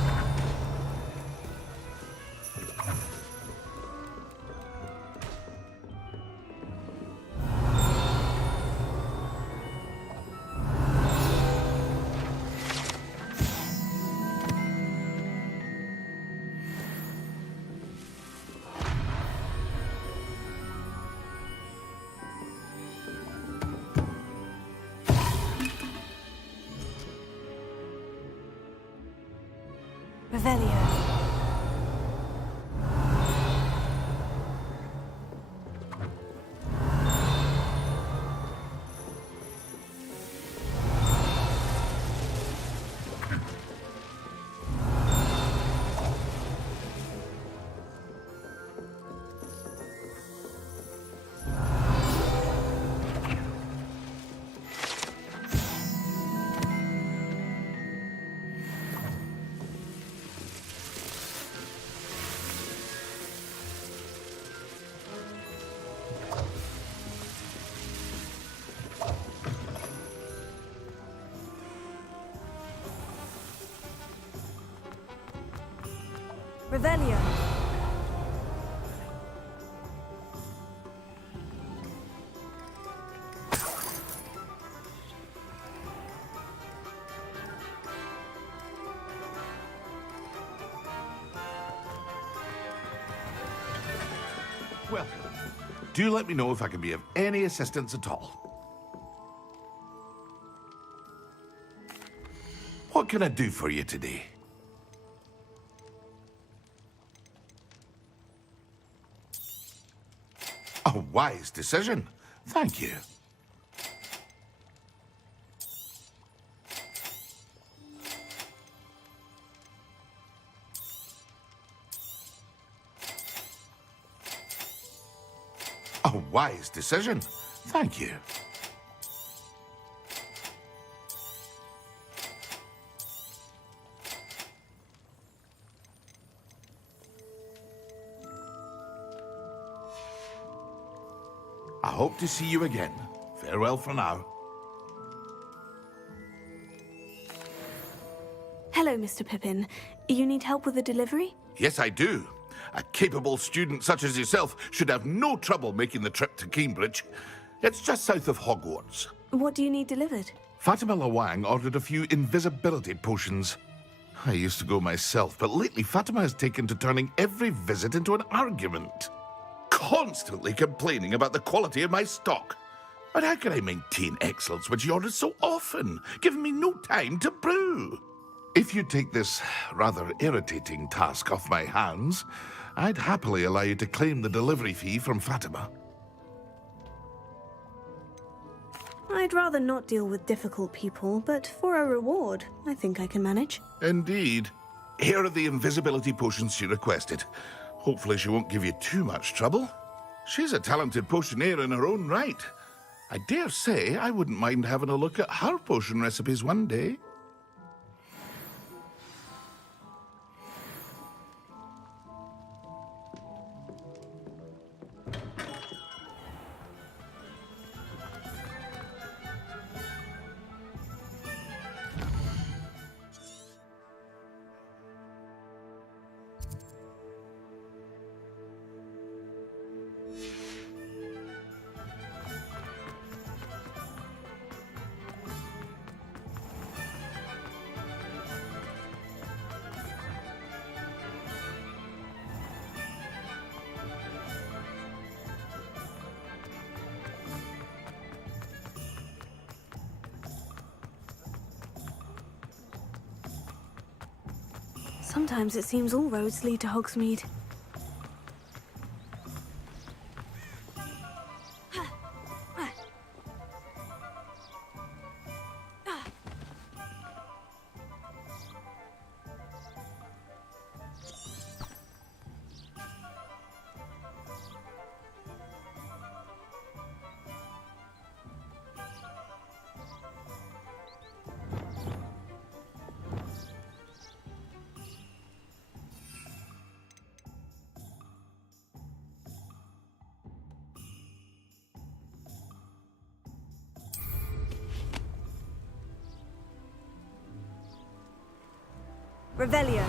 Revelio. Revelio. Welcome. Do let me know if I can be of any assistance at all. What can I do for you today? A wise decision. Thank you. A wise decision. Thank you. hope to see you again. Farewell for now. Hello, Mr. Pippin. You need help with the delivery? Yes, I do. A capable student such as yourself should have no trouble making the trip to Cambridge. It's just south of Hogwarts. What do you need delivered? Fatima Lawang ordered a few invisibility potions. I used to go myself, but lately Fatima has taken to turning every visit into an argument. Constantly complaining about the quality of my stock. But how can I maintain excellence when she orders so often, giving me no time to brew? If you take this rather irritating task off my hands, I'd happily allow you to claim the delivery fee from Fatima. I'd rather not deal with difficult people, but for a reward, I think I can manage. Indeed. Here are the invisibility potions she requested. Hopefully she won't give you too much trouble. She's a talented potioneer in her own right. I dare say I wouldn't mind having a look at her potion recipes one day. Sometimes it seems all roads lead to Hogsmeade. Revelio.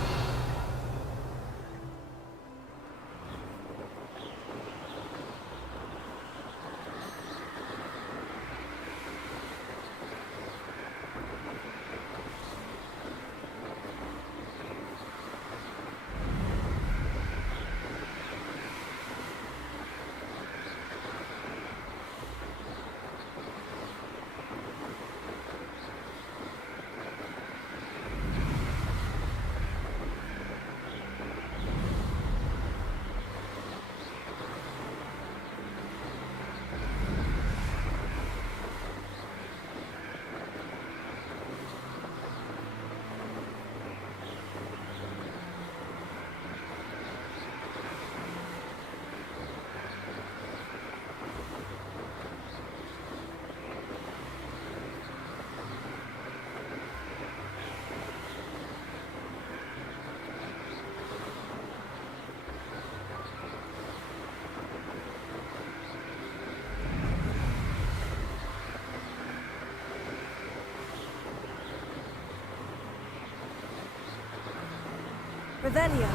Revelio.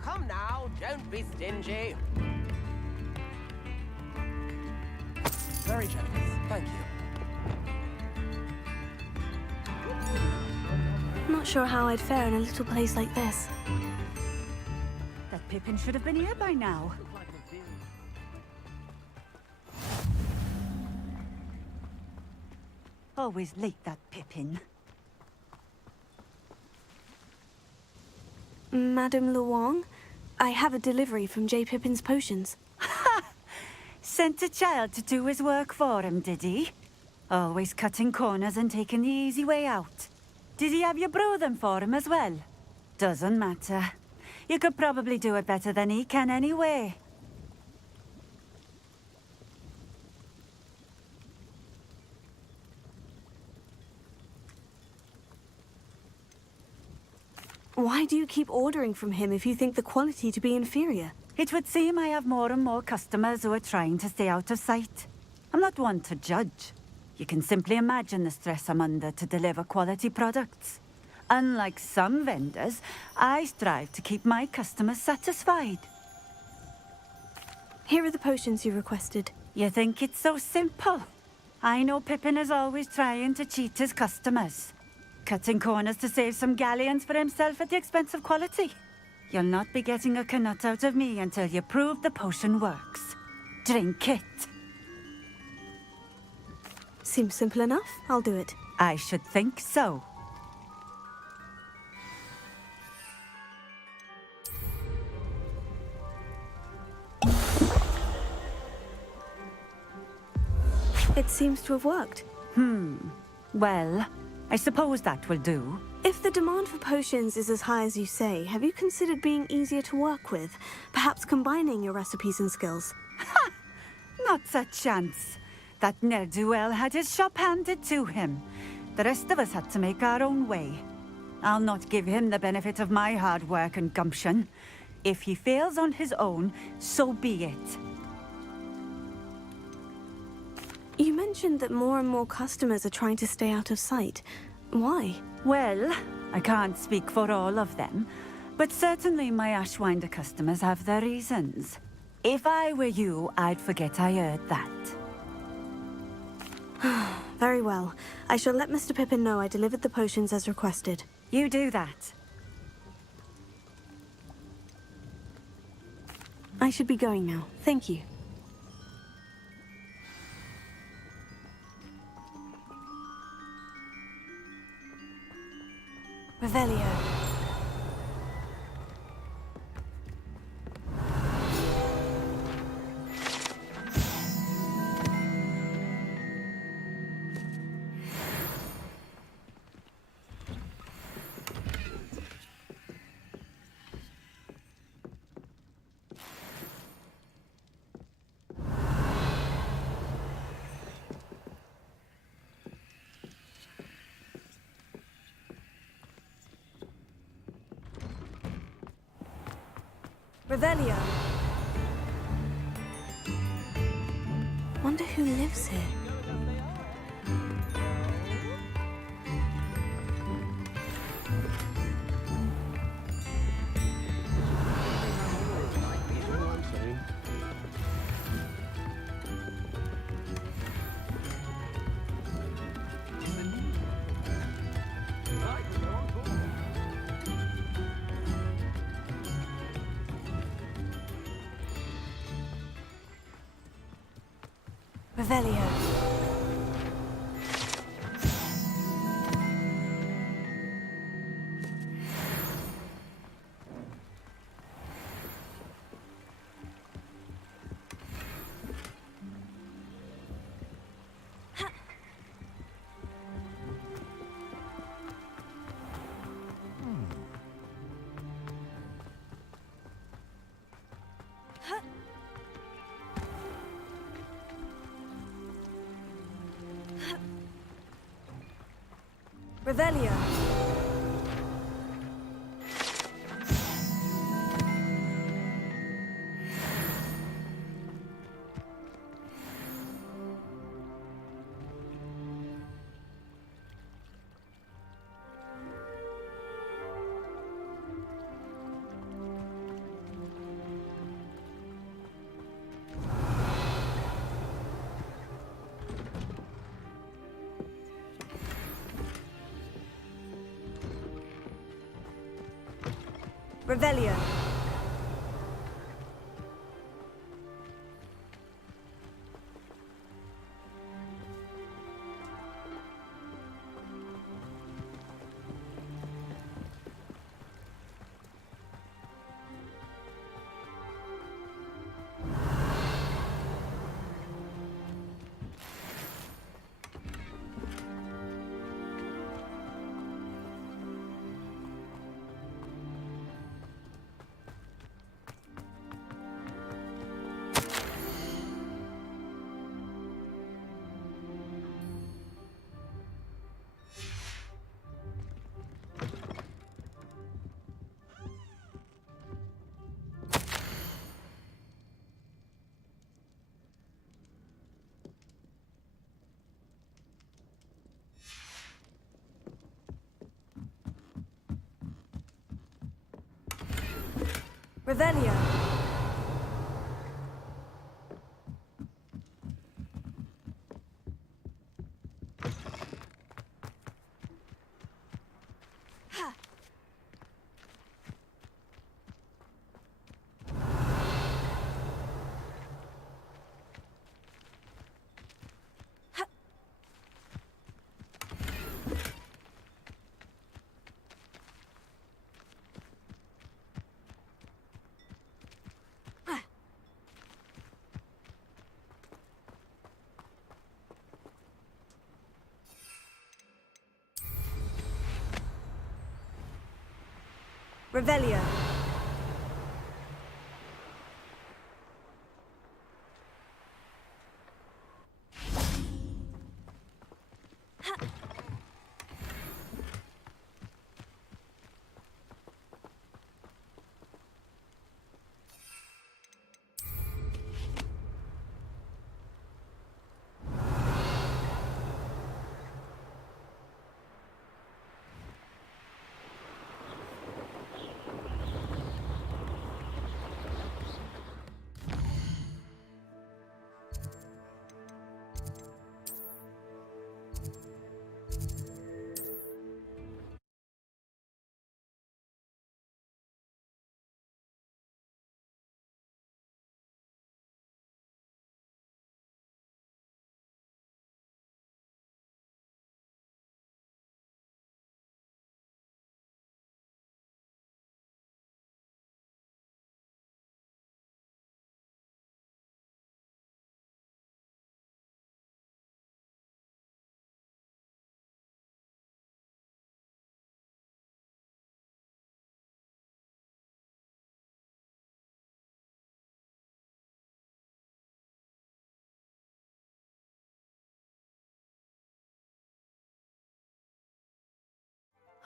Come now, don't be stingy. Very generous, thank you. sure how I'd fare in a little place like this. That Pippin should have been here by now. Always late, that Pippin. Madame Luong, I have a delivery from J. Pippin's potions. Ha! Sent a child to do his work for him, did he? Always cutting corners and taking the easy way out. Did he have you brew them for him as well? Doesn't matter. You could probably do it better than he can anyway. Why do you keep ordering from him if you think the quality to be inferior? It would seem I have more and more customers who are trying to stay out of sight. I'm not one to judge. You can simply imagine the stress I'm under to deliver quality products. Unlike some vendors, I strive to keep my customers satisfied. Here are the potions you requested. You think it's so simple? I know Pippin is always trying to cheat his customers. Cutting corners to save some galleons for himself at the expense of quality. You'll not be getting a canut out of me until you prove the potion works. Drink it. Seems simple enough. I'll do it. I should think so. It seems to have worked. Well, I suppose that will do. If the demand for potions is as high as you say, have you considered being easier to work with? Perhaps combining your recipes and skills? Ha! Not a chance. That ne'er-do-well had his shop handed to him. The rest of us had to make our own way. I'll not give him the benefit of my hard work and gumption. If he fails on his own, so be it. You mentioned that more and more customers are trying to stay out of sight. Why? Well, I can't speak for all of them, but certainly my Ashwinder customers have their reasons. If I were you, I'd forget I heard that. Very well. I shall let Mr. Pippin know I delivered the potions as requested. You do that. I should be going now. Thank you. Revelio. Revelio. Wonder who lives here. Revelio. Revelio. Revelio. Revelio. Revelio.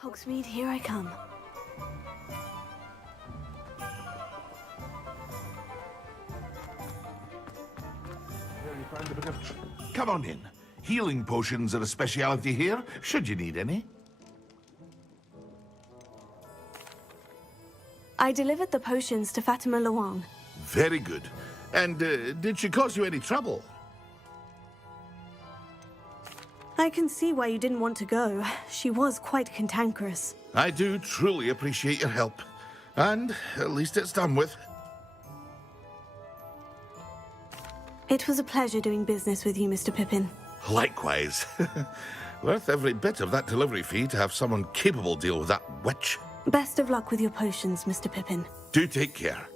Hogsmeade, here I come. Come on in. Healing potions are a speciality here, should you need any. I delivered the potions to Fatima Luang. Very good. And did she cause you any trouble? I can see why you didn't want to go. She was quite cantankerous. I do truly appreciate your help. And at least it's done with. It was a pleasure doing business with you, Mr. Pippin. Likewise. Worth every bit of that delivery fee to have someone capable deal with that witch. Best of luck with your potions, Mr. Pippin. Do take care.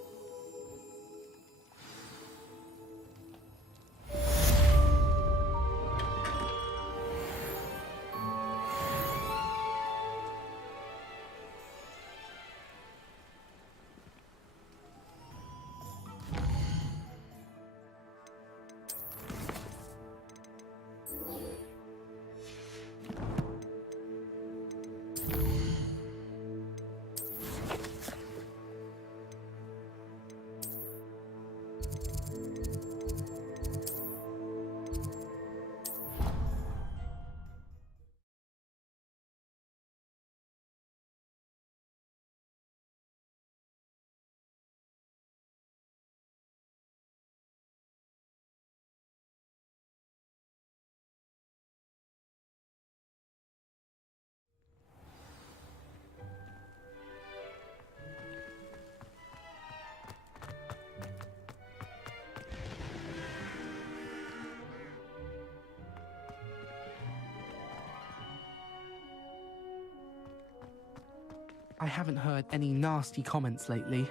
I haven't heard any nasty comments lately.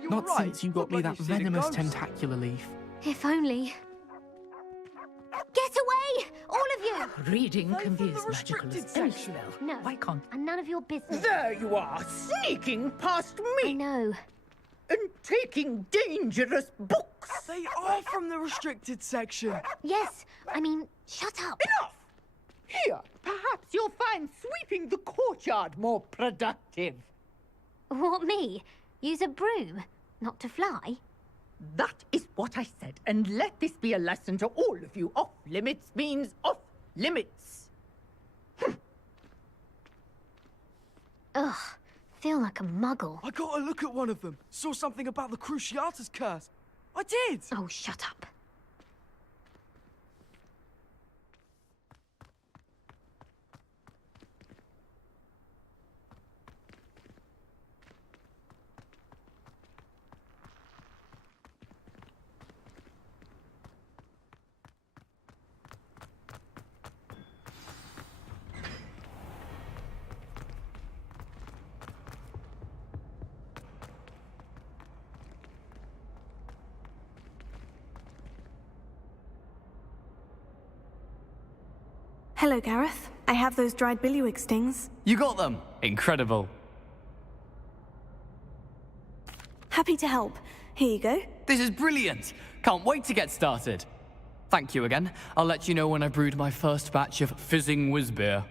You're Not right. since you got Looked me like that you've seen a venomous ghost. tentacular leaf. If only. Get away! All of you! Reading can be the as magical restricted as any section. spell. No. Why can't... And none of your business. There you are, sneaking past I me know. and taking dangerous books. They are from the restricted section. Yes, I mean, shut up. Enough! Here, perhaps you'll find sweeping the courtyard more productive. What, me? Use a broom? Not to fly? That is what I said, and let this be a lesson to all of you. Off limits means off limits. Ugh, feel like a muggle. I got a look at one of them. Saw something about the Cruciatus curse. I did. Oh, shut up. Hello, Gareth. I have those dried billywig stings. You got them! Incredible. Happy to help. Here you go. This is brilliant! Can't wait to get started. Thank you again. I'll let you know when I brewed my first batch of fizzing whiz-beer.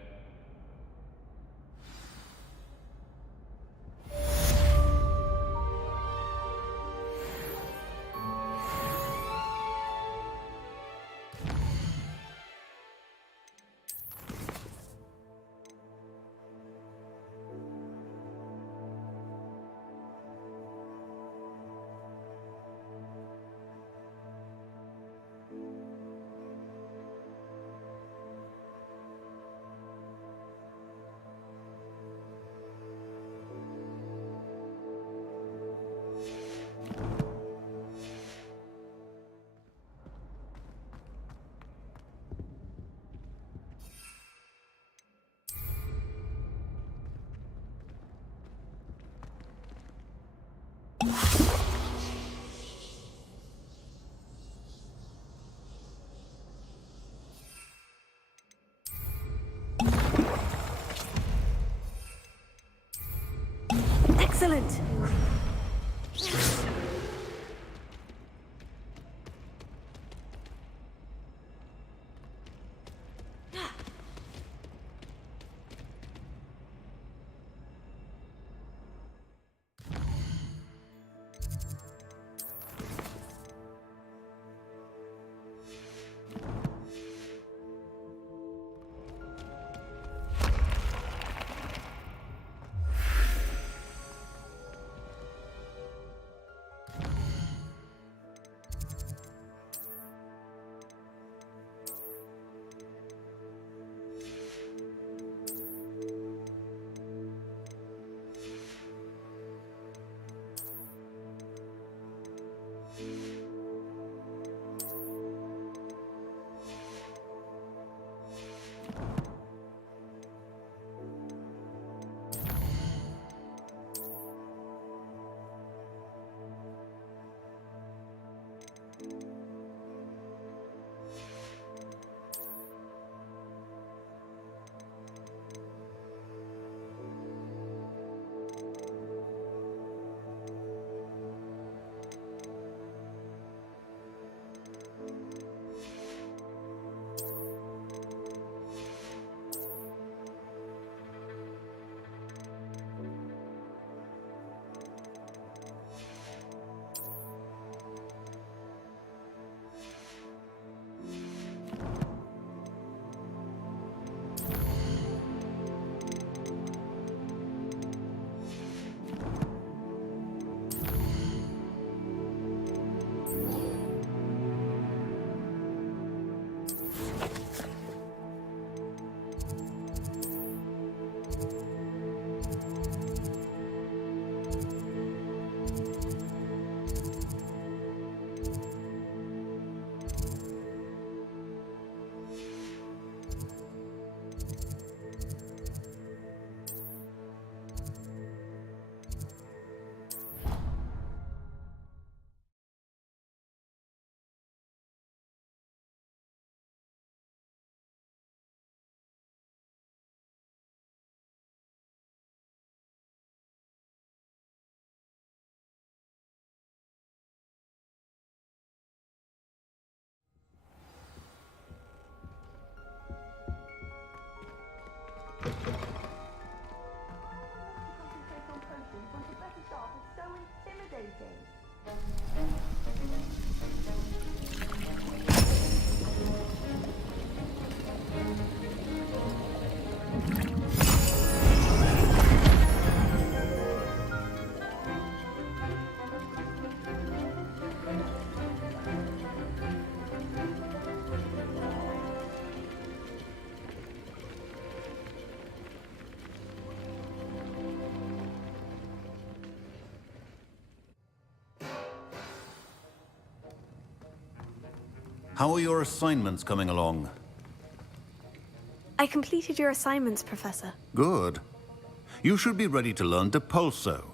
How are your assignments coming along? I completed your assignments, Professor. Good. You should be ready to learn Depulso.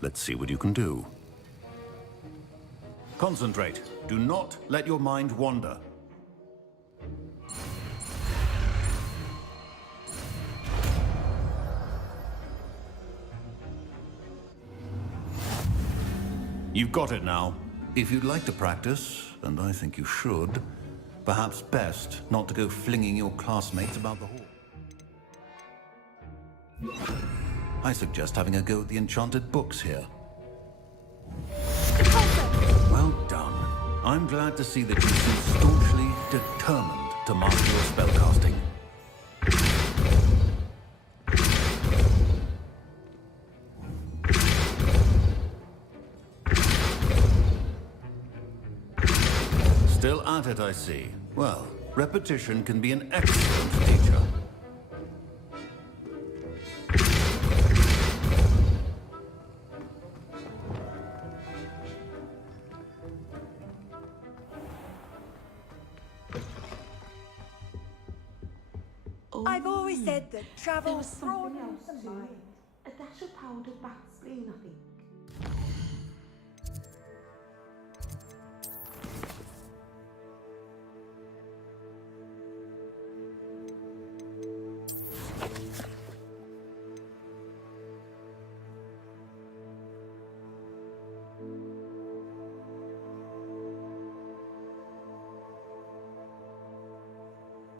Let's see what you can do. Concentrate. Do not let your mind wander. You've got it now. If you'd like to practice, and I think you should, perhaps best not to go flinging your classmates about the hall. I suggest having a go at the enchanted books here. Well done. I'm glad to see that you seem staunchly determined to master your spellcasting. Still at it, I see. Well, repetition can be an excellent teacher. I've always said that travel broadens the mind. A dash of powdered bat spleen, I think.